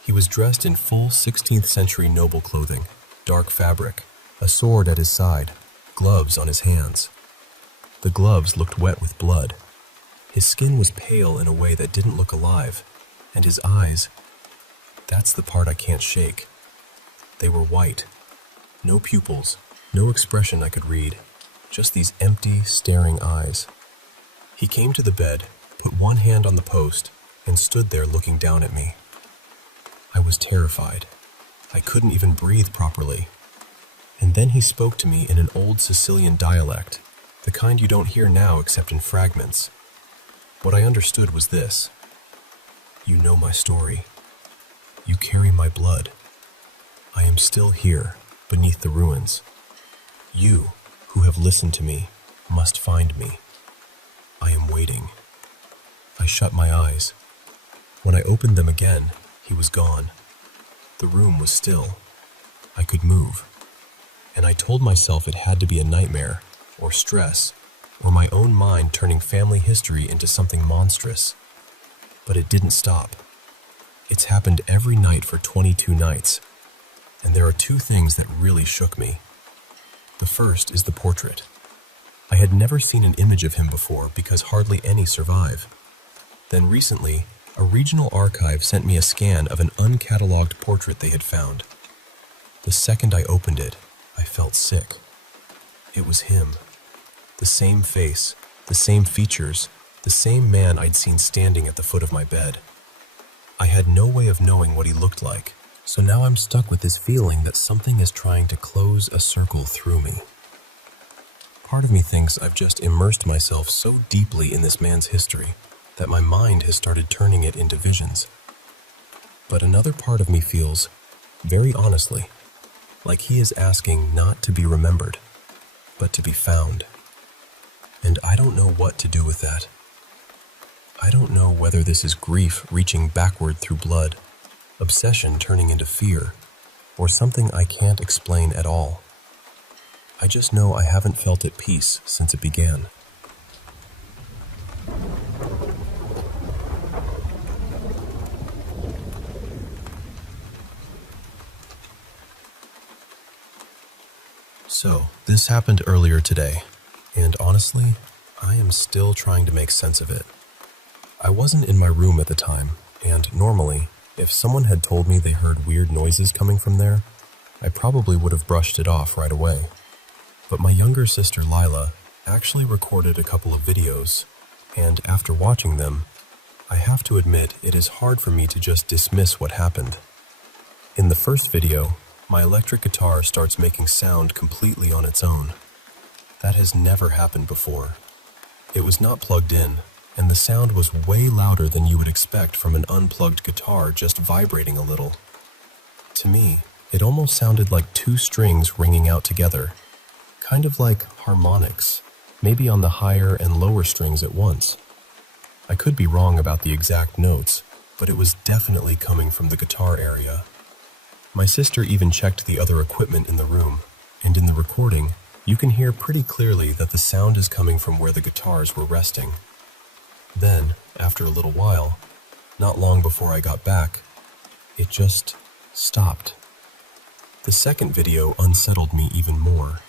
He was dressed in full 16th century noble clothing, dark fabric, a sword at his side, gloves on his hands. The gloves looked wet with blood. His skin was pale in a way that didn't look alive, and his eyes, that's the part I can't shake. They were white. No pupils, no expression I could read, just these empty, staring eyes. He came to the bed, put one hand on the post, and stood there looking down at me. I was terrified. I couldn't even breathe properly. And then he spoke to me in an old Sicilian dialect, the kind you don't hear now except in fragments. What I understood was this: you know my story. You carry my blood. I am still here, beneath the ruins. You, who have listened to me, must find me. I am waiting. I shut my eyes. When I opened them again, he was gone. The room was still. I could move. And I told myself it had to be a nightmare, or stress, or my own mind turning family history into something monstrous. But it didn't stop. It's happened every night for 22 nights. And there are two things that really shook me. The first is the portrait. I had never seen an image of him before because hardly any survive. Then recently, a regional archive sent me a scan of an uncatalogued portrait they had found. The second I opened it, I felt sick. It was him. The same face, the same features, the same man I'd seen standing at the foot of my bed. I had no way of knowing what he looked like. So now I'm stuck with this feeling that something is trying to close a circle through me. Part of me thinks I've just immersed myself so deeply in this man's history that my mind has started turning it into visions. But another part of me feels, very honestly, like he is asking not to be remembered, but to be found. And I don't know what to do with that. I don't know whether this is grief reaching backward through blood, obsession turning into fear, or something I can't explain at all. I just know I haven't felt at peace since it began. So, this happened earlier today, and honestly, I am still trying to make sense of it. I wasn't in my room at the time, and normally, if someone had told me they heard weird noises coming from there, I probably would have brushed it off right away. But my younger sister Lila actually recorded a couple of videos, and after watching them, I have to admit it is hard for me to just dismiss what happened. In the first video, my electric guitar starts making sound completely on its own. That has never happened before. It was not plugged in, and the sound was way louder than you would expect from an unplugged guitar just vibrating a little. To me, it almost sounded like two strings ringing out together, kind of like harmonics, maybe on the higher and lower strings at once. I could be wrong about the exact notes, but it was definitely coming from the guitar area. My sister even checked the other equipment in the room, and in the recording, you can hear pretty clearly that the sound is coming from where the guitars were resting. Then, after a little while, not long before I got back, it just stopped. The second video unsettled me even more.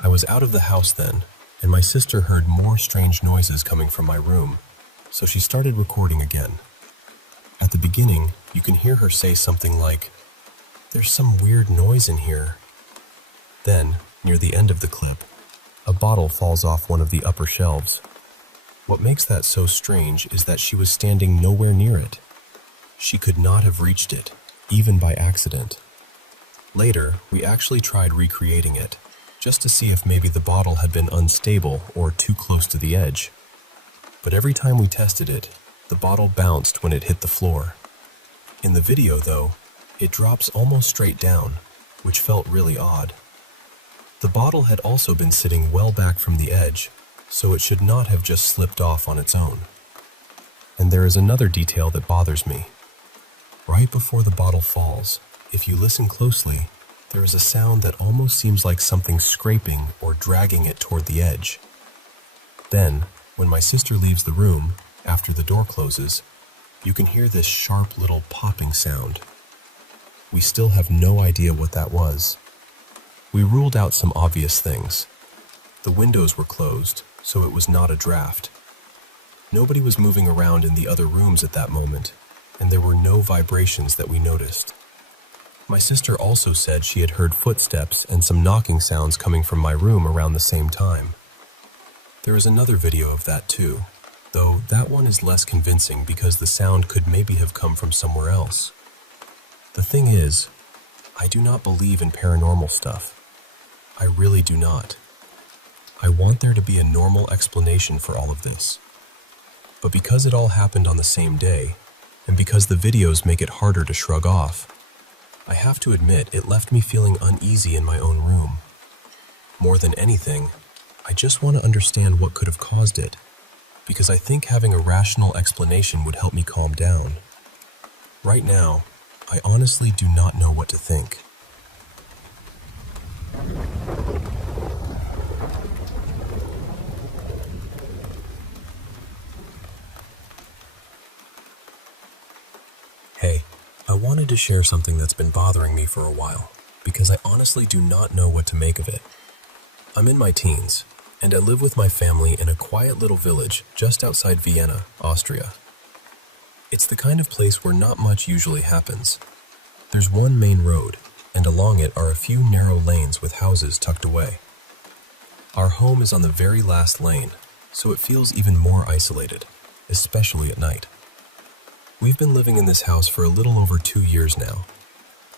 I was out of the house then, and my sister heard more strange noises coming from my room, so she started recording again. At the beginning, you can hear her say something like, "There's some weird noise in here." Then, near the end of the clip, a bottle falls off one of the upper shelves. What makes that so strange is that she was standing nowhere near it. She could not have reached it, even by accident. Later, we actually tried recreating it, just to see if maybe the bottle had been unstable or too close to the edge. But every time we tested it, the bottle bounced when it hit the floor. In the video, though, it drops almost straight down, which felt really odd. The bottle had also been sitting well back from the edge, so it should not have just slipped off on its own. And there is another detail that bothers me. Right before the bottle falls, if you listen closely, there is a sound that almost seems like something scraping or dragging it toward the edge. Then, when my sister leaves the room, after the door closes, you can hear this sharp little popping sound. We still have no idea what that was. We ruled out some obvious things. The windows were closed, so it was not a draft. Nobody was moving around in the other rooms at that moment, and there were no vibrations that we noticed. My sister also said she had heard footsteps and some knocking sounds coming from my room around the same time. There is another video of that too, though that one is less convincing because the sound could maybe have come from somewhere else. The thing is, I do not believe in paranormal stuff. I really do not. I want there to be a normal explanation for all of this. But because it all happened on the same day, and because the videos make it harder to shrug off, I have to admit it left me feeling uneasy in my own room. More than anything, I just want to understand what could have caused it, because I think having a rational explanation would help me calm down. Right now, I honestly do not know what to think. Hey, I wanted to share something that's been bothering me for a while, because I honestly do not know what to make of it. I'm in my teens, and I live with my family in a quiet little village just outside Vienna, Austria. It's the kind of place where not much usually happens. There's one main road, and along it are a few narrow lanes with houses tucked away. Our home is on the very last lane, so it feels even more isolated, especially at night. We've been living in this house for a little over 2 years now.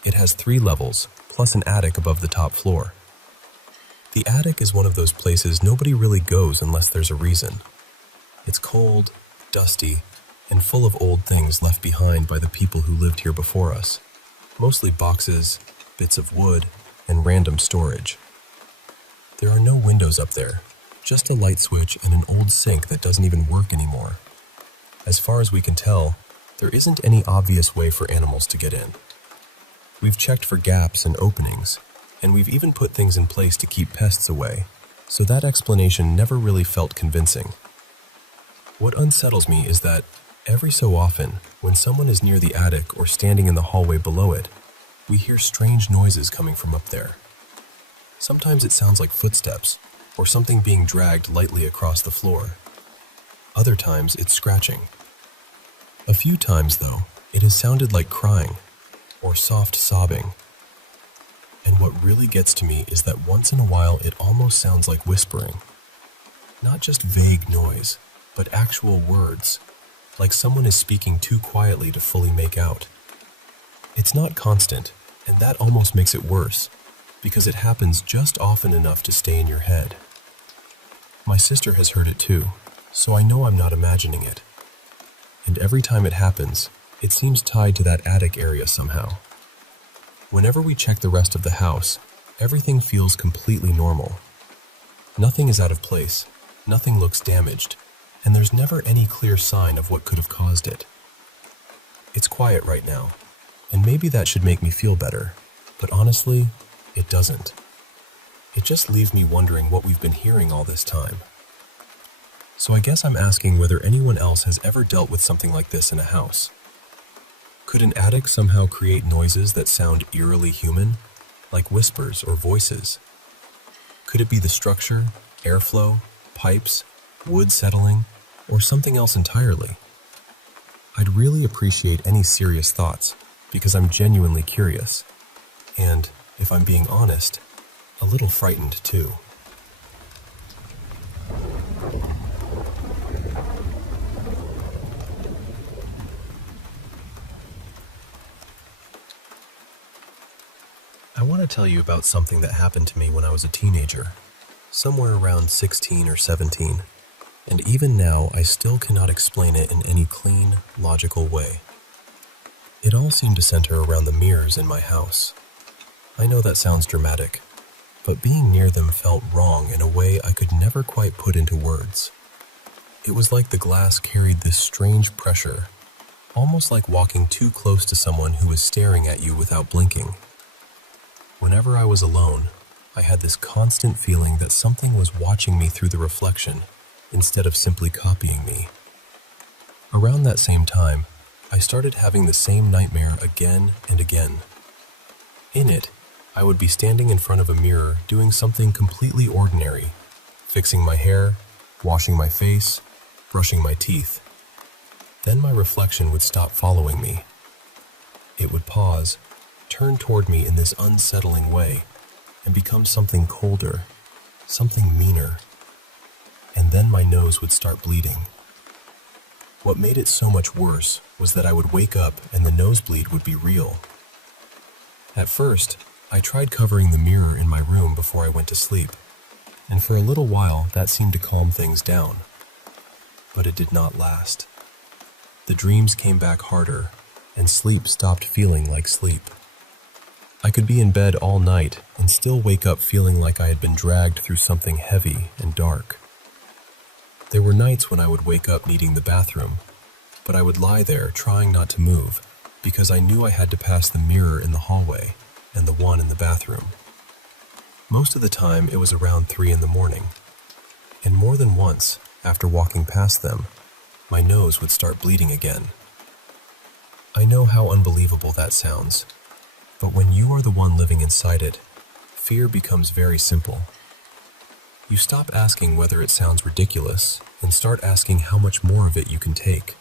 It has 3 levels, plus an attic above the top floor. The attic is one of those places nobody really goes unless there's a reason. It's cold, dusty, and full of old things left behind by the people who lived here before us. Mostly boxes, bits of wood, and random storage. There are no windows up there, just a light switch and an old sink that doesn't even work anymore. As far as we can tell, there isn't any obvious way for animals to get in. We've checked for gaps and openings, and we've even put things in place to keep pests away, so that explanation never really felt convincing. What unsettles me is that every so often, when someone is near the attic or standing in the hallway below it, we hear strange noises coming from up there. Sometimes it sounds like footsteps, or something being dragged lightly across the floor. Other times it's scratching. A few times, though, it has sounded like crying, or soft sobbing. And what really gets to me is that once in a while it almost sounds like whispering. Not just vague noise, but actual words, like someone is speaking too quietly to fully make out. It's not constant, and that almost makes it worse, because it happens just often enough to stay in your head. My sister has heard it too, so I know I'm not imagining it. And every time it happens, it seems tied to that attic area somehow. Whenever we check the rest of the house, everything feels completely normal. Nothing is out of place, nothing looks damaged, and there's never any clear sign of what could have caused it. It's quiet right now, and maybe that should make me feel better, but honestly, it doesn't. It just leaves me wondering what we've been hearing all this time. So I guess I'm asking whether anyone else has ever dealt with something like this in a house. Could an attic somehow create noises that sound eerily human, like whispers or voices? Could it be the structure, airflow, pipes, wood settling, or something else entirely? I'd really appreciate any serious thoughts, because I'm genuinely curious, and, if I'm being honest, a little frightened too. I want to tell you about something that happened to me when I was a teenager, somewhere around 16 or 17, and even now I still cannot explain it in any clean, logical way. It all seemed to center around the mirrors in my house. I know that sounds dramatic, but being near them felt wrong in a way I could never quite put into words. It was like the glass carried this strange pressure, almost like walking too close to someone who was staring at you without blinking. Whenever I was alone, I had this constant feeling that something was watching me through the reflection instead of simply copying me. Around that same time, I started having the same nightmare again and again. In it, I would be standing in front of a mirror doing something completely ordinary, fixing my hair, washing my face, brushing my teeth. Then my reflection would stop following me. It would pause, turn toward me in this unsettling way, and become something colder, something meaner. And then my nose would start bleeding. What made it so much worse was that I would wake up and the nosebleed would be real. At first, I tried covering the mirror in my room before I went to sleep, and for a little while that seemed to calm things down. But it did not last. The dreams came back harder, and sleep stopped feeling like sleep. I could be in bed all night and still wake up feeling like I had been dragged through something heavy and dark. There were nights when I would wake up needing the bathroom, but I would lie there trying not to move because I knew I had to pass the mirror in the hallway and the one in the bathroom. Most of the time it was around 3 in the morning, and more than once, after walking past them, my nose would start bleeding again. I know how unbelievable that sounds, but when you are the one living inside it, fear becomes very simple. You stop asking whether it sounds ridiculous and start asking how much more of it you can take.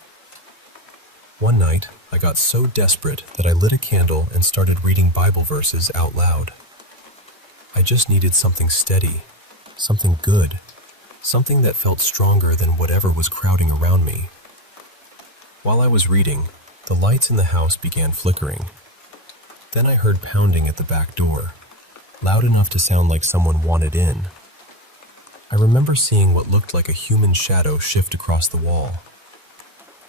One night, I got so desperate that I lit a candle and started reading Bible verses out loud. I just needed something steady, something good, something that felt stronger than whatever was crowding around me. While I was reading, the lights in the house began flickering. Then I heard pounding at the back door, loud enough to sound like someone wanted in. I remember seeing what looked like a human shadow shift across the wall.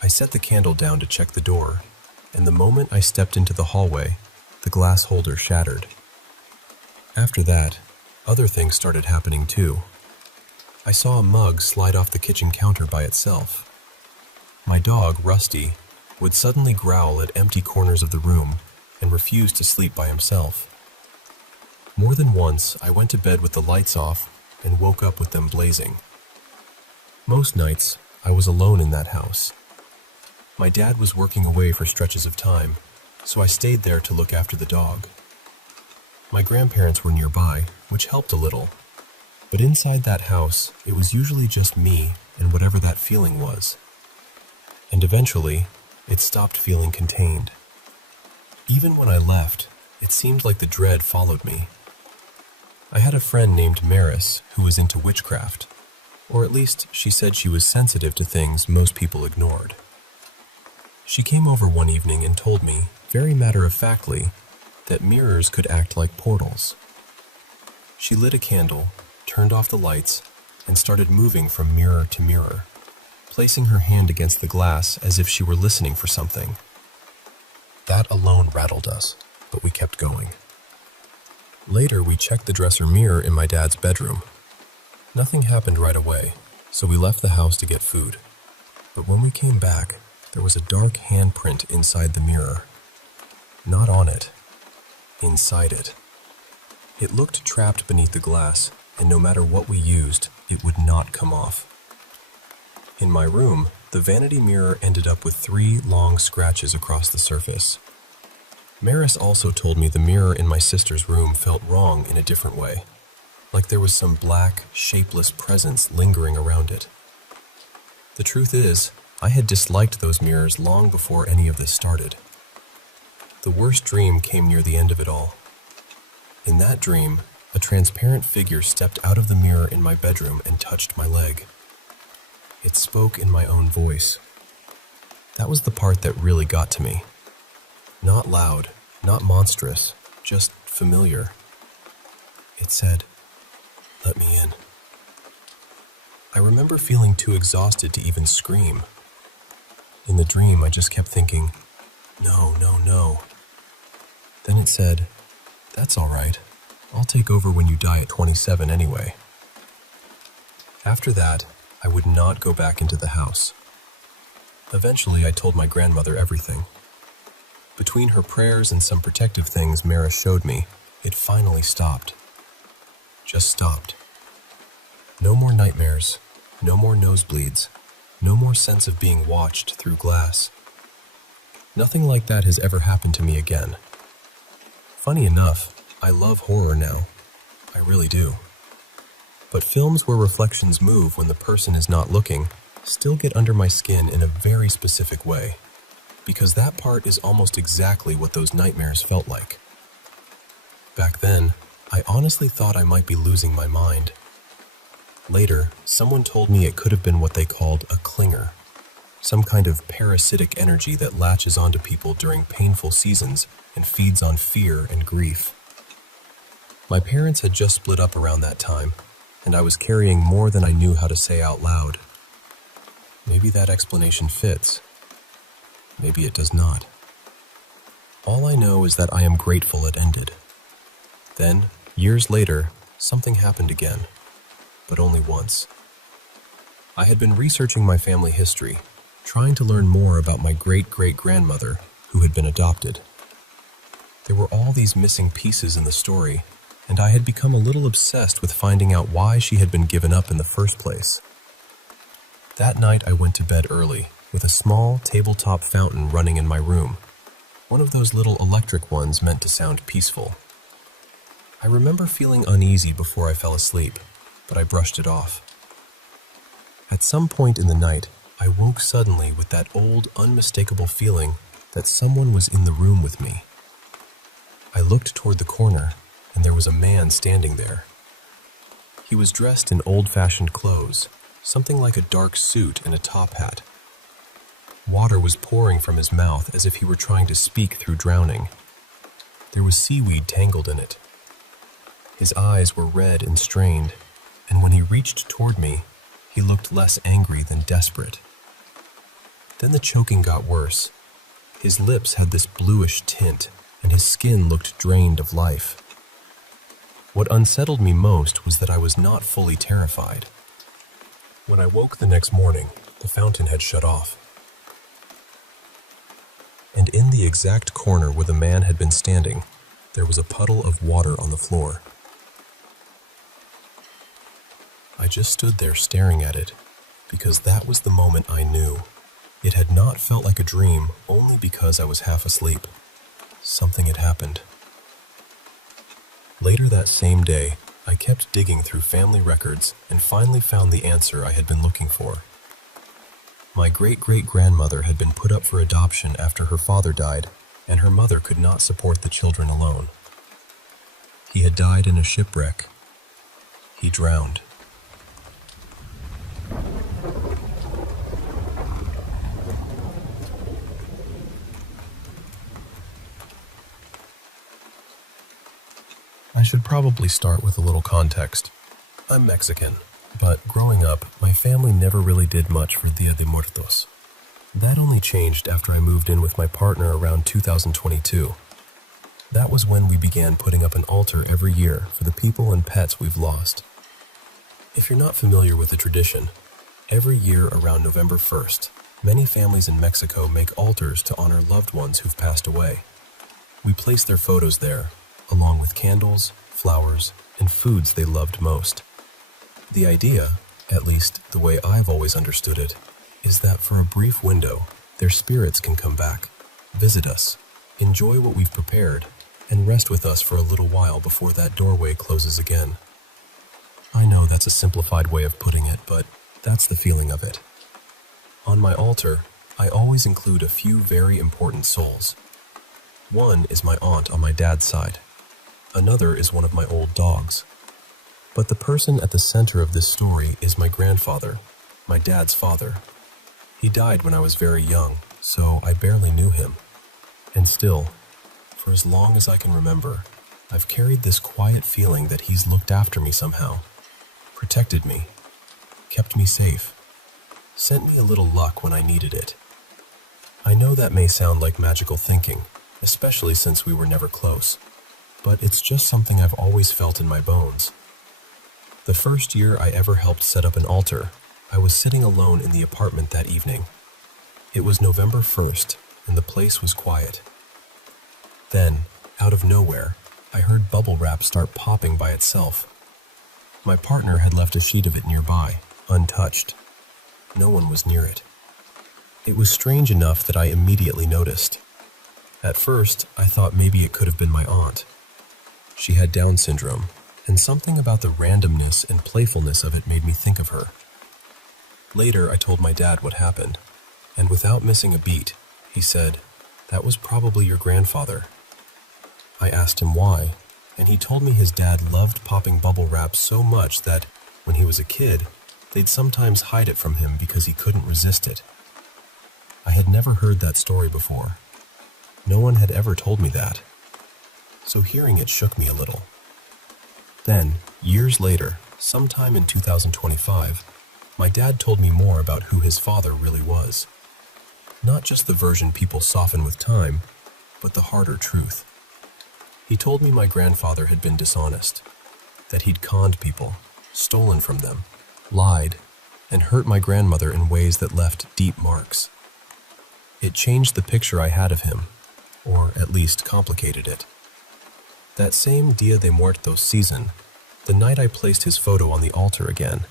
I set the candle down to check the door, and the moment I stepped into the hallway, the glass holder shattered. After that, other things started happening too. I saw a mug slide off the kitchen counter by itself. My dog, Rusty, would suddenly growl at empty corners of the room and refuse to sleep by himself. More than once, I went to bed with the lights off and woke up with them blazing. Most nights, I was alone in that house. My dad was working away for stretches of time, so I stayed there to look after the dog. My grandparents were nearby, which helped a little, but inside that house, it was usually just me and whatever that feeling was. And eventually, it stopped feeling contained. Even when I left, it seemed like the dread followed me. I had a friend named Maris who was into witchcraft, or at least she said she was sensitive to things most people ignored. She came over one evening and told me, very matter-of-factly, that mirrors could act like portals. She lit a candle, turned off the lights, and started moving from mirror to mirror, placing her hand against the glass as if she were listening for something. That alone rattled us, but we kept going. Later, we checked the dresser mirror in my dad's bedroom. Nothing happened right away, so we left the house to get food. But when we came back, there was a dark handprint inside the mirror. Not on it, inside it. It looked trapped beneath the glass, and no matter what we used, it would not come off. In my room, the vanity mirror ended up with 3 long scratches across the surface. Maris also told me the mirror in my sister's room felt wrong in a different way, like there was some black, shapeless presence lingering around it. The truth is, I had disliked those mirrors long before any of this started. The worst dream came near the end of it all. In that dream, a transparent figure stepped out of the mirror in my bedroom and touched my leg. It spoke in my own voice. That was the part that really got to me. Not loud, not monstrous, just familiar. It said, "Let me in." I remember feeling too exhausted to even scream. In the dream, I just kept thinking, "No, no, no." Then it said, "That's all right. I'll take over when you die at 27 anyway." After that, I would not go back into the house. Eventually, I told my grandmother everything. Between her prayers and some protective things Maris showed me, it finally stopped. Just stopped. No more nightmares, no more nosebleeds, no more sense of being watched through glass. Nothing like that has ever happened to me again. Funny enough, I love horror now. I really do. But films where reflections move when the person is not looking still get under my skin in a very specific way, because that part is almost exactly what those nightmares felt like. Back then, I honestly thought I might be losing my mind. Later, someone told me it could have been what they called a clinger, some kind of parasitic energy that latches onto people during painful seasons and feeds on fear and grief. My parents had just split up around that time, and I was carrying more than I knew how to say out loud. Maybe that explanation fits. Maybe it does not. All I know is that I am grateful it ended. Then, years later, something happened again, but only once. I had been researching my family history, trying to learn more about my great-great-grandmother who had been adopted. There were all these missing pieces in the story, and I had become a little obsessed with finding out why she had been given up in the first place. That night I went to bed early, with a small tabletop fountain running in my room, one of those little electric ones meant to sound peaceful. I remember feeling uneasy before I fell asleep, but I brushed it off. At some point in the night, I woke suddenly with that old, unmistakable feeling that someone was in the room with me. I looked toward the corner, and there was a man standing there. He was dressed in old-fashioned clothes, something like a dark suit and a top hat. Water was pouring from his mouth as if he were trying to speak through drowning. There was seaweed tangled in it. His eyes were red and strained, and when he reached toward me, he looked less angry than desperate. Then the choking got worse. His lips had this bluish tint, and his skin looked drained of life. What unsettled me most was that I was not fully terrified. When I woke the next morning, the fountain had shut off. And in the exact corner where the man had been standing, there was a puddle of water on the floor. I just stood there staring at it, because that was the moment I knew. It had not felt like a dream only because I was half asleep. Something had happened. Later that same day, I kept digging through family records and finally found the answer I had been looking for. My great-great-grandmother had been put up for adoption after her father died, and her mother could not support the children alone. He had died in a shipwreck. He drowned. should probably start with a little context. I'm Mexican, but growing up, my family never really did much for Dia de Muertos. That only changed after I moved in with my partner around 2022. That was when we began putting up an altar every year for the people and pets we've lost. If you're not familiar with the tradition, every year around November 1st, many families in Mexico make altars to honor loved ones who've passed away. We place their photos there, along with candles, flowers, and foods they loved most. The idea, at least the way I've always understood it, is that for a brief window, their spirits can come back, visit us, enjoy what we've prepared, and rest with us for a little while before that doorway closes again. I know that's a simplified way of putting it, but that's the feeling of it. On my altar, I always include a few very important souls. One is my aunt on my dad's side. Another is one of my old dogs. But the person at the center of this story is my grandfather, my dad's father. He died when I was very young, so I barely knew him. And still, for as long as I can remember, I've carried this quiet feeling that he's looked after me somehow, protected me, kept me safe, sent me a little luck when I needed it. I know that may sound like magical thinking, especially since we were never close, but it's just something I've always felt in my bones. The first year I ever helped set up an altar, I was sitting alone in the apartment that evening. It was November 1st, and the place was quiet. Then, out of nowhere, I heard bubble wrap start popping by itself. My partner had left a sheet of it nearby, untouched. No one was near it. It was strange enough that I immediately noticed. At first, I thought maybe it could have been my aunt. She had Down syndrome, and something about the randomness and playfulness of it made me think of her. Later, I told my dad what happened, and without missing a beat, he said, "That was probably your grandfather." I asked him why, and he told me his dad loved popping bubble wrap so much that, when he was a kid, they'd sometimes hide it from him because he couldn't resist it. I had never heard that story before. No one had ever told me that. So hearing it shook me a little. Then, years later, sometime in 2025, my dad told me more about who his father really was. Not just the version people soften with time, but the harder truth. He told me my grandfather had been dishonest, that he'd conned people, stolen from them, lied, and hurt my grandmother in ways that left deep marks. It changed the picture I had of him, or at least complicated it. That same Dia de Muertos season, the night I placed his photo on the altar again,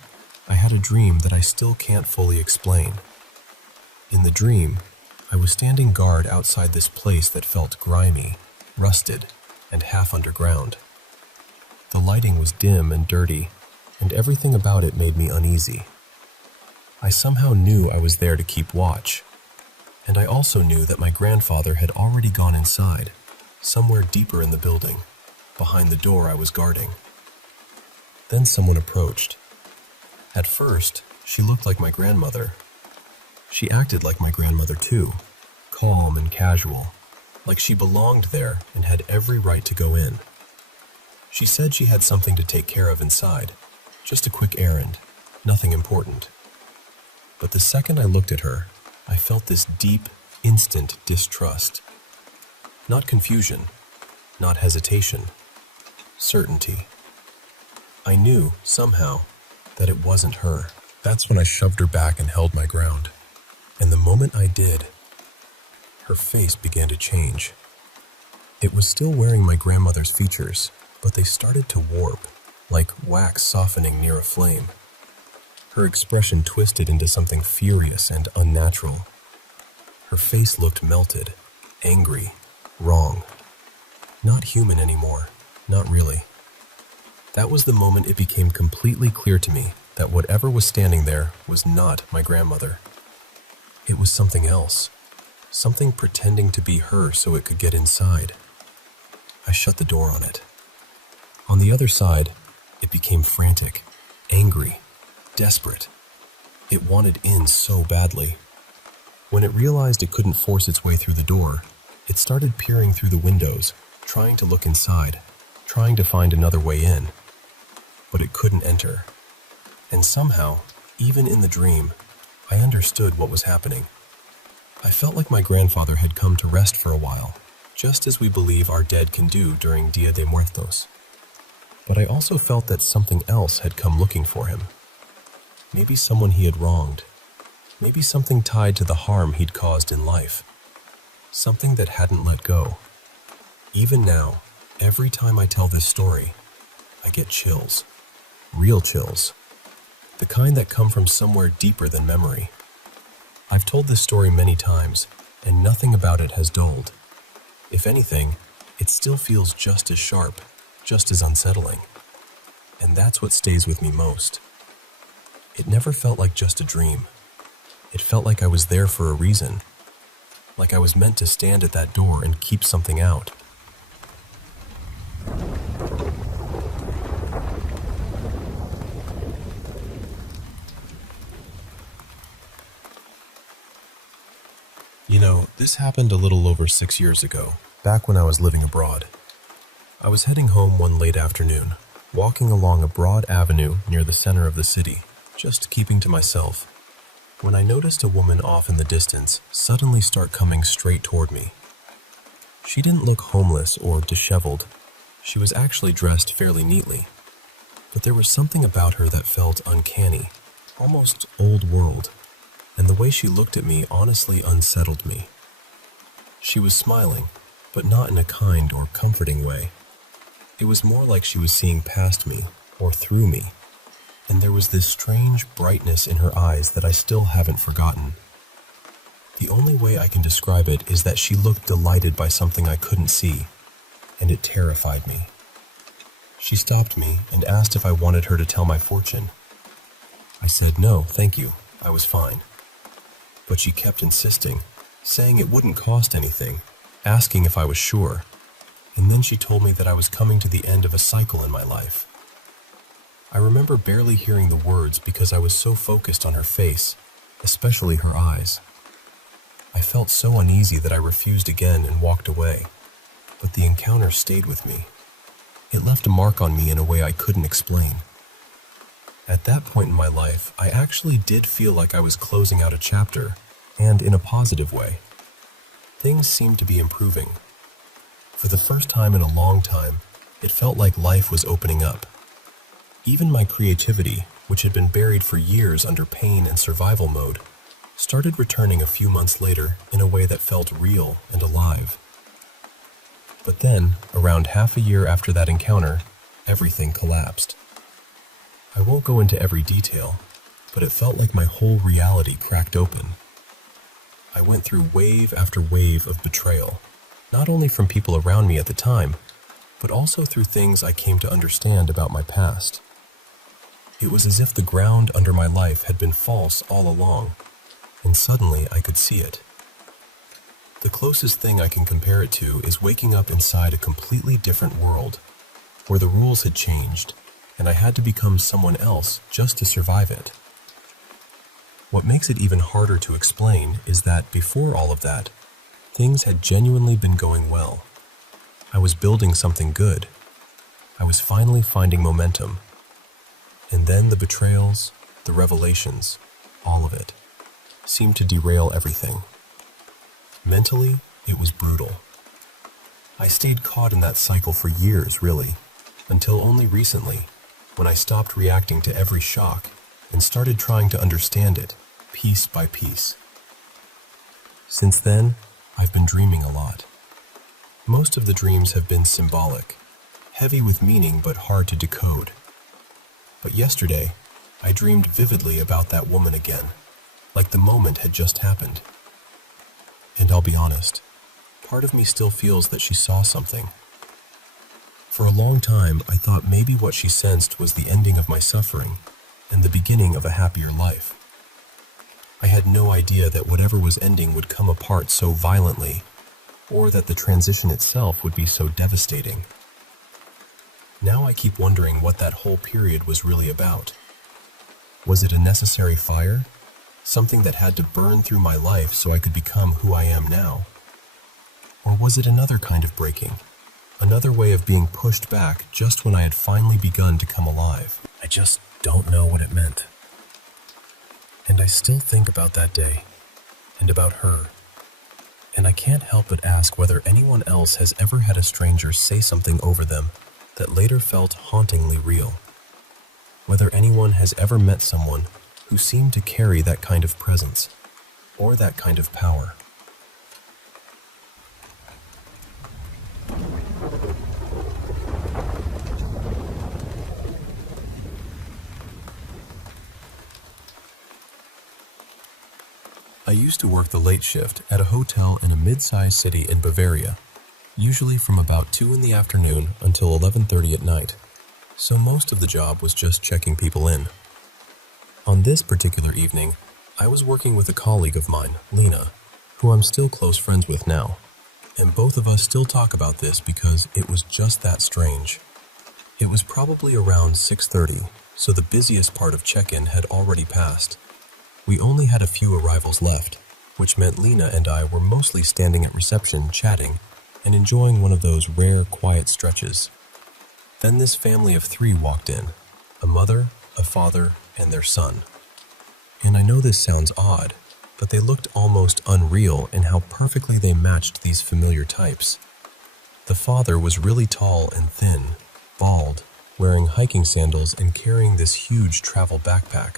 I had a dream that I still can't fully explain. In the dream, I was standing guard outside this place that felt grimy, rusted, and half underground. The lighting was dim and dirty, and everything about it made me uneasy. I somehow knew I was there to keep watch, and I also knew that my grandfather had already gone inside, somewhere deeper in the building, behind the door I was guarding. Then someone approached. At first, she looked like my grandmother. She acted like my grandmother too, calm and casual, like she belonged there and had every right to go in. She said she had something to take care of inside, just a quick errand, nothing important. But the second I looked at her, I felt this deep, instant distrust. Not confusion, not hesitation, certainty. I knew, somehow, that it wasn't her. That's when I shoved her back and held my ground. And the moment I did, her face began to change. It was still wearing my grandmother's features, but they started to warp, like wax softening near a flame. Her expression twisted into something furious and unnatural. Her face looked melted, angry, wrong. Not human anymore, not really. That was the moment it became completely clear to me that whatever was standing there was not my grandmother. It was something else, something pretending to be her so it could get inside. I shut the door on it. On the other side, it became frantic, angry, desperate. It wanted in so badly. When it realized it couldn't force its way through the door, it started peering through the windows, trying to look inside. trying to find another way in, but it couldn't enter. And somehow, even in the dream, I understood what was happening. I felt like my grandfather had come to rest for a while, just as we believe our dead can do during Dia de Muertos. But I also felt that something else had come looking for him. Maybe someone he had wronged. Maybe something tied to the harm he'd caused in life. Something that hadn't let go. Even now, every time I tell this story, I get chills. Real chills. The kind that come from somewhere deeper than memory. I've told this story many times, and nothing about it has dulled. If anything, it still feels just as sharp, just as unsettling. And that's what stays with me most. It never felt like just a dream. It felt like I was there for a reason. Like I was meant to stand at that door and keep something out. You know, this happened a little over 6 years ago, back when I was living abroad. I was heading home one late afternoon, walking along a broad avenue near the center of the city, just keeping to myself, when I noticed a woman off in the distance suddenly start coming straight toward me. She didn't look homeless or disheveled. She was actually dressed fairly neatly, but there was something about her that felt uncanny, almost old world. And the way she looked at me honestly unsettled me. She was smiling, but not in a kind or comforting way. It was more like she was seeing past me, or through me, and there was this strange brightness in her eyes that I still haven't forgotten. The only way I can describe it is that she looked delighted by something I couldn't see, and it terrified me. She stopped me and asked if I wanted her to tell my fortune. I said no, thank you, I was fine. But she kept insisting, saying it wouldn't cost anything, asking if I was sure, and then she told me that I was coming to the end of a cycle in my life. I remember barely hearing the words because I was so focused on her face, especially her eyes. I felt so uneasy that I refused again and walked away, but the encounter stayed with me. It left a mark on me in a way I couldn't explain. At that point in my life, I actually did feel like I was closing out a chapter, and in a positive way. Things seemed to be improving. For the first time in a long time, it felt like life was opening up. Even my creativity, which had been buried for years under pain and survival mode, started returning a few months later in a way that felt real and alive. But then, around half a year after that encounter, everything collapsed. I won't go into every detail, but it felt like my whole reality cracked open. I went through wave after wave of betrayal, not only from people around me at the time, but also through things I came to understand about my past. It was as if the ground under my life had been false all along, and suddenly I could see it. The closest thing I can compare it to is waking up inside a completely different world, where the rules had changed, and I had to become someone else just to survive it. What makes it even harder to explain is that before all of that, things had genuinely been going well. I was building something good. I was finally finding momentum. And then the betrayals, the revelations, all of it, seemed to derail everything. Mentally, it was brutal. I stayed caught in that cycle for years, really, until only recently, when I stopped reacting to every shock and started trying to understand it, piece by piece. Since then, I've been dreaming a lot. Most of the dreams have been symbolic, heavy with meaning but hard to decode. But yesterday, I dreamed vividly about that woman again, like the moment had just happened. And I'll be honest, part of me still feels that she saw something. For a long time, I thought maybe what she sensed was the ending of my suffering and the beginning of a happier life. I had no idea that whatever was ending would come apart so violently, or that the transition itself would be so devastating. Now I keep wondering what that whole period was really about. Was it a necessary fire? Something that had to burn through my life so I could become who I am now? Or was it another kind of breaking? Another way of being pushed back just when I had finally begun to come alive. I just don't know what it meant. And I still think about that day, and about her. And I can't help but ask whether anyone else has ever had a stranger say something over them that later felt hauntingly real. Whether anyone has ever met someone who seemed to carry that kind of presence, or that kind of power. I used to work the late shift at a hotel in a mid-sized city in Bavaria, usually from about 2 in the afternoon until 11:30 at night, so most of the job was just checking people in. On this particular evening, I was working with a colleague of mine, Lena, who I'm still close friends with now, and both of us still talk about this because it was just that strange. It was probably around 6:30, so the busiest part of check-in had already passed. We only had a few arrivals left, which meant Lena and I were mostly standing at reception chatting and enjoying one of those rare quiet stretches. Then this family of 3 walked in, a mother, a father, and their son. And I know this sounds odd, but they looked almost unreal in how perfectly they matched these familiar types. The father was really tall and thin, bald, wearing hiking sandals and carrying this huge travel backpack.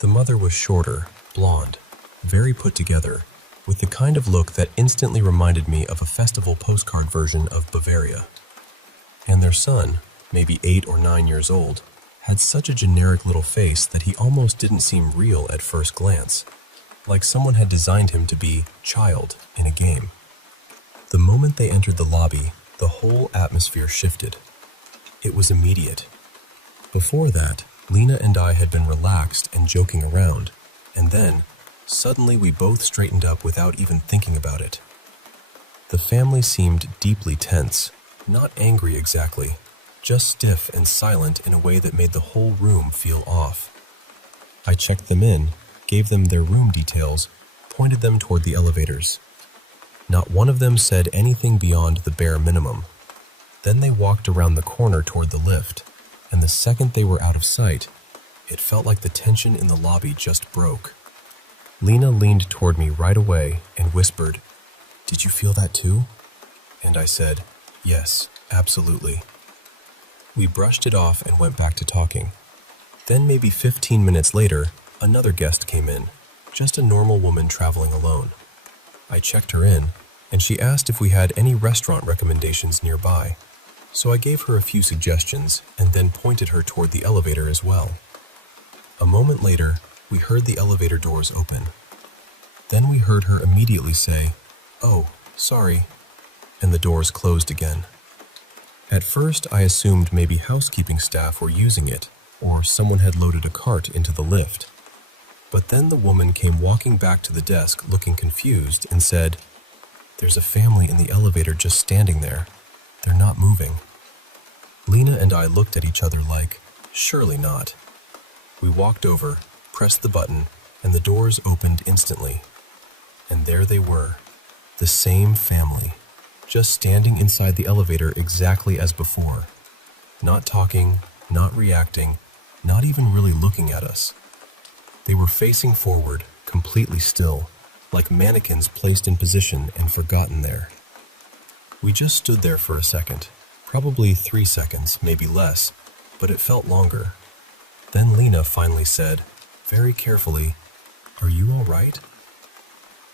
The mother was shorter, blonde, very put together, with the kind of look that instantly reminded me of a festival postcard version of Bavaria. And their son, maybe 8 or 9 years old, had such a generic little face that he almost didn't seem real at first glance, like someone had designed him to be child in a game. The moment they entered the lobby, the whole atmosphere shifted. It was immediate. Before that, Lena and I had been relaxed and joking around, and then, suddenly we both straightened up without even thinking about it. The family seemed deeply tense, not angry exactly, just stiff and silent in a way that made the whole room feel off. I checked them in, gave them their room details, pointed them toward the elevators. Not one of them said anything beyond the bare minimum. Then they walked around the corner toward the lift, and the second they were out of sight, it felt like the tension in the lobby just broke. Lena leaned toward me right away and whispered, "Did you feel that too?" And I said, "Yes, absolutely." We brushed it off and went back to talking. Then maybe 15 minutes later, another guest came in, just a normal woman traveling alone. I checked her in, and she asked if we had any restaurant recommendations nearby. So I gave her a few suggestions and then pointed her toward the elevator as well. A moment later, we heard the elevator doors open. Then we heard her immediately say, "Oh, sorry," and the doors closed again. At first, I assumed maybe housekeeping staff were using it, or someone had loaded a cart into the lift. But then the woman came walking back to the desk looking confused and said, "There's a family in the elevator just standing there. They're not moving." Lena and I looked at each other like, surely not. We walked over, pressed the button, and the doors opened instantly. And there they were, the same family, just standing inside the elevator exactly as before. Not talking, not reacting, not even really looking at us. They were facing forward, completely still, like mannequins placed in position and forgotten there. We just stood there for a second, probably 3 seconds, maybe less, but it felt longer. Then Lena finally said, very carefully, "Are you all right?"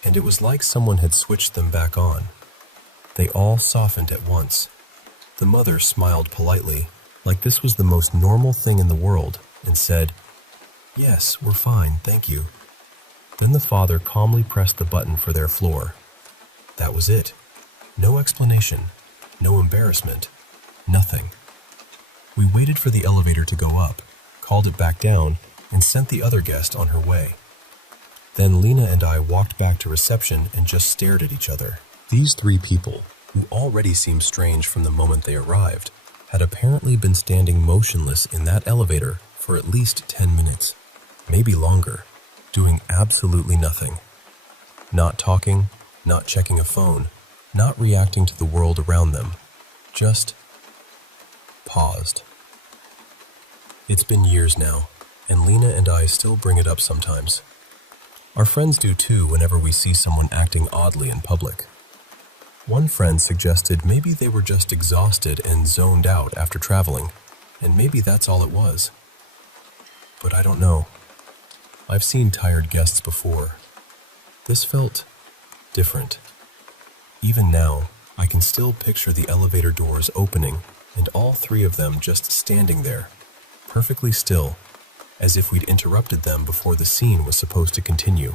And it was like someone had switched them back on. They all softened at once. The mother smiled politely, like this was the most normal thing in the world, and said, "Yes, we're fine, thank you." Then the father calmly pressed the button for their floor. That was it. No explanation, no embarrassment, nothing. We waited for the elevator to go up, called it back down, and sent the other guest on her way. Then Lena and I walked back to reception and just stared at each other. These 3 people, who already seemed strange from the moment they arrived, had apparently been standing motionless in that elevator for at least 10 minutes, maybe longer, doing absolutely nothing. Not talking, not checking a phone, not reacting to the world around them. just paused. It's been years now, and Lena and I still bring it up sometimes. Our friends do too whenever we see someone acting oddly in public. One friend suggested maybe they were just exhausted and zoned out after traveling, and maybe that's all it was. But I don't know. I've seen tired guests before. This felt different. Even now, I can still picture the elevator doors opening and all three of them just standing there, perfectly still, as if we'd interrupted them before the scene was supposed to continue.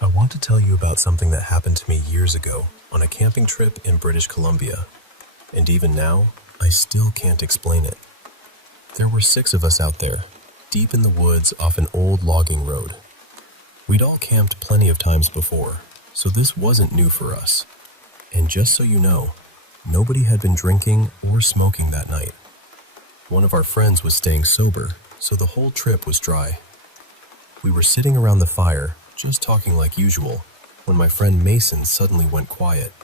I want to tell you about something that happened to me years ago on a camping trip in British Columbia, and even now, I still can't explain it. There were 6 of us out there, deep in the woods off an old logging road. We'd all camped plenty of times before, so this wasn't new for us. And just so you know, nobody had been drinking or smoking that night. One of our friends was staying sober, so the whole trip was dry. We were sitting around the fire, just talking like usual, when my friend Mason suddenly went quiet.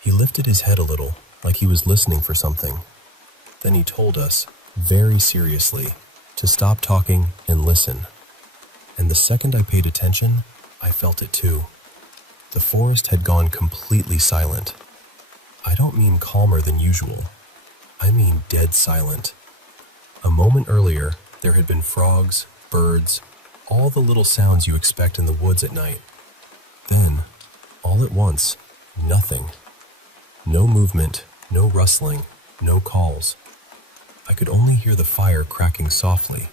He lifted his head a little, like he was listening for something. Then he told us, very seriously, to stop talking and listen. And the second I paid attention, I felt it too. The forest had gone completely silent. I don't mean calmer than usual. I mean dead silent. A moment earlier, there had been frogs, birds, all the little sounds you expect in the woods at night. Then, all at once, nothing. No movement, no rustling, no calls. I could only hear the fire cracking softly.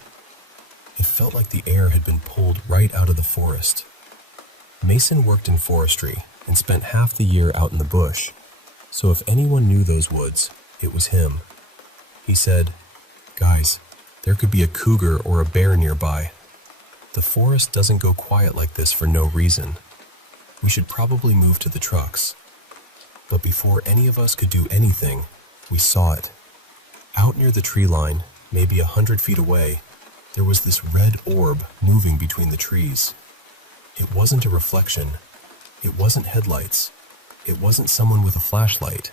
It felt like the air had been pulled right out of the forest. Mason worked in forestry and spent half the year out in the bush, so if anyone knew those woods, it was him. He said, "Guys, there could be a cougar or a bear nearby. The forest doesn't go quiet like this for no reason. We should probably move to the trucks." But before any of us could do anything, we saw it. Out near the tree line, maybe 100 feet away, there was this red orb moving between the trees. It wasn't a reflection. It wasn't headlights. It wasn't someone with a flashlight.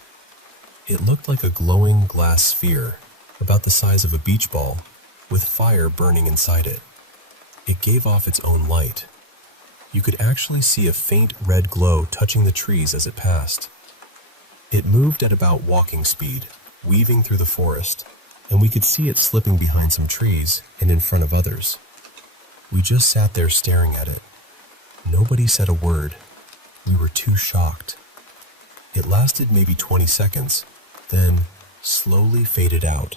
It looked like a glowing glass sphere, about the size of a beach ball, with fire burning inside it. It gave off its own light. You could actually see a faint red glow touching the trees as it passed. It moved at about walking speed, weaving through the forest, and we could see it slipping behind some trees and in front of others. We just sat there staring at it. Nobody said a word. We were too shocked. It lasted maybe 20 seconds, then slowly faded out.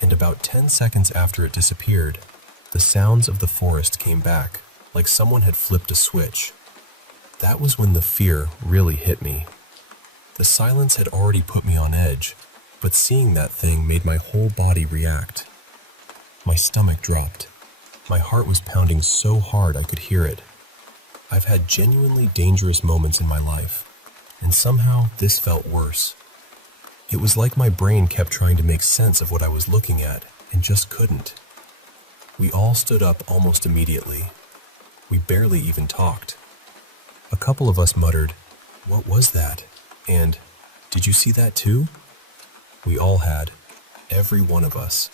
And about 10 seconds after it disappeared, the sounds of the forest came back, like someone had flipped a switch. That was when the fear really hit me. The silence had already put me on edge, but seeing that thing made my whole body react. My stomach dropped. My heart was pounding so hard I could hear it. I've had genuinely dangerous moments in my life, and somehow this felt worse. It was like my brain kept trying to make sense of what I was looking at, and just couldn't. We all stood up almost immediately. We barely even talked. A couple of us muttered, "What was that?" and "Did you see that too?" We all had, every one of us.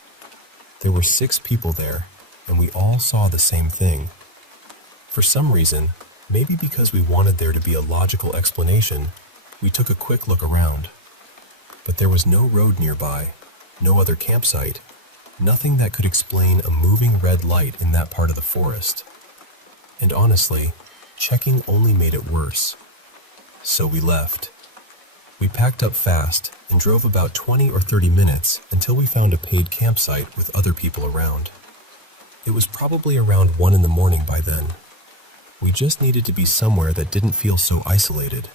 There were 6 people there, and we all saw the same thing. For some reason, maybe because we wanted there to be a logical explanation, we took a quick look around. But there was no road nearby, no other campsite, nothing that could explain a moving red light in that part of the forest. And honestly, checking only made it worse. So we left. We packed up fast and drove about 20 or 30 minutes until we found a paid campsite with other people around. It was probably around 1 in the morning by then. We just needed to be somewhere that didn't feel so isolated.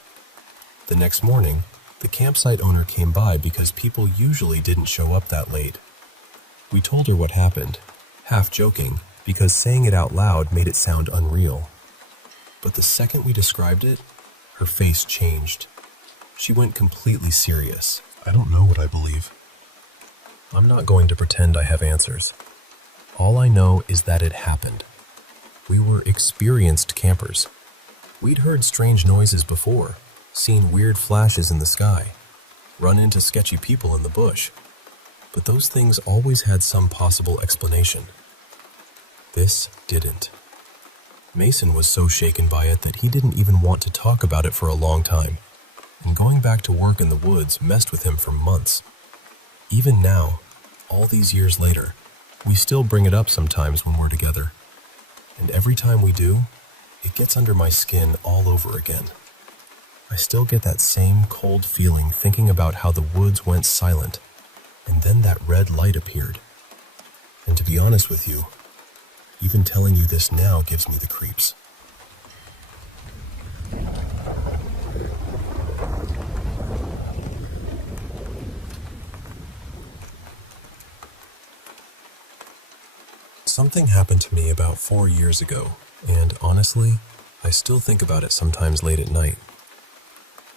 The next morning, the campsite owner came by because people usually didn't show up that late. We told her what happened, half joking, because saying it out loud made it sound unreal. But the second we described it, her face changed. She went completely serious. "I don't know what I believe." I'm not going to pretend I have answers. All I know is that it happened. We were experienced campers. We'd heard strange noises before, seen weird flashes in the sky, run into sketchy people in the bush. But those things always had some possible explanation. This didn't. Mason was so shaken by it that he didn't even want to talk about it for a long time, and going back to work in the woods messed with him for months. Even now, all these years later, we still bring it up sometimes when we're together. And every time we do, it gets under my skin all over again. I still get that same cold feeling thinking about how the woods went silent, and then that red light appeared. And to be honest with you, even telling you this now gives me the creeps. Something happened to me about 4 years ago, and honestly, I still think about it sometimes late at night.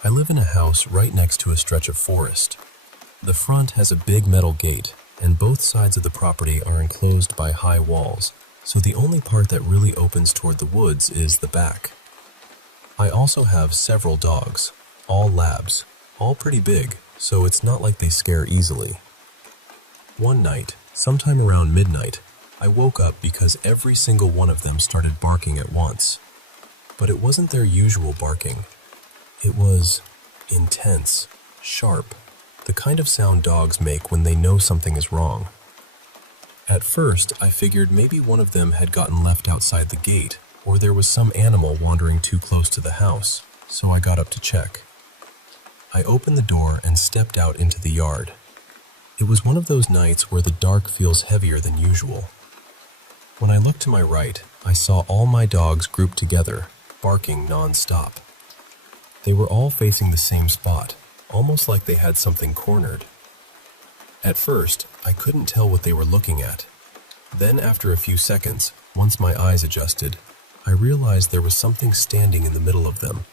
I live in a house right next to a stretch of forest. The front has a big metal gate, and both sides of the property are enclosed by high walls, so the only part that really opens toward the woods is the back. I also have several dogs, all labs, all pretty big, so it's not like they scare easily. One night, sometime around midnight, I woke up because every single one of them started barking at once. But it wasn't their usual barking. It was intense, sharp, the kind of sound dogs make when they know something is wrong. At first, I figured maybe one of them had gotten left outside the gate, or there was some animal wandering too close to the house, so I got up to check. I opened the door and stepped out into the yard. It was one of those nights where the dark feels heavier than usual. When I looked to my right, I saw all my dogs grouped together, barking non-stop. They were all facing the same spot, almost like they had something cornered. At first, I couldn't tell what they were looking at. Then after a few seconds, once my eyes adjusted, I realized there was something standing in the middle of them.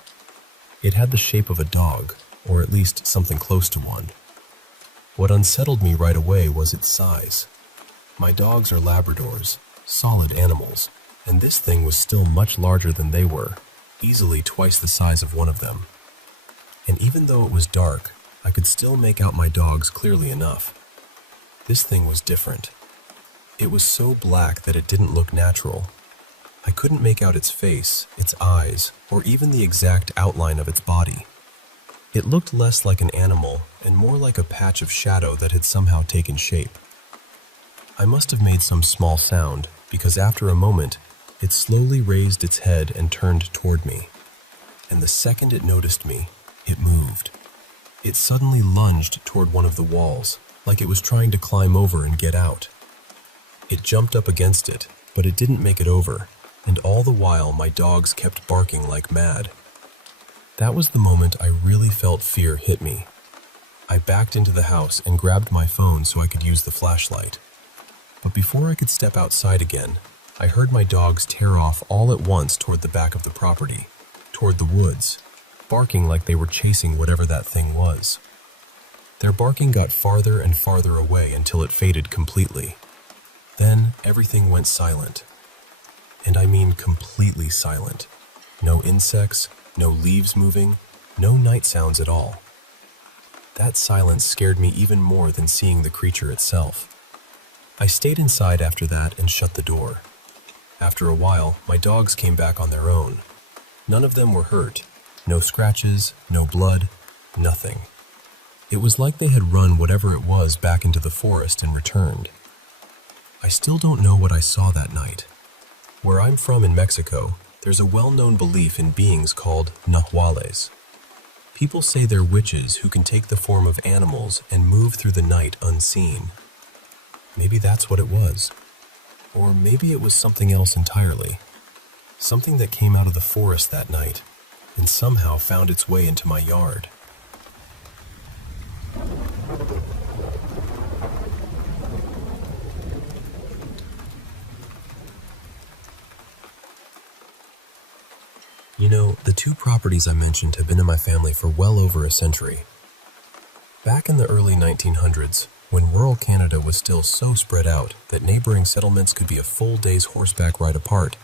It had the shape of a dog, or at least something close to one. What unsettled me right away was its size. My dogs are Labradors, solid animals, and this thing was still much larger than they were, easily twice the size of one of them. And even though it was dark, I could still make out my dogs clearly enough. This thing was different. It was so black that it didn't look natural. I couldn't make out its face, its eyes, or even the exact outline of its body. It looked less like an animal and more like a patch of shadow that had somehow taken shape. I must have made some small sound, because after a moment, it slowly raised its head and turned toward me. And the second it noticed me, it moved. It suddenly lunged toward one of the walls, like it was trying to climb over and get out. It jumped up against it, but it didn't make it over, and all the while my dogs kept barking like mad. That was the moment I really felt fear hit me. I backed into the house and grabbed my phone so I could use the flashlight. But before I could step outside again, I heard my dogs tear off all at once toward the back of the property, toward the woods, barking like they were chasing whatever that thing was. Their barking got farther and farther away until it faded completely. Then everything went silent. And I mean completely silent. No insects, no leaves moving, no night sounds at all. That silence scared me even more than seeing the creature itself. I stayed inside after that and shut the door. After a while, my dogs came back on their own. None of them were hurt. No scratches, no blood, nothing. It was like they had run whatever it was back into the forest and returned. I still don't know what I saw that night. Where I'm from in Mexico, there's a well-known belief in beings called nahuales. People say they're witches who can take the form of animals and move through the night unseen. Maybe that's what it was. Or maybe it was something else entirely. Something that came out of the forest that night and somehow found its way into my yard. You know, the two properties I mentioned have been in my family for well over a century. Back in the early 1900s, when rural Canada was still so spread out that neighboring settlements could be a full day's horseback ride apart.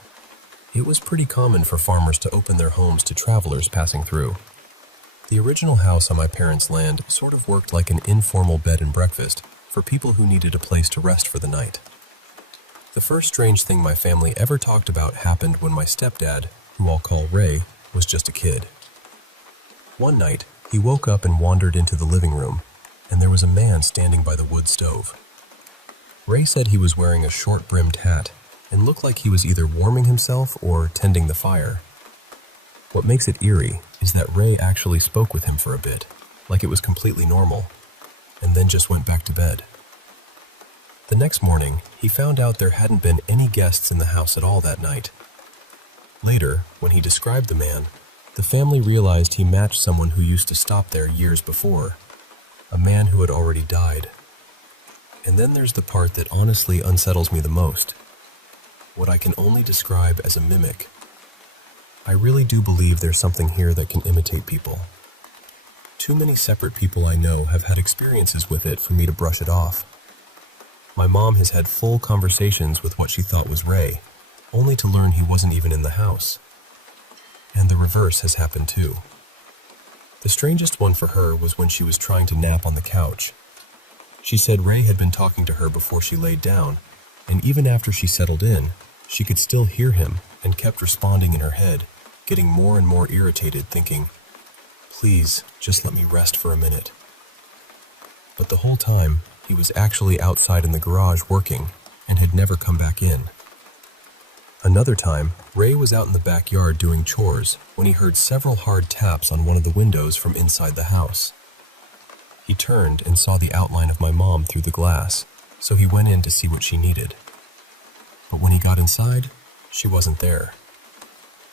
It was pretty common for farmers to open their homes to travelers passing through. The original house on my parents' land sort of worked like an informal bed and breakfast for people who needed a place to rest for the night. The first strange thing my family ever talked about happened when my stepdad, who I'll call Ray, was just a kid. One night, he woke up and wandered into the living room, and there was a man standing by the wood stove. Ray said he was wearing a short-brimmed hat and looked like he was either warming himself or tending the fire. What makes it eerie is that Ray actually spoke with him for a bit, like it was completely normal, and then just went back to bed. The next morning, he found out there hadn't been any guests in the house at all that night. Later, when he described the man, the family realized he matched someone who used to stop there years before, a man who had already died. And then there's the part that honestly unsettles me the most, what I can only describe as a mimic. I really do believe there's something here that can imitate people. Too many separate people I know have had experiences with it for me to brush it off. My mom has had full conversations with what she thought was Ray, only to learn he wasn't even in the house. And the reverse has happened too. The strangest one for her was when she was trying to nap on the couch. She said Ray had been talking to her before she laid down, and even after she settled in, she could still hear him and kept responding in her head, getting more and more irritated, thinking, "Please, just let me rest for a minute." But the whole time, he was actually outside in the garage working and had never come back in. Another time, Ray was out in the backyard doing chores when he heard several hard taps on one of the windows from inside the house. He turned and saw the outline of my mom through the glass, so he went in to see what she needed. But when he got inside, she wasn't there.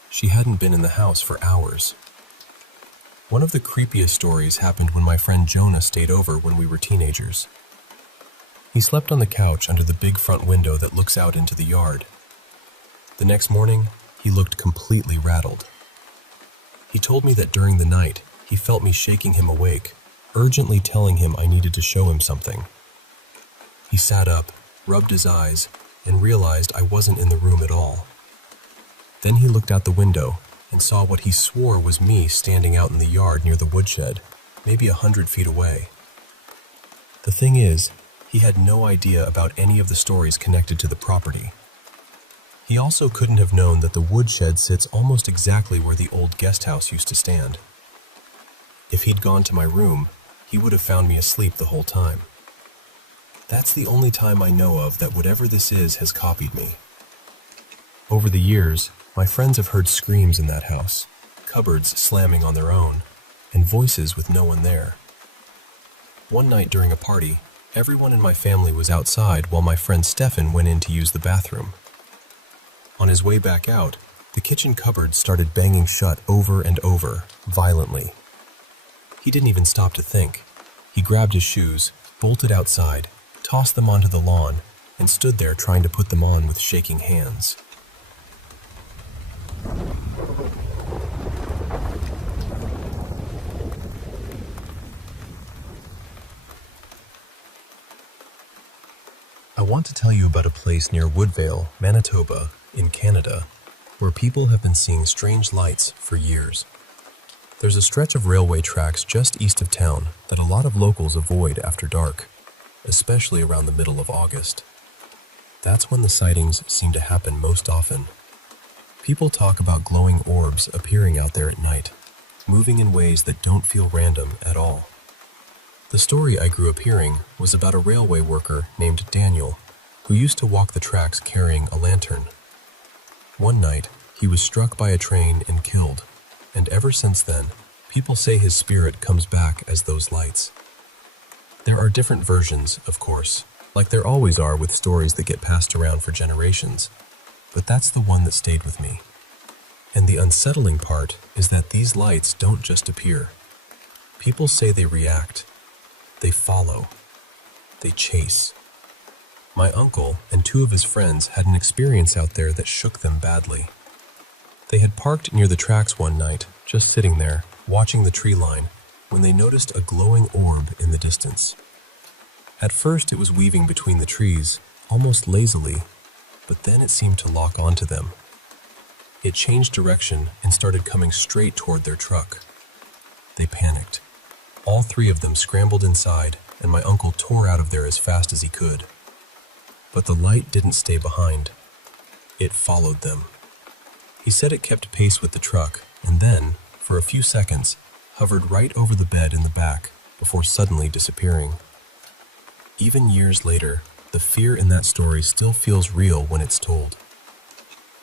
She hadn't been in the house for hours. One of the creepiest stories happened when my friend Jonah stayed over when we were teenagers. He slept on the couch under the big front window that looks out into the yard. The next morning, he looked completely rattled. He told me that during the night, he felt me shaking him awake, urgently telling him I needed to show him something. He sat up, rubbed his eyes, and realized I wasn't in the room at all. Then he looked out the window and saw what he swore was me standing out in the yard near the woodshed, maybe 100 feet away. The thing is, he had no idea about any of the stories connected to the property. He also couldn't have known that the woodshed sits almost exactly where the old guest house used to stand. If he'd gone to my room, he would have found me asleep the whole time. That's the only time I know of that whatever this is has copied me. Over the years, my friends have heard screams in that house, cupboards slamming on their own, and voices with no one there. One night during a party, everyone in my family was outside while my friend Stefan went in to use the bathroom. On his way back out, the kitchen cupboard started banging shut over and over, violently. He didn't even stop to think. He grabbed his shoes, bolted outside, tossed them onto the lawn, and stood there trying to put them on with shaking hands. I want to tell you about a place near Woodvale, Manitoba, in Canada, where people have been seeing strange lights for years. There's a stretch of railway tracks just east of town that a lot of locals avoid after dark, especially around the middle of August. That's when the sightings seem to happen most often. People talk about glowing orbs appearing out there at night, moving in ways that don't feel random at all. The story I grew up hearing was about a railway worker named Daniel, who used to walk the tracks carrying a lantern. One night, he was struck by a train and killed, and ever since then, people say his spirit comes back as those lights. There are different versions, of course, like there always are with stories that get passed around for generations, but that's the one that stayed with me. And the unsettling part is that these lights don't just appear. People say they react, they follow, they chase. My uncle and two of his friends had an experience out there that shook them badly. They had parked near the tracks one night, just sitting there, watching the tree line, when they noticed a glowing orb in the distance. At first it was weaving between the trees, almost lazily, but then it seemed to lock onto them. It changed direction and started coming straight toward their truck. They panicked. All three of them scrambled inside, and my uncle tore out of there as fast as he could. But the light didn't stay behind. It followed them. He said it kept pace with the truck, and then, for a few seconds, hovered right over the bed in the back before suddenly disappearing. Even years later, the fear in that story still feels real when it's told.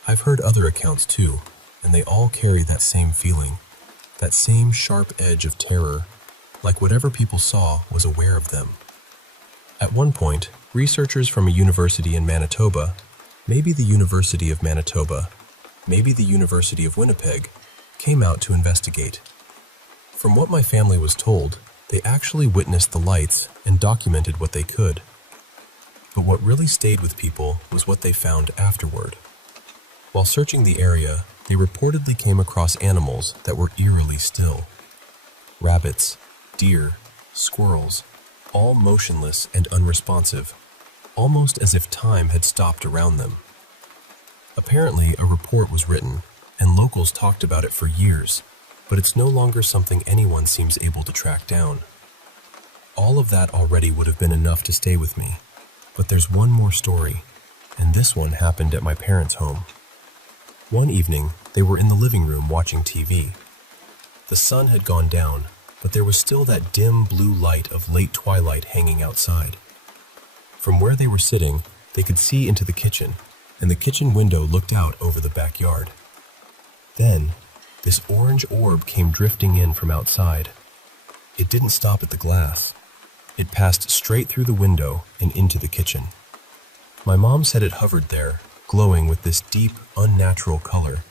I've heard other accounts too, and they all carry that same feeling, that same sharp edge of terror, like whatever people saw was aware of them. At one point, researchers from a university in Manitoba, maybe the University of Manitoba, maybe the University of Winnipeg, came out to investigate. From what my family was told, they actually witnessed the lights and documented what they could. But what really stayed with people was what they found afterward. While searching the area, they reportedly came across animals that were eerily still. Rabbits, deer, squirrels, all motionless and unresponsive, almost as if time had stopped around them. Apparently, a report was written, and locals talked about it for years, but it's no longer something anyone seems able to track down. All of that already would have been enough to stay with me, but there's one more story, and this one happened at my parents' home. One evening, they were in the living room watching TV. The sun had gone down, but there was still that dim blue light of late twilight hanging outside. From where they were sitting, they could see into the kitchen, and the kitchen window looked out over the backyard. Then, this orange orb came drifting in from outside. It didn't stop at the glass. It passed straight through the window and into the kitchen. My mom said it hovered there, glowing with this deep, unnatural color,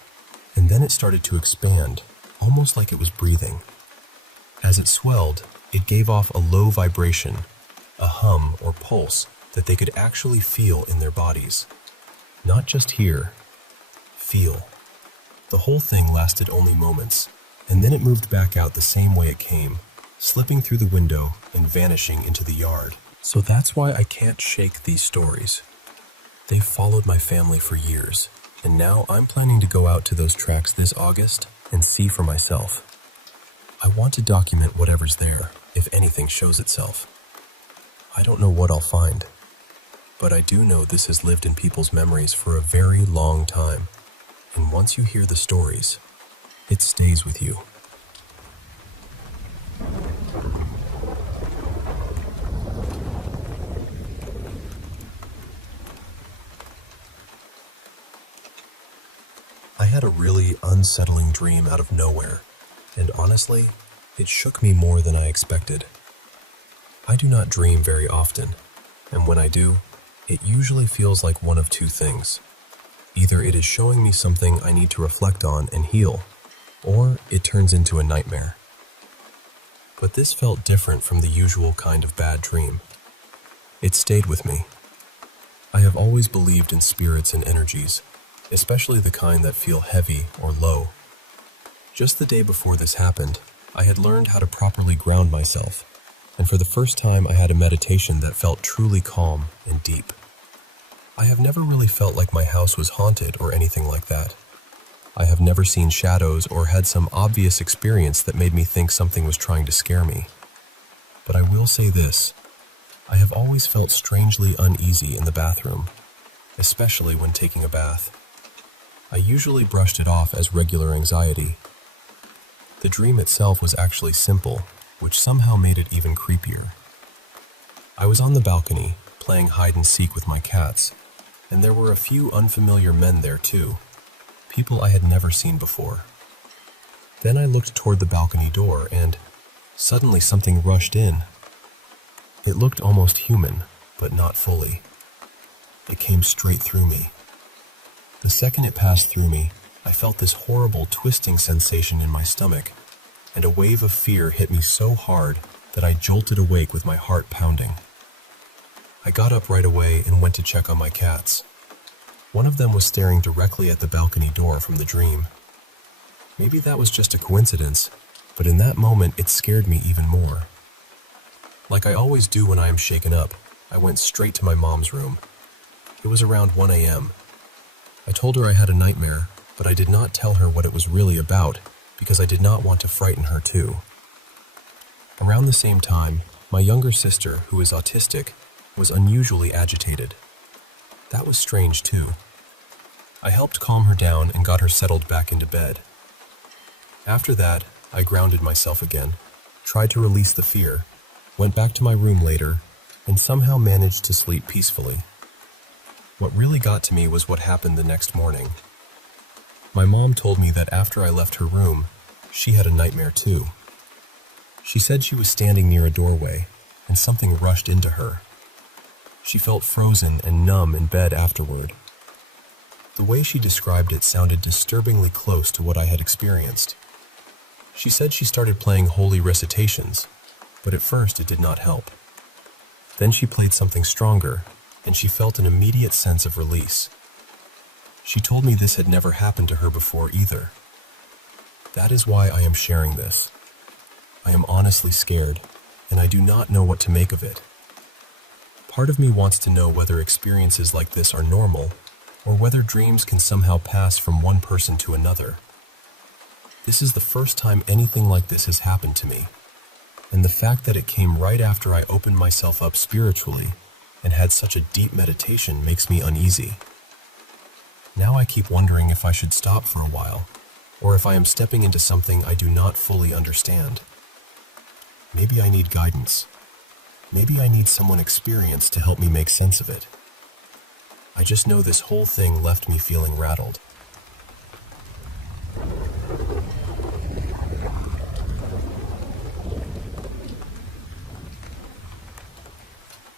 and then it started to expand, almost like it was breathing. As it swelled, it gave off a low vibration, a hum or pulse that they could actually feel in their bodies. Not just hear, feel. The whole thing lasted only moments, and then it moved back out the same way it came, slipping through the window and vanishing into the yard. So that's why I can't shake these stories. They've followed my family for years, and now I'm planning to go out to those tracks this August and see for myself. I want to document whatever's there, if anything shows itself. I don't know what I'll find, but I do know this has lived in people's memories for a very long time. And once you hear the stories, it stays with you. I had a really unsettling dream out of nowhere, and honestly, it shook me more than I expected. I do not dream very often, and when I do, it usually feels like one of two things. Either it is showing me something I need to reflect on and heal, or it turns into a nightmare. But this felt different from the usual kind of bad dream. It stayed with me. I have always believed in spirits and energies, especially the kind that feel heavy or low. Just the day before this happened, I had learned how to properly ground myself, and for the first time I had a meditation that felt truly calm and deep. I have never really felt like my house was haunted or anything like that. I have never seen shadows or had some obvious experience that made me think something was trying to scare me. But I will say this, I have always felt strangely uneasy in the bathroom, especially when taking a bath. I usually brushed it off as regular anxiety. The dream itself was actually simple, which somehow made it even creepier. I was on the balcony, playing hide and seek with my cats, and there were a few unfamiliar men there too, people I had never seen before. Then I looked toward the balcony door and suddenly something rushed in. It looked almost human, but not fully. It came straight through me. The second it passed through me, I felt this horrible twisting sensation in my stomach, and a wave of fear hit me so hard that I jolted awake with my heart pounding. I got up right away and went to check on my cats. One of them was staring directly at the balcony door from the dream. Maybe that was just a coincidence, but in that moment it scared me even more. Like I always do when I am shaken up, I went straight to my mom's room. It was around 1 a.m. I told her I had a nightmare, but I did not tell her what it was really about because I did not want to frighten her too. Around the same time, my younger sister, who is autistic, was unusually agitated. That was strange too. I helped calm her down and got her settled back into bed. After that, I grounded myself again, tried to release the fear, went back to my room later, and somehow managed to sleep peacefully. What really got to me was what happened the next morning. My mom told me that after I left her room, she had a nightmare too. She said she was standing near a doorway, and something rushed into her. She felt frozen and numb in bed afterward. The way she described it sounded disturbingly close to what I had experienced. She said she started playing holy recitations, but at first it did not help. Then she played something stronger, and she felt an immediate sense of release. She told me this had never happened to her before either. That is why I am sharing this. I am honestly scared, and I do not know what to make of it. Part of me wants to know whether experiences like this are normal, or whether dreams can somehow pass from one person to another. This is the first time anything like this has happened to me, and the fact that it came right after I opened myself up spiritually and had such a deep meditation makes me uneasy. Now I keep wondering if I should stop for a while, or if I am stepping into something I do not fully understand. Maybe I need guidance. Maybe I need someone experienced to help me make sense of it. I just know this whole thing left me feeling rattled.